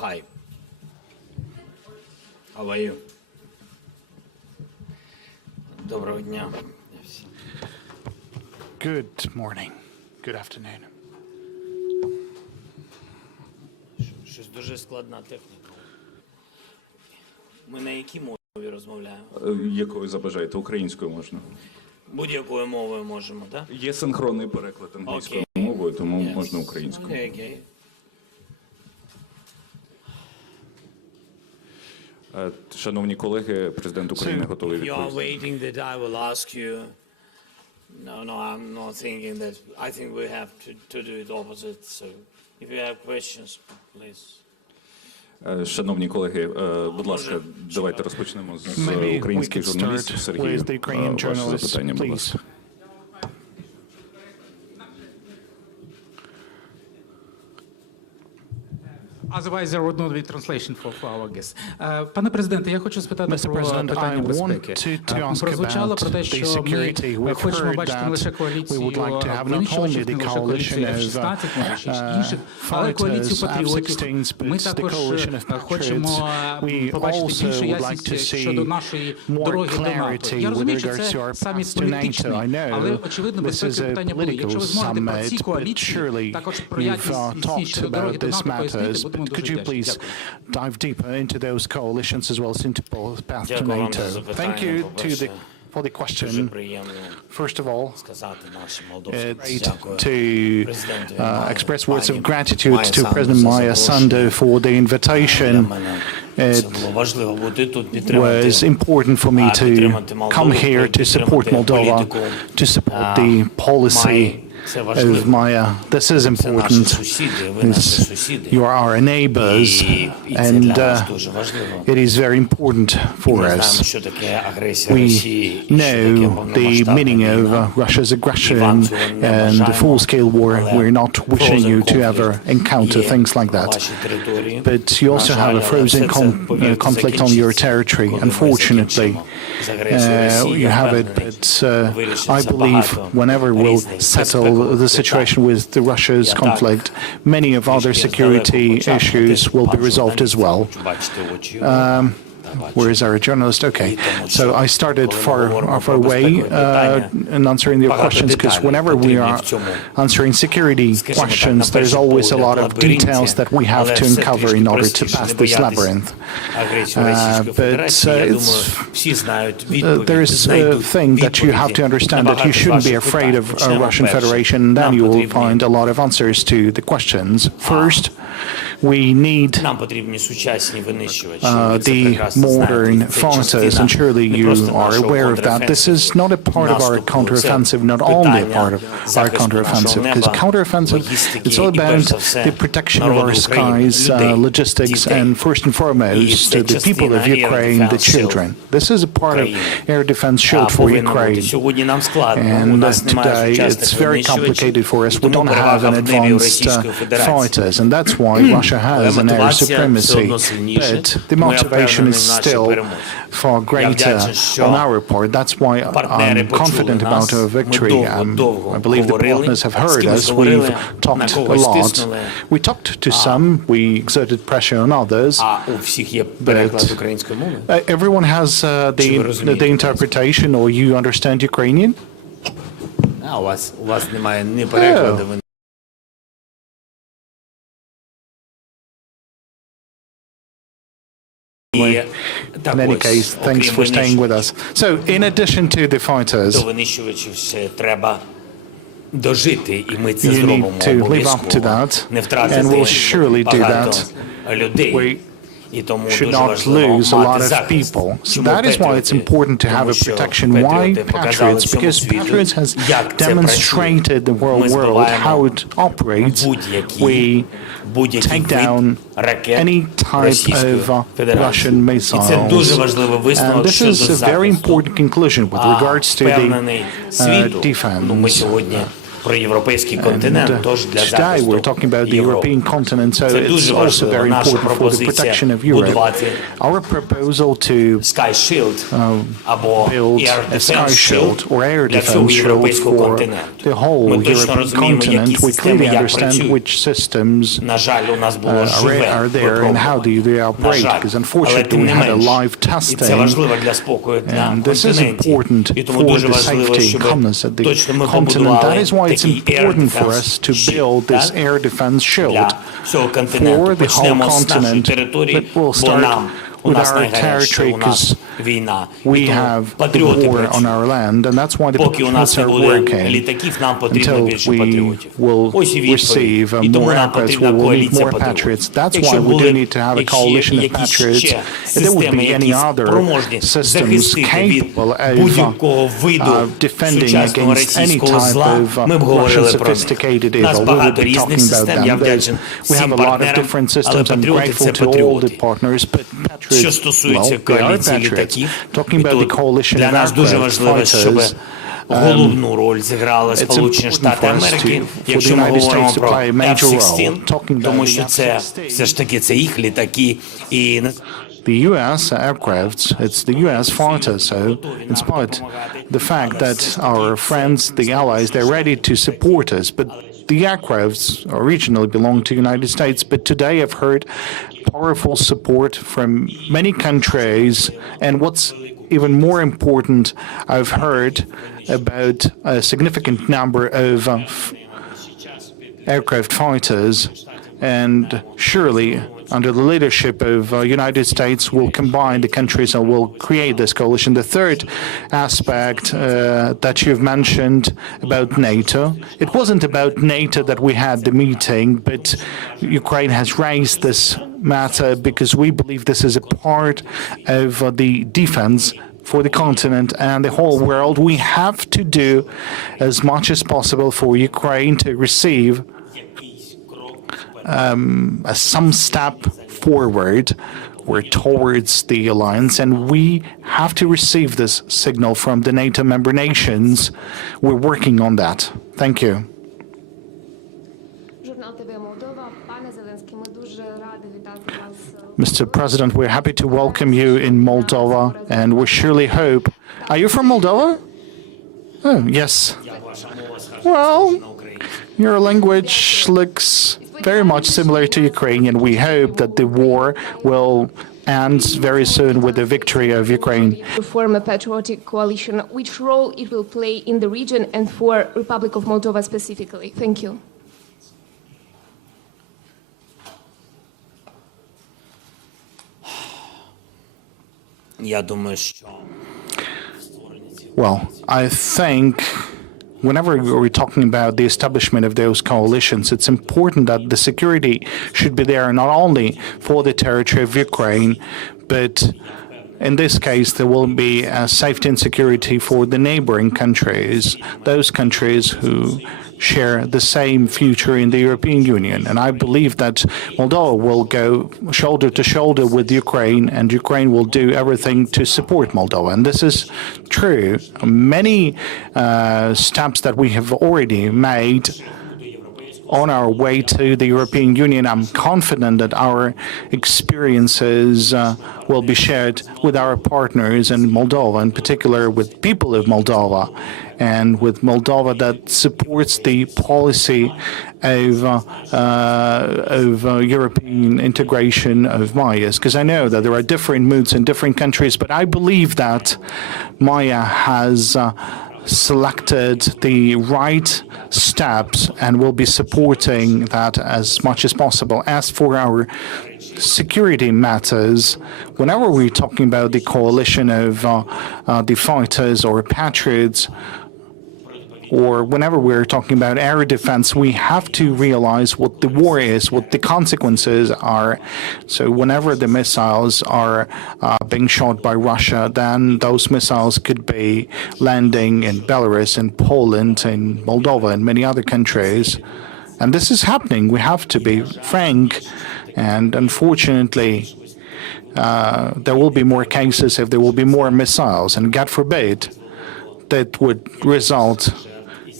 Hi. How are you? Доброго дня. Good morning. Good afternoon. Щось дуже складна техніка. Ми на якій мові розмовляємо? Якою забажаєте? Українською можна. Будь-якою мовою можемо, так? Є синхронний переклад англійською мовою, тому можна українською. Окей. Шановні колеги, президент України готовий You are відповісти. waiting that I will ask you. No, I'm not thinking that. I think we have to do it opposite. So, if you have questions, please. Шановні колеги, будь ласка, давайте розпочнемо з Maybe we українських could журналістів. start Сергій, with the Ukrainian ваше journalists, запитання, будь please. ласка. Otherwise, there would not be translation for our guests. Пане президенте, я хочу спитати про питання безпеки. Прозвучало про те, що ми хочемо бачити не лише коаліцію винищувачів, не лише коаліцію F-16, може ще інших, але коаліцію патріотів. Ми також хочемо побачити більшу ясність щодо нашої дороги до НАТО. Я розумію, що це саміт політичний, але, очевидно, безпекові питання були. Якщо ви зможете про ці коаліції, також про ясність щодо дороги до НАТО пояснити, could you please dive deeper into those coalitions as well as into both path to NATO? Thank you for the question. First of all, it's great to express words of gratitude to President Maia Sandu for the invitation. It was important for me to come here to support Moldova, to support the policy of Maia. This is important. You are our neighbors, and it is very important for us. We know the meaning of Russia's aggression and the full-scale war. We're not wishing you to ever encounter things like that. But you also have a frozen conflict on your territory, unfortunately. You have it, but I believe whenever we'll settle the situation with Russia's conflict, many of other security issues will be resolved as well. Where is our journalist? Okay. So I started far away in answering your questions, because whenever we are answering security questions, there's always a lot of details that we have to uncover in order to pass this labyrinth. But there is a thing that you have to understand, that you shouldn't be afraid of Russian Federation, and then you will find a lot of answers to the questions. First, we need the modern fighters, and surely you are aware of that. This is not a part of our counteroffensive, not only a part of our counteroffensive, because counteroffensive, it's all about the protection of our skies, logistics, and first and foremost, the people of Ukraine, the children. This is a part of air defense shield for Ukraine. And today, it's very complicated for us. We don't have an advanced fighters, and that's why Russia has an air supremacy. But the motivation is still far greater on our part. That's why I'm confident about our victory. I believe the partners have heard us. We've talked a lot. We talked to some, we exerted pressure on others, but everyone has the interpretation, or you understand Ukrainian? In any case, thanks for staying with us. So, in addition to the fighters, you need to live up to that, and we'll surely do that. We should not lose a lot of people. So that is why it's important to have a protection. Why Patriots? Because Patriots has demonstrated the world how it operates. We take down any type of Russian missiles. And this is a very important conclusion with regards to the defense. про європейський континент, тож для Today захисту we're talking about the Європи. European continent, so Це it's дуже also важливо. very Наша important for the пропозиція protection of Europe. будувати Our proposal to Sky Shield або build Air a sky Defense shield Shield or air для всього defense shield європейського for континенту. the whole Ми точно European розуміємо, continent. які We системи clearly як understand працюють. which systems На жаль, у нас було живе are there and how do they На operate, жаль, because але unfortunately тим we не had a менш, live і це testing, важливо для спокою на and this is континенті. important І тому for дуже the важливо, safety and щоб calmness of the точно ми continent. побудували That is why it's такий air important for defense us to shield, build this так? air defense shield Для всього континенту. for the whole Почнемо з нашої continent. території, But we'll бо start нам у with нас our найгарячіше, territory у нас because війна. we І тому have the патріоти war on працюють. our land, and that's why the Поки у нас patriots не are буде working літаків, нам потрібно until більше we патріотів. will Ось і відповідь. receive І тому more нам aircraft, we потрібна will need коаліція more патріотів. patriots. That's Якщо why we були do need to have a coalition of якісь patriots. ще And there would системи, be any які other спроможні systems захистити від capable of будь-якого виду defending сучасного against any російського type зла, of ми б Russian говорили про них. sophisticated У нас evil. We would багато be різних talking about систем, я them. вдячен We всім have a lot of партнерам, different але systems. I'm патріоти – це grateful to all the патріоти. partners, but Що patriots, стосується well, they are коаліції patriots. літаків, Talking і about the тут coalition для of нас дуже aircraft важливо, щоб fighters, головну роль зіграли it's Сполучені important Штати for us Америки, for the якщо ми United говоримо States to про play a major role. F-16, Talking about тому the що це F-16. все ж таки це їх літаки, і The U.S. aircrafts, it's the U.S. fighters, so despite the fact that our friends, the allies, they're ready to support us, but the aircrafts originally belong to the United States, but today I've heard powerful support from many countries, and what's even more important, I've heard about a significant number of aircraft fighters, and surely under the leadership of United States will combine the countries and will create this coalition. The third aspect that you've mentioned about NATO, it wasn't about NATO that we had the meeting, but Ukraine has raised this matter because we believe this is a part of the defense for the continent and the whole world. We have to do as much as possible for Ukraine to receive some step forward or towards the alliance, and we have to receive this signal from the NATO member nations. We're working on that. Thank you. Журнал ТВ Молдова. Пане Зеленський, ми дуже раді вітати вас. Mr. President, we're happy to welcome you in Moldova, and we surely hope. Are you from Moldova? Oh, yes. Well, your language looks very much similar to Ukrainian. We hope that the war will end very soon with the victory of Ukraine. To form a patriotic coalition, which role it will play in the region and for Republic of Moldova specifically? Thank you. я думаю, що Well, I think whenever we're talking about the establishment of those coalitions, it's important that the security should be there not only for the territory of Ukraine, but in this case, there will be safety and security for the neighboring countries, those countries who share the same future in the European Union. And I believe that Moldova will go shoulder to shoulder with Ukraine, and Ukraine will do everything to support Moldova. And this is true. Many steps that we have already made on our way to the European Union. I'm confident that our experiences will be shared with our partners in Moldova, in particular with people of Moldova, and with Moldova that supports the policy of European integration of Maia's. Because I know that there are different moods in different countries, but I believe that Maia has selected the right steps and will be supporting that as much as possible. As for our security matters, whenever we're talking about the coalition of the fighters or patriots, or whenever we're talking about air defense, we have to realize what the war is, what the consequences are. So whenever the missiles are being shot by Russia, then those missiles could be landing in Belarus, in Poland, in Moldova, and many other countries. And this is happening. We have to be frank. And unfortunately, there will be more cases if there will be more missiles. And God forbid, that would result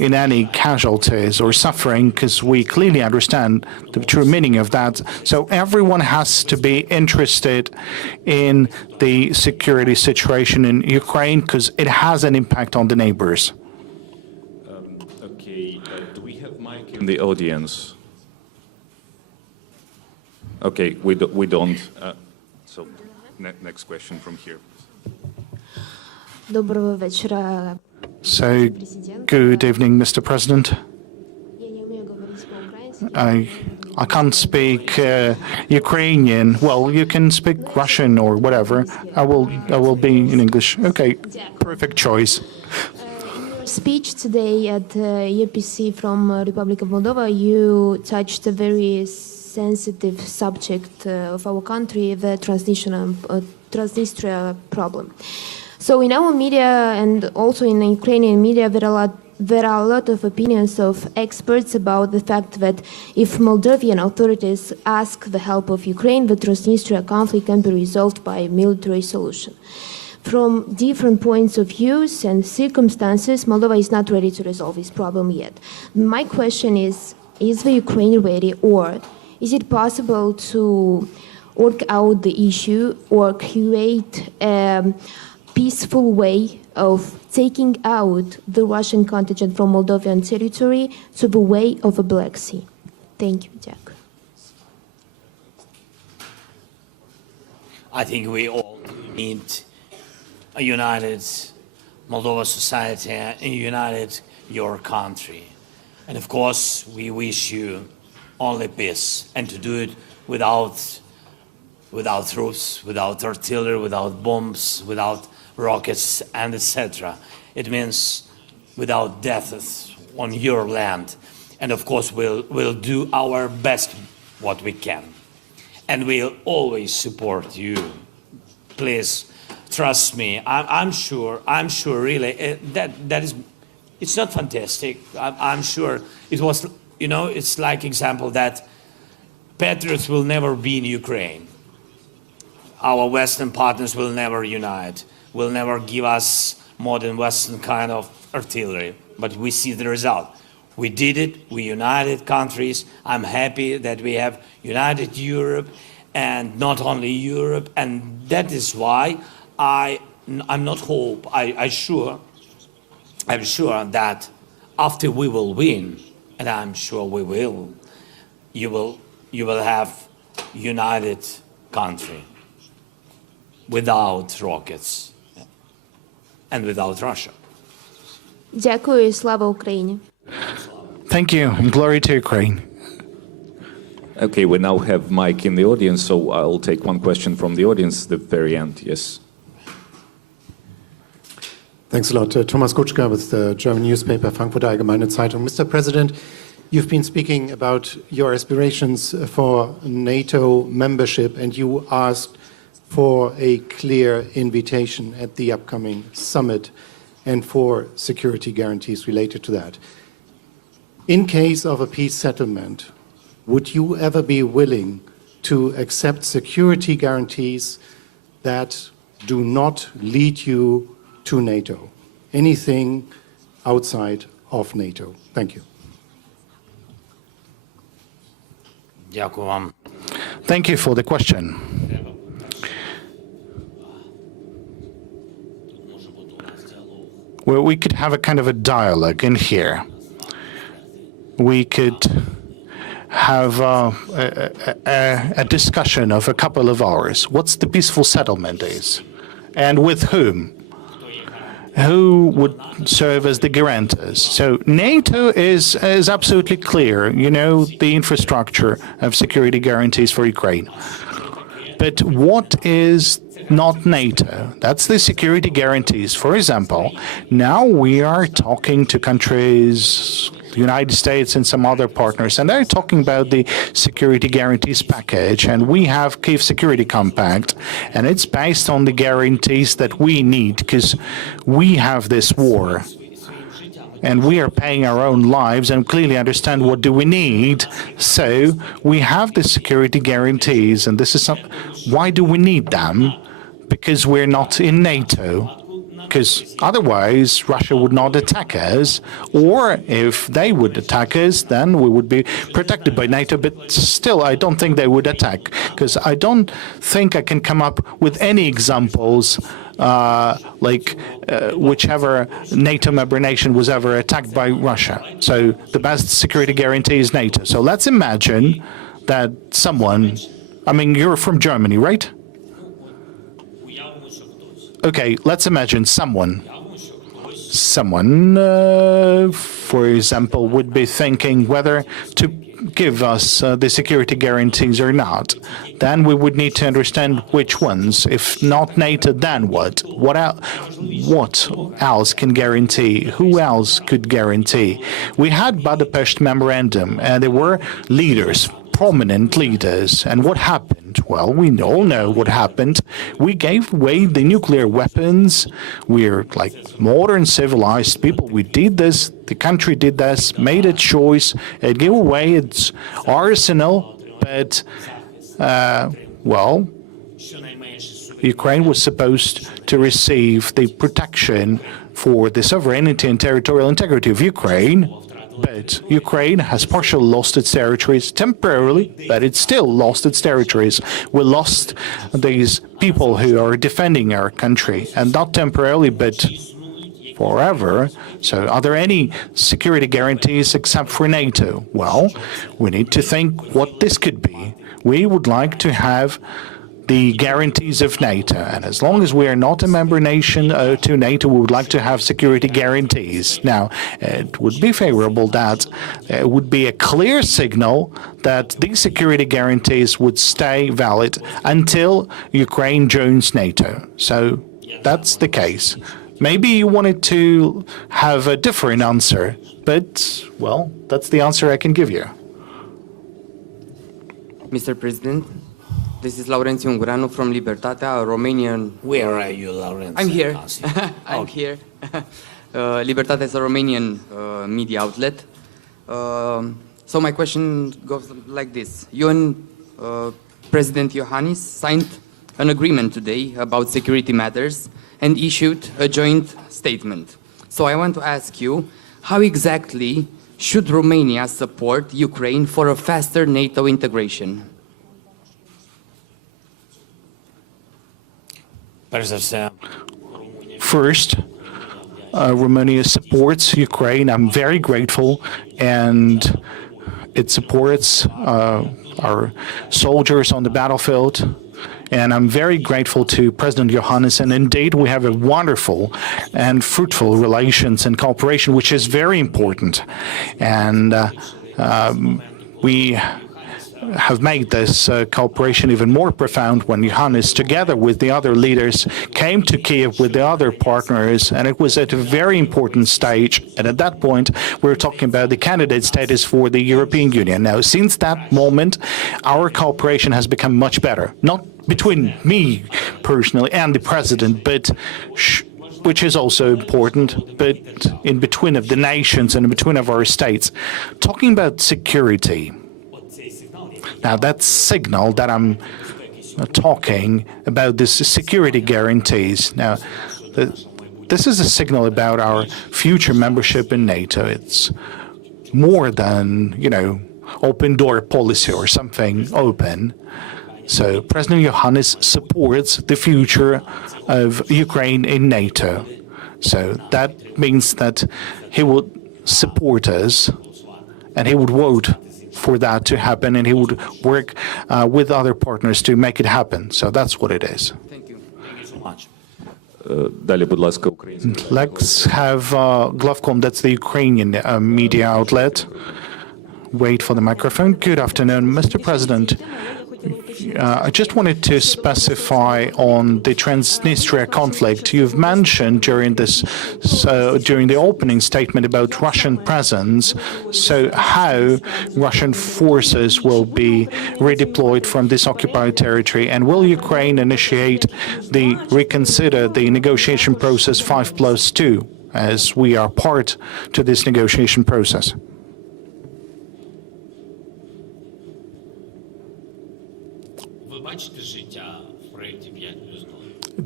in any casualties or suffering, because we clearly understand the true meaning of that. So everyone has to be interested in the security situation in Ukraine, because it has an impact on the neighbors. Okay, do we have mic in the audience? Okay, we don't. So next question from here. Доброго вечора. So, good evening, Mr. President. I can't speak Ukrainian. Well, you can speak Russian or whatever. I will be in English. Okay, perfect choice. In your speech today at EPC from Republic of Moldova, you touched a very sensitive subject of our country, the Transnistria problem. So in our media and also in the Ukrainian media, there are a lot of opinions of experts about the fact that if Moldovan authorities ask the help of Ukraine, the Transnistria conflict can be resolved by a military solution. From different points of views and circumstances, Moldova is not ready to resolve this problem yet. My question is the Ukraine ready, or is it possible to work out the issue or create a peaceful way of taking out the Russian contingent from Moldovan territory to the way of the Black Sea? Thank you, Jack. I think we all need a united Moldova society and a united your country. And of course, we wish you only peace, and to do it without troops, without artillery, without bombs, without rockets, and etc. It means without deaths on your land. And of course, we'll do our best what we can. And we'll always support you. Please trust me. I'm sure really that is, it's not fantastic. I'm sure it was, you know, it's like example that patriots will never be in Ukraine. Our Western partners will never unite, will never give us modern Western kind of artillery. But we see the result. We did it, we united countries. I'm happy that we have united Europe, and not only Europe, and that is why I'm not hope, I'm sure that after we will win, and I'm sure we will, you will have united country without rockets and without Russia. Дякую і слава Україні. Thank you, and glory to Ukraine. Okay, we now have Mike in the audience, so I'll take one question from the audience at the very end. Yes. Thanks a lot. Thomas Kutschka with the German newspaper Frankfurter Allgemeine Zeitung. Mr. President, you've been speaking about your aspirations for NATO membership, and you asked for a clear invitation at the upcoming summit and for security guarantees related to that. In case of a peace settlement, would you ever be willing to accept security guarantees that do not lead you to NATO? Anything outside of NATO? Thank you. Дякую вам. Thank you for the question. Well, we could have a kind of a dialogue in here. We could have a discussion of a couple of hours. What's the peaceful settlement is? And with whom? Who would serve as the guarantors? So NATO is absolutely clear, you know, the infrastructure of security guarantees for Ukraine. But what is not NATO? That's the security guarantees. For example, now we are talking to countries, the United States and some other partners, and they're talking about the security guarantees package, and we have Kyiv Security Compact, and it's based on the guarantees that we need, because we have this war, and we are paying our own lives and clearly understand what do we need. So we have the security guarantees, and this is why do we need them? Because we're not in NATO. because otherwise Russia would not attack us, or if they would attack us, then we would be protected by NATO, but still I don't think they would attack, because I don't think I can come up with any examples whichever NATO member nation was ever attacked by Russia. So the best security guarantee is NATO. So let's imagine that someone, I mean, you're from Germany, right? Okay, let's imagine someone, for example, would be thinking whether to give us the security guarantees or not. Then we would need to understand which ones. If not NATO, then what? What else can guarantee? Who else could guarantee? We had Budapest Memorandum, and there were leaders, prominent leaders. And what happened? Well, we all know what happened. We gave away the nuclear weapons. We're like modern, civilized people. We did this. The country did this, made a choice. It gave away its arsenal. But, well, Ukraine was supposed to receive the protection for the sovereignty and territorial integrity of Ukraine. But Ukraine has partially lost its territories temporarily, but it still lost its territories. We lost these people who are defending our country, and not temporarily, but forever. So are there any security guarantees except for NATO? Well, we need to think what this could be. We would like to have the guarantees of NATO, and as long as we are not a member nation to NATO, we would like to have security guarantees. Now, it would be favorable that it would be a clear signal that these security guarantees would stay valid until Ukraine joins NATO. So that's the case. Maybe you wanted to have a different answer, but, well, that's the answer I can give you. Mr. President, this is Laurențiu Ungureanu from Libertatea, a Romanian... Where are you, Laurențiu? I'm here. I'm here. Libertatea is a Romanian media outlet. So my question goes like this. You and President Iohannis signed an agreement today about security matters and issued a joint statement. So I want to ask you, how exactly should Romania support Ukraine for a faster NATO integration? First, Romania supports Ukraine. I'm very grateful, and it supports our soldiers on the battlefield. And I'm very grateful to President Iohannis. And indeed, we have a wonderful and fruitful relations and cooperation, which is very important. And we have made this cooperation even more profound when Iohannis, together with the other leaders, came to Kyiv with the other partners, and it was at a very important stage. And at that point, we were talking about the candidate status for the European Union. Now, since that moment, our cooperation has become much better. Not between me personally and the president, but which is also important, but in between of the nations and in between of our states. Talking about security. Now, that signal that I'm talking about, this security guarantees. Now, this is a signal about our future membership in NATO. It's more than, open door policy or something open. So President Iohannis supports the future of Ukraine in NATO. So that means that he would support us and he would vote for that to happen, and he would work with other partners to make it happen. So that's what it is. Thank you. Thank you so much. Let's have Glovcom, that's the Ukrainian media outlet. Wait for the microphone. Good afternoon, Mr. President. I just wanted to specify on the Transnistria conflict. You've mentioned during the opening statement about Russian presence. So how Russian forces will be redeployed from this occupied territory, and will Ukraine reconsider the negotiation process 5+2, as we are part to this negotiation process?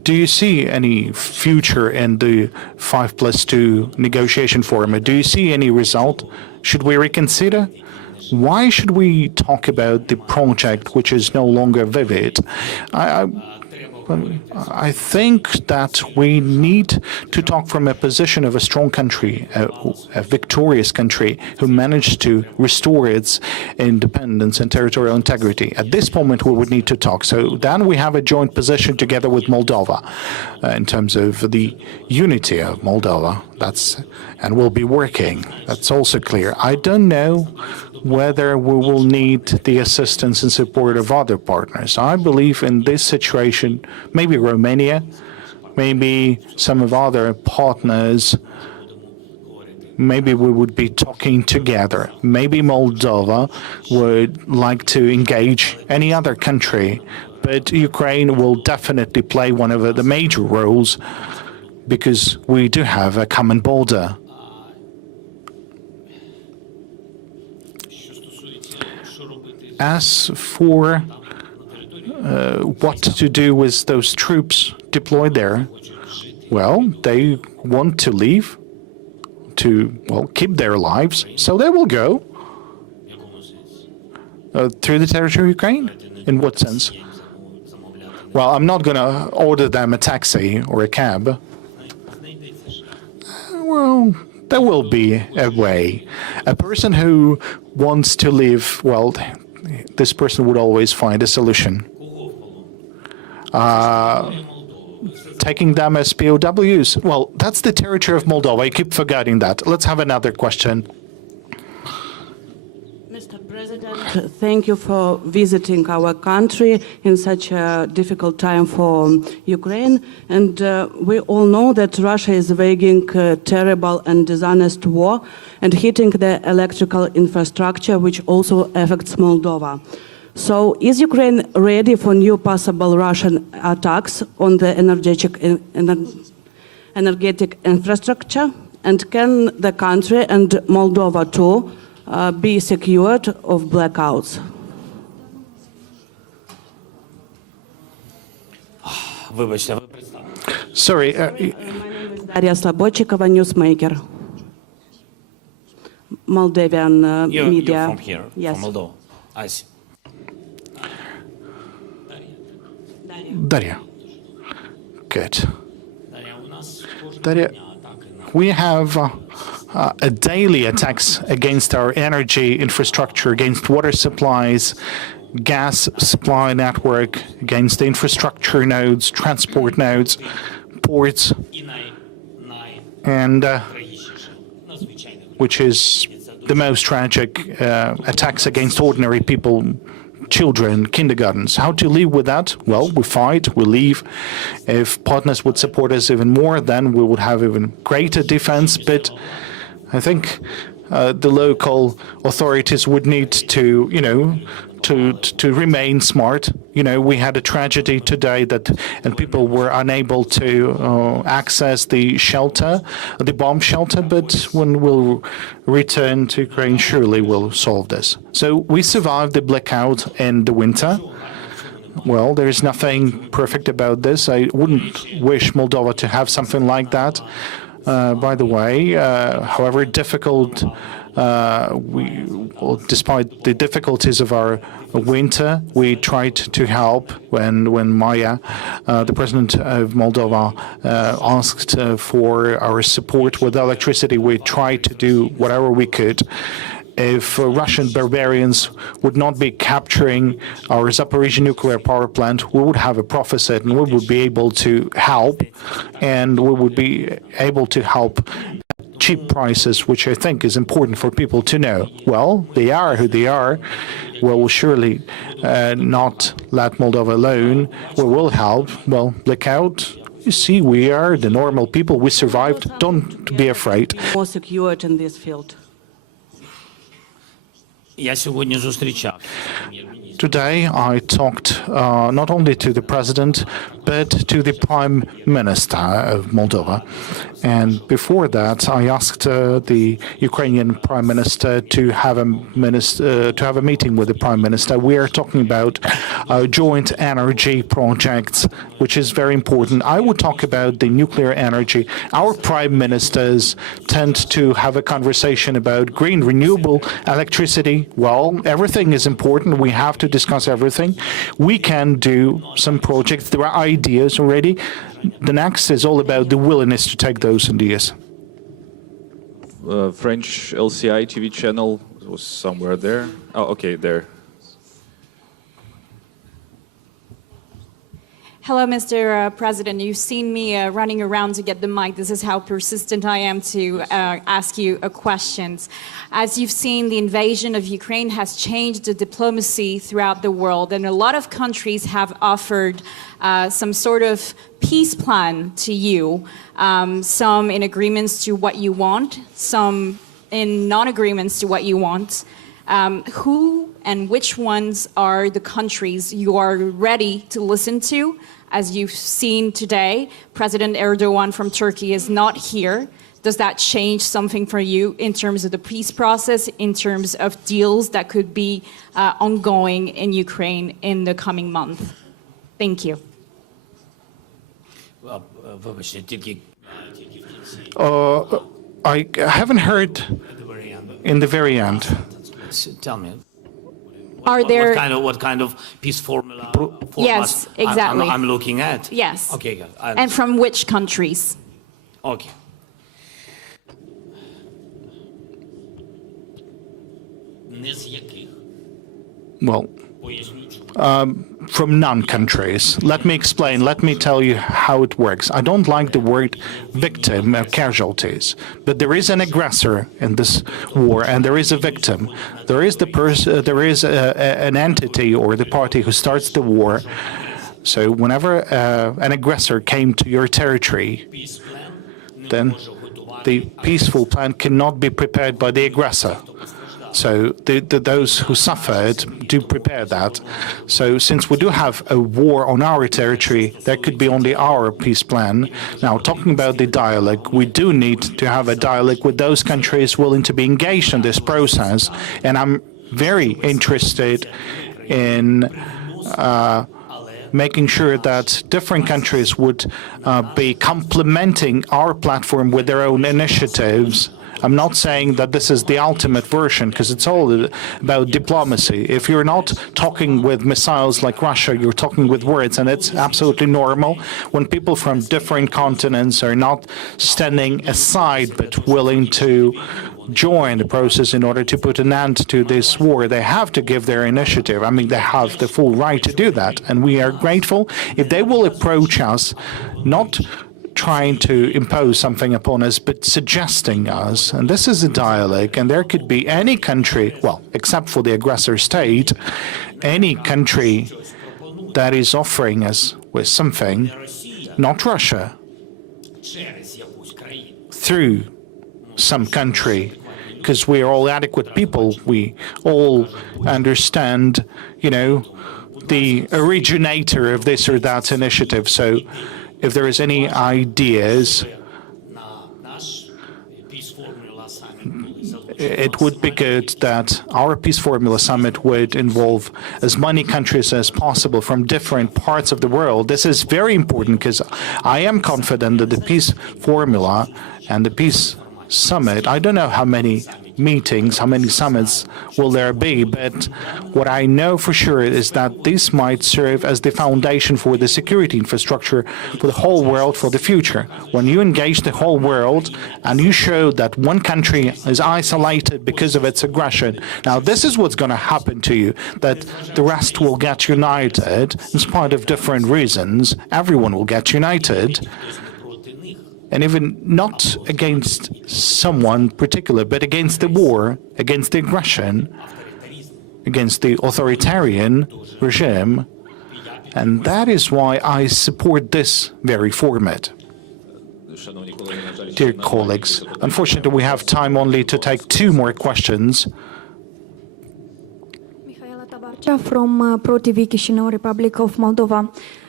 do you see any future in the 5+2 negotiation forum? Do you see any result? Should we reconsider? Why should we talk about the project which is no longer vivid? I think that we need to talk from a position of a strong country, a victorious country who managed to restore its independence and territorial integrity. At this moment, we would need to talk. So then we have a joint position together with Moldova in terms of the unity of Moldova. And we'll be working. That's also clear. I don't know whether we will need the assistance and support of other partners. I believe in this situation, maybe Romania, maybe some of other partners, maybe we would be talking together. Maybe Moldova would like to engage any other country, but Ukraine will definitely play one of the major roles because we do have a common border. As for what to do with those troops deployed there, well, they want to leave, to, well, keep their lives, so they will go through the territory of Ukraine? In what sense? Well, I'm not going to order them a taxi or a cab. Well, there will be a way. A person who wants to live, well, this person would always find a solution. Taking them as POWs, well, that's the territory of Moldova. I keep forgetting that. Let's have another question. Mr. President, thank you for visiting our country in such a difficult time for Ukraine. And we all know that Russia is waging a terrible and dishonest war and hitting the electrical infrastructure, which also affects Moldova. So is Ukraine ready for new possible Russian attacks on the energetic infrastructure? And can the country and Moldova too be secured of blackouts? Sorry. My name is Daria Slobodchikova, newsmaker. Moldovan media. You're from here, yes. from Moldova. I see. Daria. Good. Daria, we have a daily attacks against our energy infrastructure, against water supplies, gas supply network, against the infrastructure nodes, transport nodes, ports, and which is the most tragic attacks against ordinary people, children, kindergartens. How to live with that? Well, we fight, we leave. If partners would support us even more, then we would have even greater defense. But I think the local authorities would need to, to remain smart. We had a tragedy today and people were unable to access the shelter, the bomb shelter, but when we'll return to Ukraine, surely we'll solve this. So we survived the blackout in the winter. Well, there is nothing perfect about this. I wouldn't wish Moldova to have something like that. By the way, however difficult, despite the difficulties of our winter, we tried to help when Maia, the president of Moldova, asked for our support with electricity. We tried to do whatever we could. If Russian barbarians would not be capturing our Zaporizhzhia nuclear power plant, we would have a profit and we would be able to help, and we would be able to help at cheap prices, which I think is important for people to know. Well, they are who they are. We will surely not let Moldova alone. We will help. Well, blackout. You see, we are the normal people. We survived. Don't be afraid. More secured in this field. Today, I talked not only to the president, but to the Prime Minister of Moldova. And before that, I asked the Ukrainian Prime Minister to have a meeting with the Prime Minister. We are talking about joint energy projects, which is very important. I would talk about the nuclear energy. Our prime ministers tend to have a conversation about green renewable electricity. Well, everything is important. We have to discuss everything. We can do some projects. There are ideas already. The next is all about the willingness to take those ideas. French LCI TV channel was somewhere there. Oh, okay, there. Hello, Mr. President. You've seen me running around to get the mic. This is how persistent I am to ask you questions. As you've seen, the invasion of Ukraine has changed the diplomacy throughout the world, and a lot of countries have offered some sort of peace plan to you, some in agreements to what you want, some in non-agreements to what you want. Who and which ones are the countries you are ready to listen to? As you've seen today, President Erdogan from Turkey is not here. Does that change something for you in terms of the peace process, in terms of deals that could be ongoing in Ukraine in the coming month? Thank you. I haven't heard in the very end. Tell me. Are there what kind of peace formula? Yes, exactly. I'm looking at. Yes. Okay, good. And from which countries? Okay. Well, from non-countries. Let me explain. Let me tell you how it works. I don't like the word victim or casualties, but there is an aggressor in this war, and there is a victim. There is the person. There is an entity or the party who starts the war. So whenever an aggressor came to your territory, then the peaceful plan cannot be prepared by the aggressor. So those who suffered do prepare that. So since we do have a war on our territory, there could be only our peace plan. Now, talking about the dialogue, we do need to have a dialogue with those countries willing to be engaged in this process. And I'm very interested in making sure that different countries would be complementing our platform with their own initiatives. I'm not saying that this is the ultimate version, because it's all about diplomacy. If you're not talking with missiles like Russia, you're talking with words, and it's absolutely normal when people from different continents are not standing aside but willing to join the process in order to put an end to this war. They have to give their initiative. I mean, they have the full right to do that, and we are grateful if they will approach us, not trying to impose something upon us, but suggesting us. And this is a dialogue, and there could be any country, well, except for the aggressor state, any country that is offering us with something, not Russia, through some country, because we are all adequate people. We all understand, you know, the originator of this or that initiative. So if there is any ideas, it would be good that our Peace Formula Summit would involve as many countries as possible from different parts of the world. This is very important because I am confident that the Peace Formula and the Peace Summit, I don't know how many meetings, how many summits will there be, but what I know for sure is that this might serve as the foundation for the security infrastructure for the whole world for the future. When you engage the whole world and you show that one country is isolated because of its aggression, now this is what's going to happen to you, that the rest will get united in spite of different reasons. Everyone will get united. And even not against someone particular, but against the war, against the aggression, against the authoritarian regime. And that is why I support this very format. Dear colleagues, unfortunately we have time only to take 2 more questions. From Pro TV Chișinău, Republic of Moldova.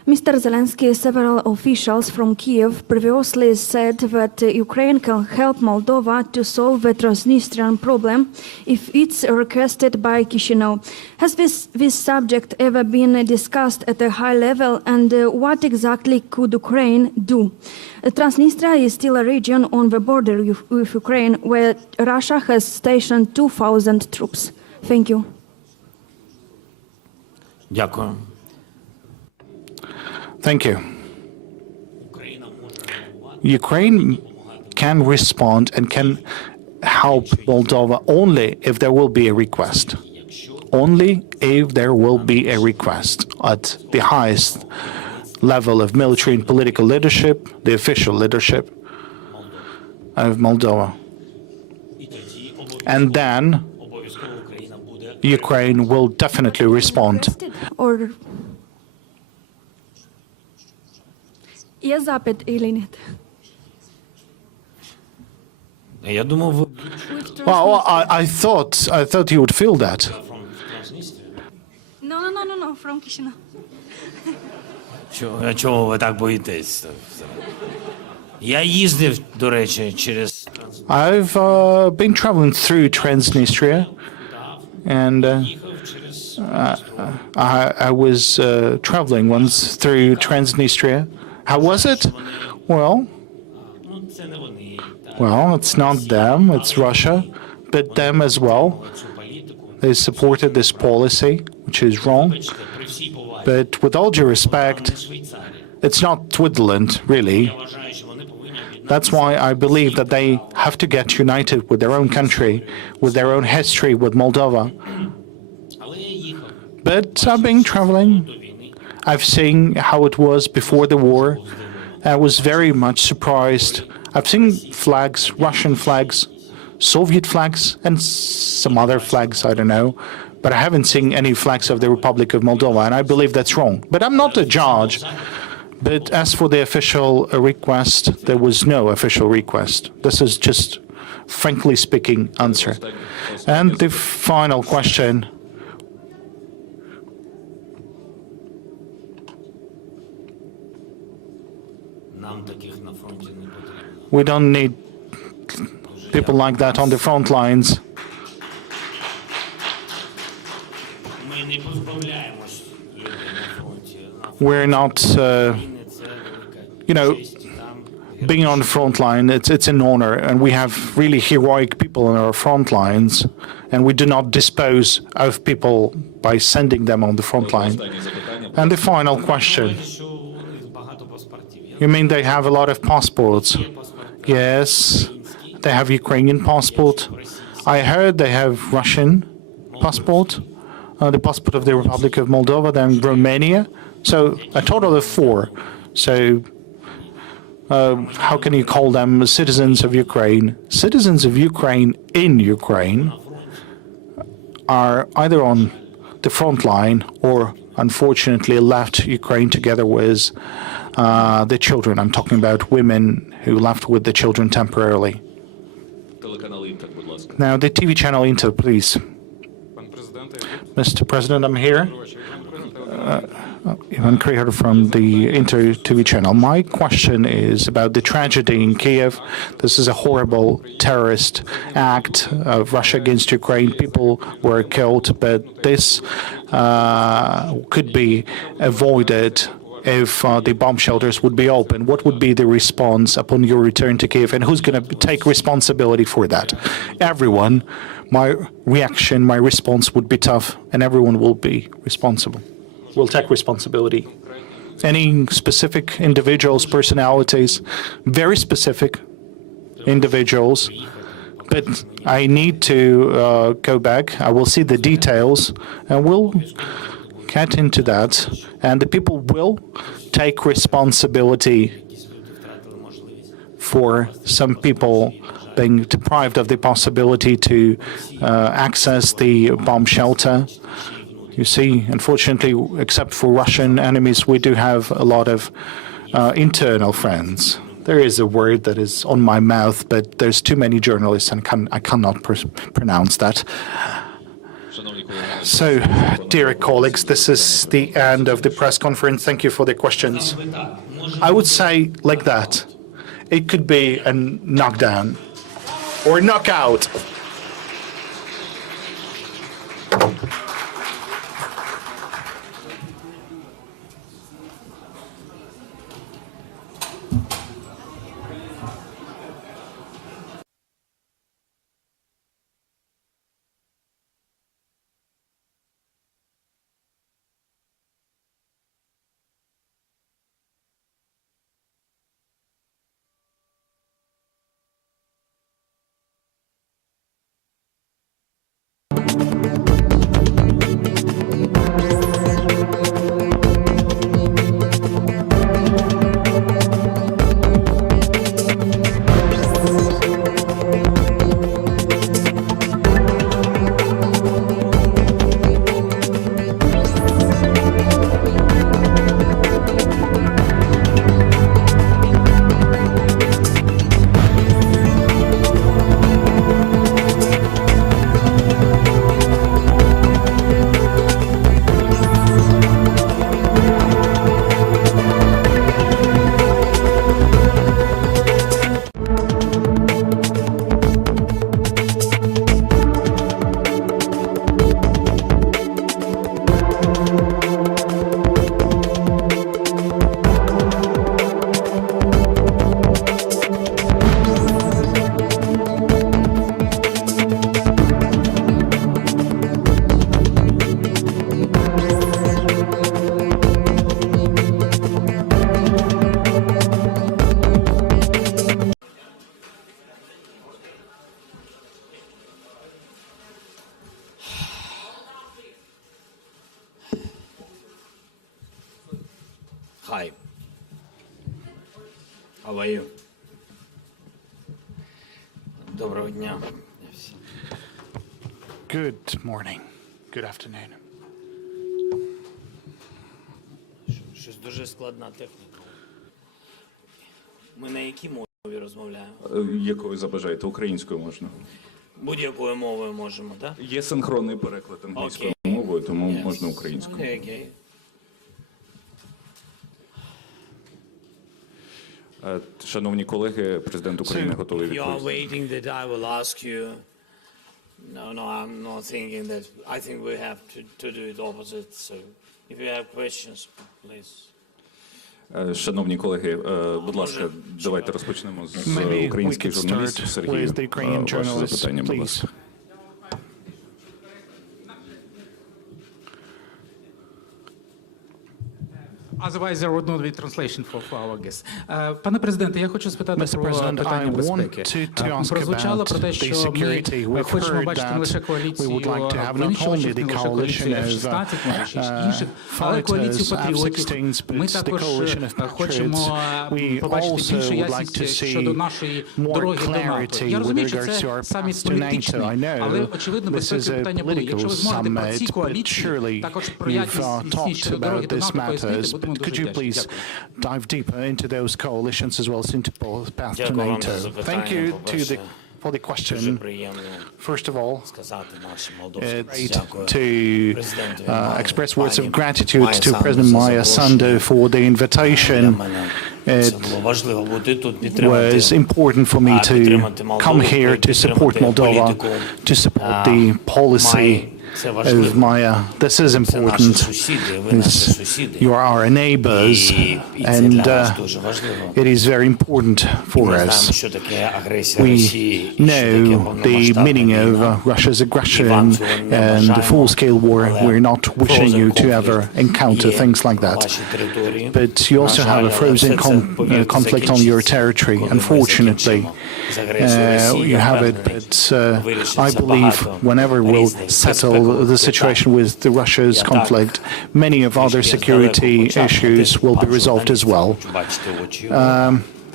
Mr. Zelensky, several officials from Kyiv previously said that Ukraine can help Moldova to solve the Transnistrian problem if it's requested by Chisinau. Has this subject ever been discussed at a high level, and what exactly could Ukraine do? Transnistria is still a region on the border with Ukraine where Russia has stationed 2,000 troops. Thank you. Дякую. Thank you. Ukraine can respond and can help Moldova only if there will be a request. Only if there will be a request at the highest level of military and political leadership, the official leadership of Moldova. And then Ukraine will definitely respond. Or є запит или нет? Я думав, ви Well, I thought you would feel that. No, from Chisinau. чого ви так боїтесь? Я їздив, до речі, через I've been traveling through Transnistria, and I was traveling once through Transnistria. How was it? Well, it's not them, it's Russia, but them as well. They supported this policy, which is wrong. But with all due respect, it's not Switzerland, really. That's why I believe that they have to get united with their own country, with their own history, with Moldova. But I've been traveling. I've seen how it was before the war. I was very much surprised. I've seen flags, Russian flags, Soviet flags, and some other flags, I don't know. But I haven't seen any flags of the Republic of Moldova, and I believe that's wrong. But I'm not a judge. But as for the official request, there was no official request. This is just, frankly speaking, answer. And the final question. We don't need people like that on the front lines. We're not, being on the front line, it's an honor, and we have really heroic people on our front lines, and we do not dispose of people by sending them on the front line. And the final question. You mean they have a lot of passports? Yes, they have Ukrainian passport. I heard they have Russian passport, the passport of the Republic of Moldova, then Romania. So a total of 4. So how can you call them citizens of Ukraine? Citizens of Ukraine in Ukraine are either on the front line or, unfortunately, left Ukraine together with the children. I'm talking about women who left with the children temporarily. Now, the TV channel Inter, please. Mr. President, I'm here. Ivan Kryhar from the Inter TV channel. My question is about the tragedy in Kyiv. This is a horrible terrorist act of Russia against Ukraine. People were killed, but this could be avoided if the bomb shelters would be open. What would be the response upon your return to Kyiv, and who's going to take responsibility for that? Everyone. My reaction, my response would be tough, and everyone will be responsible. Will take responsibility. Any specific individuals, personalities, very specific individuals, but I need to go back. I will see the details, and we'll get into that, and the people will take responsibility for some people being deprived of the possibility to access the bomb shelter. You see, unfortunately, except for Russian enemies, we do have a lot of internal friends. There is a word that is on my mouth, but there's too many journalists, and I cannot pronounce that. So, dear colleagues, this is the end of the press conference. Thank you for the questions. I would say like that. It could be a knockdown or knockout. Hi. How are you? Доброго дня. Good morning. Good afternoon. Щось дуже складна техніка. Ми на якій мові розмовляємо? Якою забажаєте? Українською можна. Будь-якою мовою можемо, так? Є синхронний переклад англійською мовою, тому можна українською. Окей. Шановні колеги, президент України готовий You are відповісти. waiting that I will ask you. No, I'm not thinking that. I think we have to do it opposite. So, if you have questions, please. Шановні колеги, будь ласка, давайте розпочнемо з Maybe we українських could журналістів. start Сергію, with the Ukrainian ваше journalists, запитання, будь please. ласка. Otherwise, there would not be translation for our guests. Пане президенте, я хочу спитати Mr. про President, питання I безпеки. want to ask Прозвучало про те, about що the security. ми We've хочемо heard бачити не лише that we коаліцію would like to have not винищувачів, only не the лише коаліцію coalition of F-16, не лише інших, але коаліцію fighters, патріотів. F-16s, Ми but the також coalition of хочемо patriots. We побачити also більшу would like to ясність щодо see нашої more дороги до НАТО. clarity Я with розумію, що regards to це our саміт path to NATO. політичний, I know але, очевидно, this is безпекові a питання були. Якщо ви political зможете про ці summit, but коаліції, surely також про you've якість talked щодо дороги about до these НАТО пояснити, matters, будемо but дуже could you вдячні. please Дякую. dive deeper into those coalitions as well as into path to Дякую вам за NATO? запитання. Thank you По-перше, for the дуже question. приємно First of all, сказати нашим молдовським it's дякую to президенту express words of Маї gratitude to Санду President за Maia запрошення. Sandu for the Для invitation. мене це It було важливо бути тут, підтримати was important for me to підтримати Молдову, come here to support підтримати Moldova, політику to support the policy Маї. Це of важливо. Maya. This is Це наші important. сусіди, ви наші сусіди. You are our neighbors, І це and для нас дуже важливо. it is very important for Ми знаємо, us. що таке агресія We Росії, і що таке know the повномасштабна meaning війна. of Russia's І aggression вам цього не and the бажаємо, full-scale war. але We're not wishing you to frozen ever conflict encounter є things like на that. вашій території. But you also На have жаль, a але frozen все це, повірте, conflict on your закінчиться, territory. коли ми Unfortunately, закінчимо з агресією Росії. you Я have it, впевнений, but I вирішиться believe багато whenever we'll різних settle безпекових the situation with the Russia's Я так conflict, many of other трішки security здалеку почав, issues will be пан resolved as журналіст, well. хочу бачити в очі.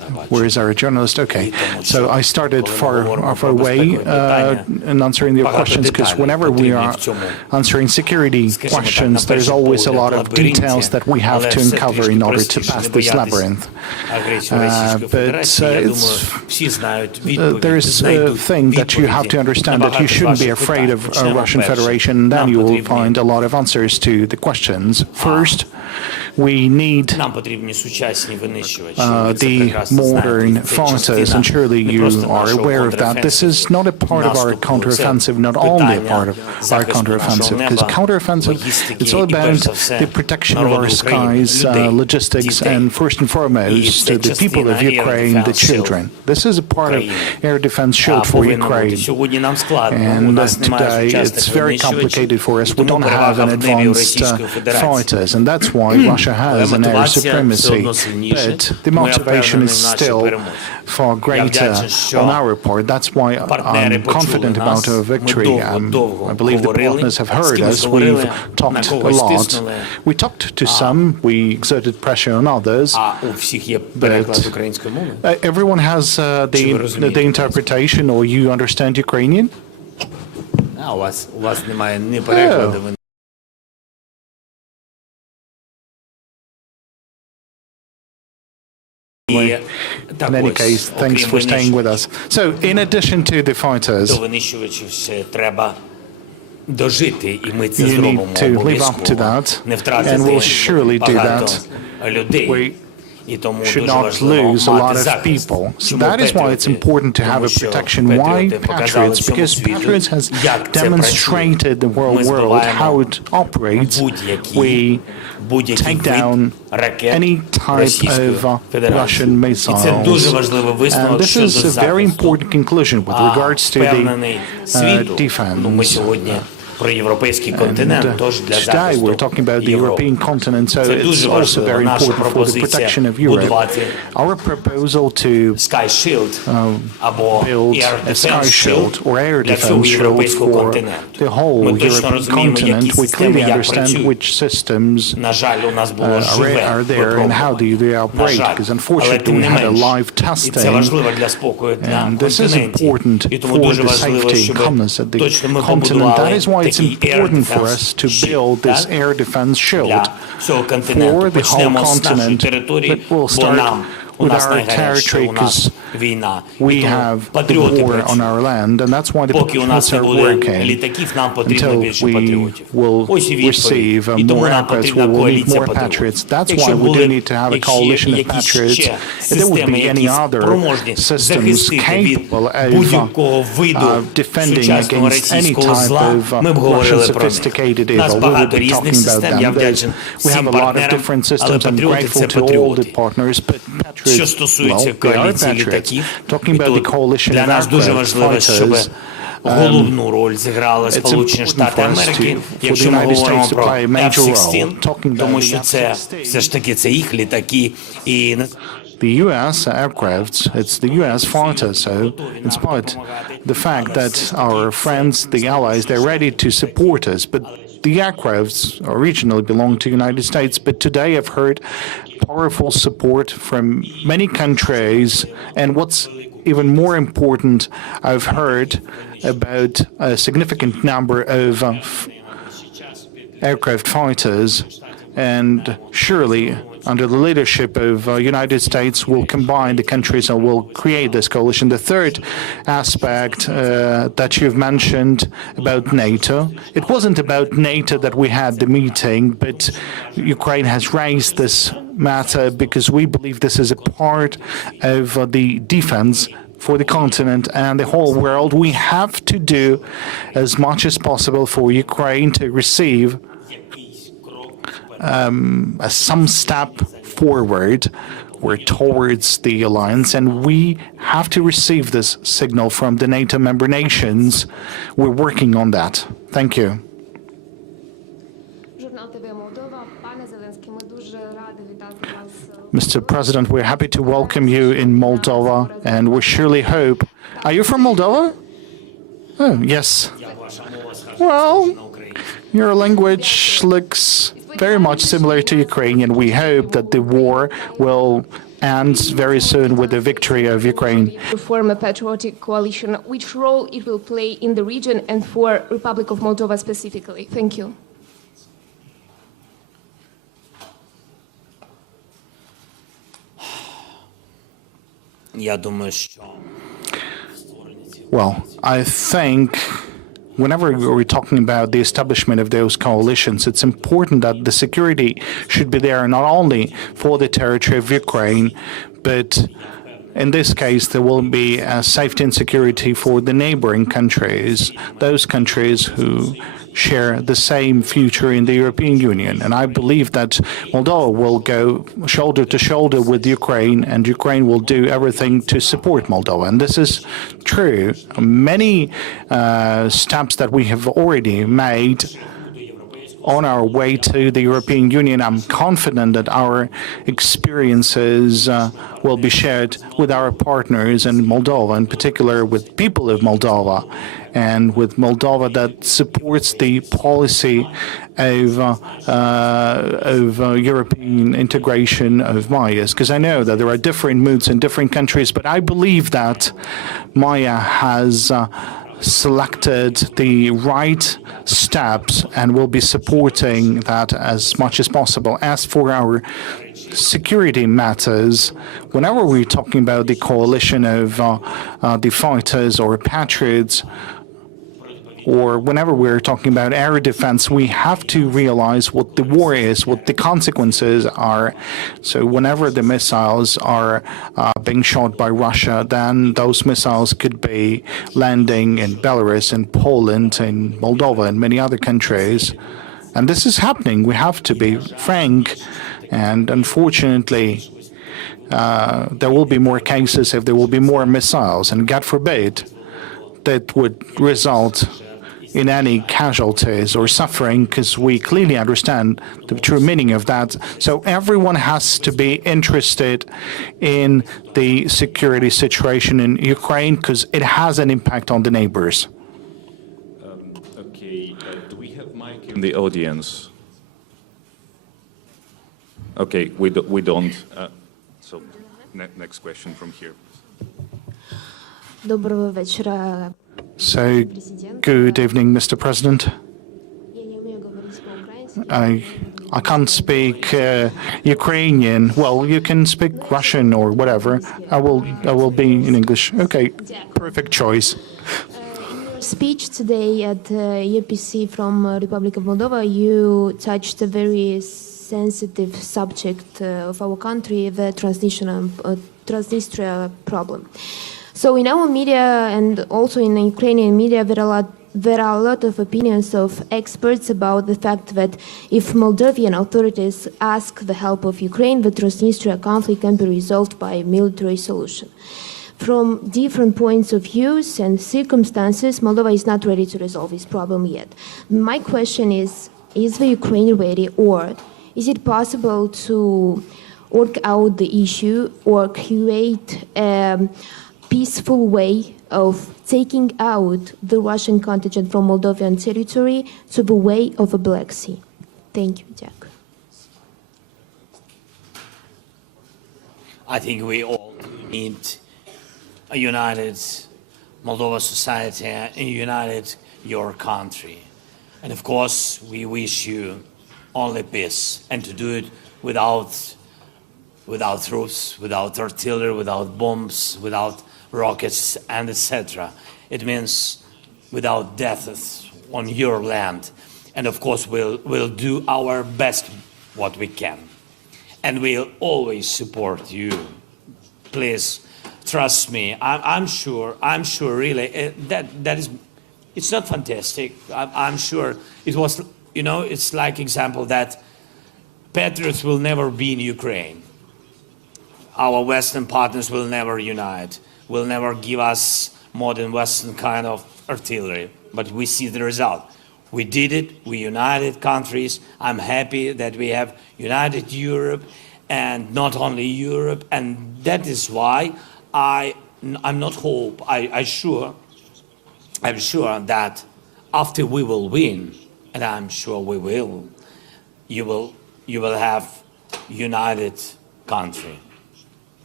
Where is our journalist? Okay. So I started far away in answering your questions, because whenever we are answering security questions, there's always a lot of details that we have to uncover in order to pass this labyrinth. There's a thing that you have to understand, that you shouldn't be afraid of Russian Federation, then you will find a lot of answers to the questions. First, we need the modern fighters, and surely you are aware of that. This is not a part of our counteroffensive, not only a part of our counteroffensive, because counteroffensive, it's all about the protection of our skies, logistics, and first and foremost, the people of Ukraine, the children. This is a part of air defense shield for Ukraine. And today, it's very complicated for us. We don't have an advanced fighters, and that's why Russia has an air supremacy, but the motivation is still far greater on our part. That's why I'm confident about our victory. I believe the partners have heard us. We've talked a lot. We talked to some, we exerted pressure on others, but everyone has the interpretation, or you understand Ukrainian? In any case, thanks for staying with us. So, in addition to the fighters, you need to live up to that, and we'll surely do that. We should not lose a lot of people. So that is why it's important to have a protection. Why Patriots? Because Patriots has demonstrated the world how it operates. We take down any type of Russian missiles. And this is a very important conclusion with regards to the defense. And today we're talking about the European continent, so it's also very important for the protection of Europe. Our proposal to build a sky shield or air defense shield for the whole European continent, we clearly understand which systems are there and how they operate, because unfortunately we had a live testing, and this is important for the safety and calmness of the continent. That is why it's important for us to build this air defense shield for the whole continent, that will start with our territory, because we have the war on our land, and that's why the Patriots are working. Until we will receive more aircrafts, we will need more Patriots. That's why we do need to have a coalition of Patriots. If there would be any other systems capable of defending against any type of Russian sophisticated evil, we would be talking about them. We have a lot of different systems. I'm grateful to all the partners, but Patriots, well, they are Patriots. Talking about the coalition of aircraft fighters, it's important for us for the United States to play a major role. Talking about the U.S. aircrafts, it's the U.S. fighters, so in spite of the fact that our friends, the allies, they're ready to support us, but the aircrafts originally belonged to the United States, but today I've heard powerful support from many countries, and what's even more important, I've heard about a significant number of aircraft fighters, and surely under the leadership of United States will combine the countries and will create this coalition. The third aspect that you've mentioned about NATO, it wasn't about NATO that we had the meeting, but Ukraine has raised this matter because we believe this is a part of the defense for the continent and the whole world. We have to do as much as possible for Ukraine to receive some step forward or towards the alliance, and we have to receive this signal from the NATO member nations. We're working on that. Thank you. Mr. President, we're happy to welcome you in Moldova, and we surely hope... Are you from Moldova? Oh, yes. Well, your language looks very much similar to Ukrainian. We hope that the war will ends very soon with the victory of Ukraine. To form a patriotic coalition, which role it will play in the region and for Republic of Moldova specifically? Thank you. Well, I think whenever we're talking about the establishment of those coalitions, it's important that the security should be there not only for the territory of Ukraine, but in this case, there will be safety and security for the neighboring countries, those countries who share the same future in the European Union. And I believe that Moldova will go shoulder to shoulder with Ukraine, and Ukraine will do everything to support Moldova. And this is true. Many steps that we have already made on our way to the European Union, I'm confident that our experiences will be shared with our partners in Moldova, in particular with people of Moldova, and with Moldova that supports the policy of European integration of Maia's. Because I know that there are different moods in different countries, but I believe that Maia has selected the right steps and will be supporting that as much as possible. As for our security matters, whenever we're talking about the coalition of the fighters or patriots, or whenever we're talking about air defense, we have to realize what the war is, what the consequences are. So whenever the missiles are being shot by Russia, then those missiles could be landing in Belarus, in Poland, in Moldova, and many other countries. And this is happening. We have to be frank. And unfortunately, there will be more cases if there will be more missiles. And God forbid, that would result in any casualties or suffering, because we clearly understand the true meaning of that. So everyone has to be interested in the security situation in Ukraine, because it has an impact on the neighbors. Okay, do we have mic in the audience? Okay, we don't. So next question from here. Доброго вечора. So, good evening, Mr. President. I can't speak Ukrainian. Well, you can speak Russian or whatever. I will be in English. Okay, perfect choice. In your speech today at UPC from Republic of Moldova, you touched a very sensitive subject of our country, the Transnistria problem. So in our media and also in the Ukrainian media, there are a lot of opinions of experts about the fact that if Moldovan authorities ask the help of Ukraine, the Transnistria conflict can be resolved by a military solution. From different points of views and circumstances, Moldova is not ready to resolve this problem yet. My question is the Ukraine ready, or is it possible to work out the issue or create a peaceful way of taking out the Russian contingent from Moldovan territory to the way of the Black Sea? Thank you, Jack. I think we all need a united Moldova society and a united your country. And of course, we wish you only peace, and to do it without troops, without artillery, without bombs, without rockets, and etc. It means without deaths on your land. And of course, we'll do our best what we can. And we'll always support you. Please trust me. I'm sure really that is, it's not fantastic. I'm sure it was, you know, it's like example that patriots will never be in Ukraine. Our Western partners will never unite, will never give us modern Western kind of artillery. But we see the result. We did it, we united countries. I'm happy that we have united Europe, and not only Europe, and that is why I'm not hope, I'm sure that after we will win, and I'm sure we will, you will have united country.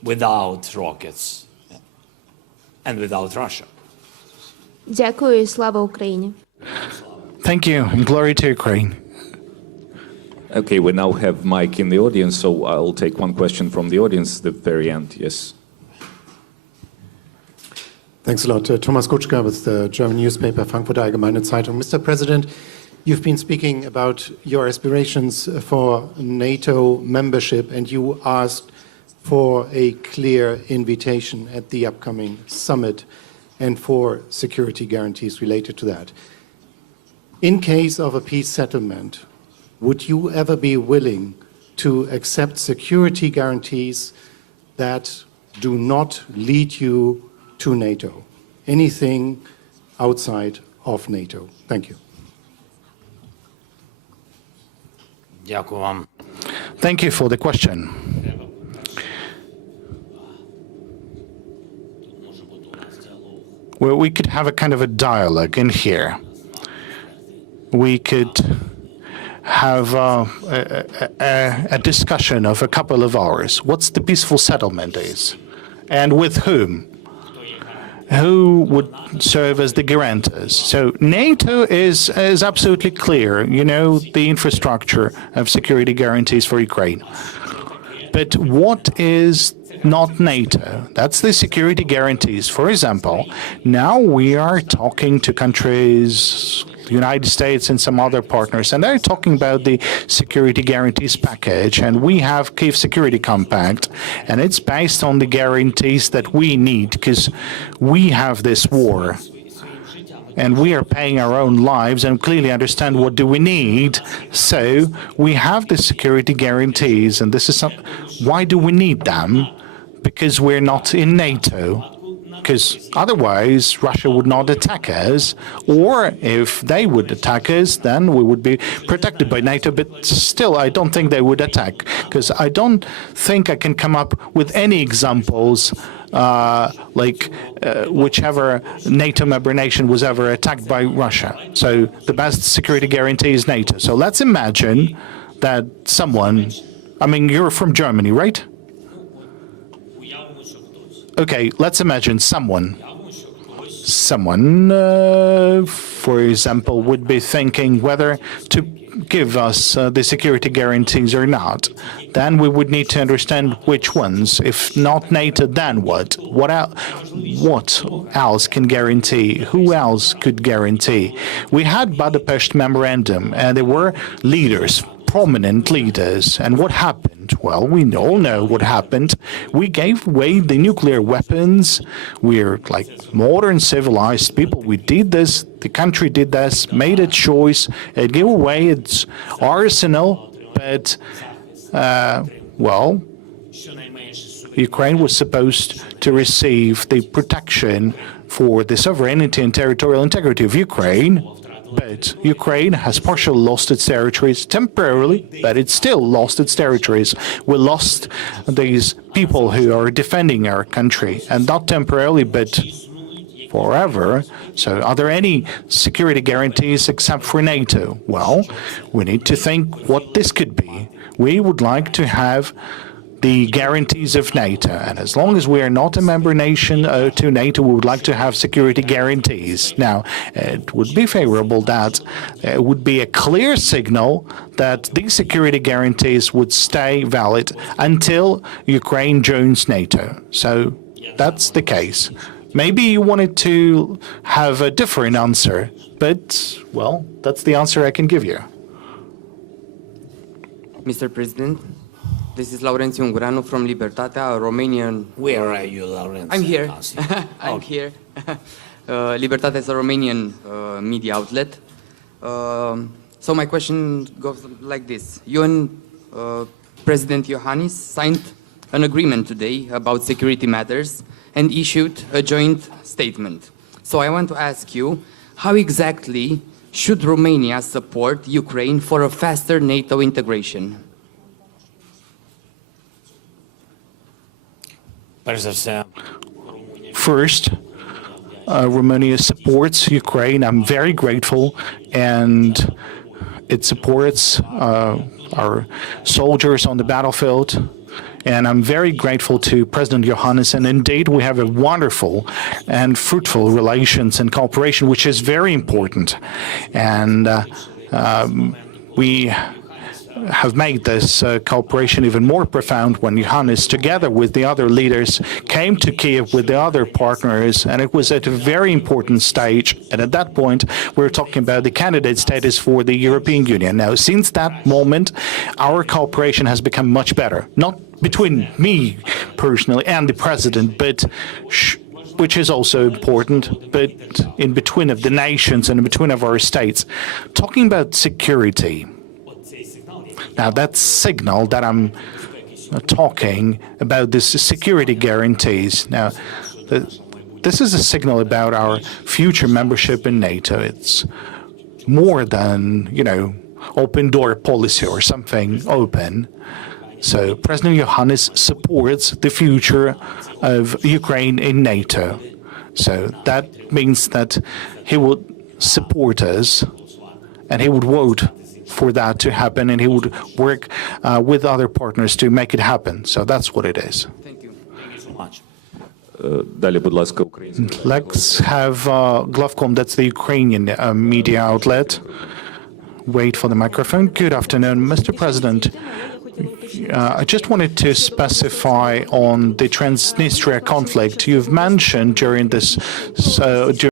without rockets and without Russia. Дякую і слава Україні. Thank you, and glory to Ukraine. Okay, we now have Mike in the audience, so I'll take one question from the audience at the very end. Yes. Thanks a lot. Thomas Kutschka with the German newspaper Frankfurter Allgemeine Zeitung. Mr. President, you've been speaking about your aspirations for NATO membership, and you asked for a clear invitation at the upcoming summit and for security guarantees related to that. In case of a peace settlement, would you ever be willing to accept security guarantees that do not lead you to NATO? Anything outside of NATO? Thank you. Дякую вам. Thank you for the question. Well, we could have a kind of a dialogue in here. We could have a discussion of a couple of hours. What's the peaceful settlement is, and with whom? Who would serve as the guarantors? So NATO is absolutely clear, you know, the infrastructure of security guarantees for Ukraine. But what is not NATO? That's the security guarantees. For example, now we are talking to countries, the United States and some other partners, and they're talking about the security guarantees package, and we have Kyiv Security Compact, and it's based on the guarantees that we need because we have this war. And we are paying our own lives and clearly understand what do we need. So we have the security guarantees, and this is why do we need them? Because we're not in NATO. Because otherwise Russia would not attack us, or if they would attack us, then we would be protected by NATO. But still, I don't think they would attack, because I don't think I can come up with any examples whichever NATO member nation was ever attacked by Russia. So the best security guarantee is NATO. So let's imagine that someone, I mean, you're from Germany, right? Okay, let's imagine someone, for example, would be thinking whether to give us the security guarantees or not. Then we would need to understand which ones. If not NATO, then what? What else can guarantee? Who else could guarantee? We had Budapest Memorandum, and there were leaders, prominent leaders. And what happened? Well, we all know what happened. We gave away the nuclear weapons. We're like modern civilized people. We did this. The country did this, made a choice. It gave away its arsenal. But, Ukraine was supposed to receive the protection for the sovereignty and territorial integrity of Ukraine. But Ukraine has partially lost its territories temporarily, but it still lost its territories. We lost these people who are defending our country, and not temporarily, but forever. So are there any security guarantees except for NATO? Well, we need to think what this could be. We would like to have the guarantees of NATO. And as long as we are not a member nation to NATO, we would like to have security guarantees. Now, it would be favorable that it would be a clear signal that these security guarantees would stay valid until Ukraine joins NATO. So that's the case. Maybe you wanted to have a different answer, but, well, that's the answer I can give you. Mr. President, this is Laurențiu Ungureanu from Libertatea, a Romanian... Where are you, Laurențiu? I'm here. I'm here. Libertatea is a Romanian media outlet. So my question goes like this. You and President Iohannis signed an agreement today about security matters and issued a joint statement. So I want to ask you, how exactly should Romania support Ukraine for a faster NATO integration? First, Romania supports Ukraine. I'm very grateful, and it supports our soldiers on the battlefield. And I'm very grateful to President Iohannis, and indeed we have a wonderful and fruitful relations and cooperation, which is very important. And we have made this cooperation even more profound when Iohannis, together with the other leaders, came to Kyiv with the other partners, and it was at a very important stage. And at that point, we were talking about the candidate status for the European Union. Now, since that moment, our cooperation has become much better. Not between me personally and the president, but which is also important, but in between of the nations and in between of our states. Talking about security. Now, that signal that I'm talking about, this security guarantees. Now, this is a signal about our future membership in NATO. It's more than, open door policy or something open. So President Iohannis supports the future of Ukraine in NATO. So that means that he would support us and he would vote for that to happen, and he would work with other partners to make it happen. So that's what it is. Thank you. Thank you so much. Далі, будь ласка, українською. Let's have Glavkom, that's the Ukrainian media outlet. Wait for the microphone. Good afternoon, Mr. President. I just wanted to specify on the Transnistria conflict. You've mentioned during this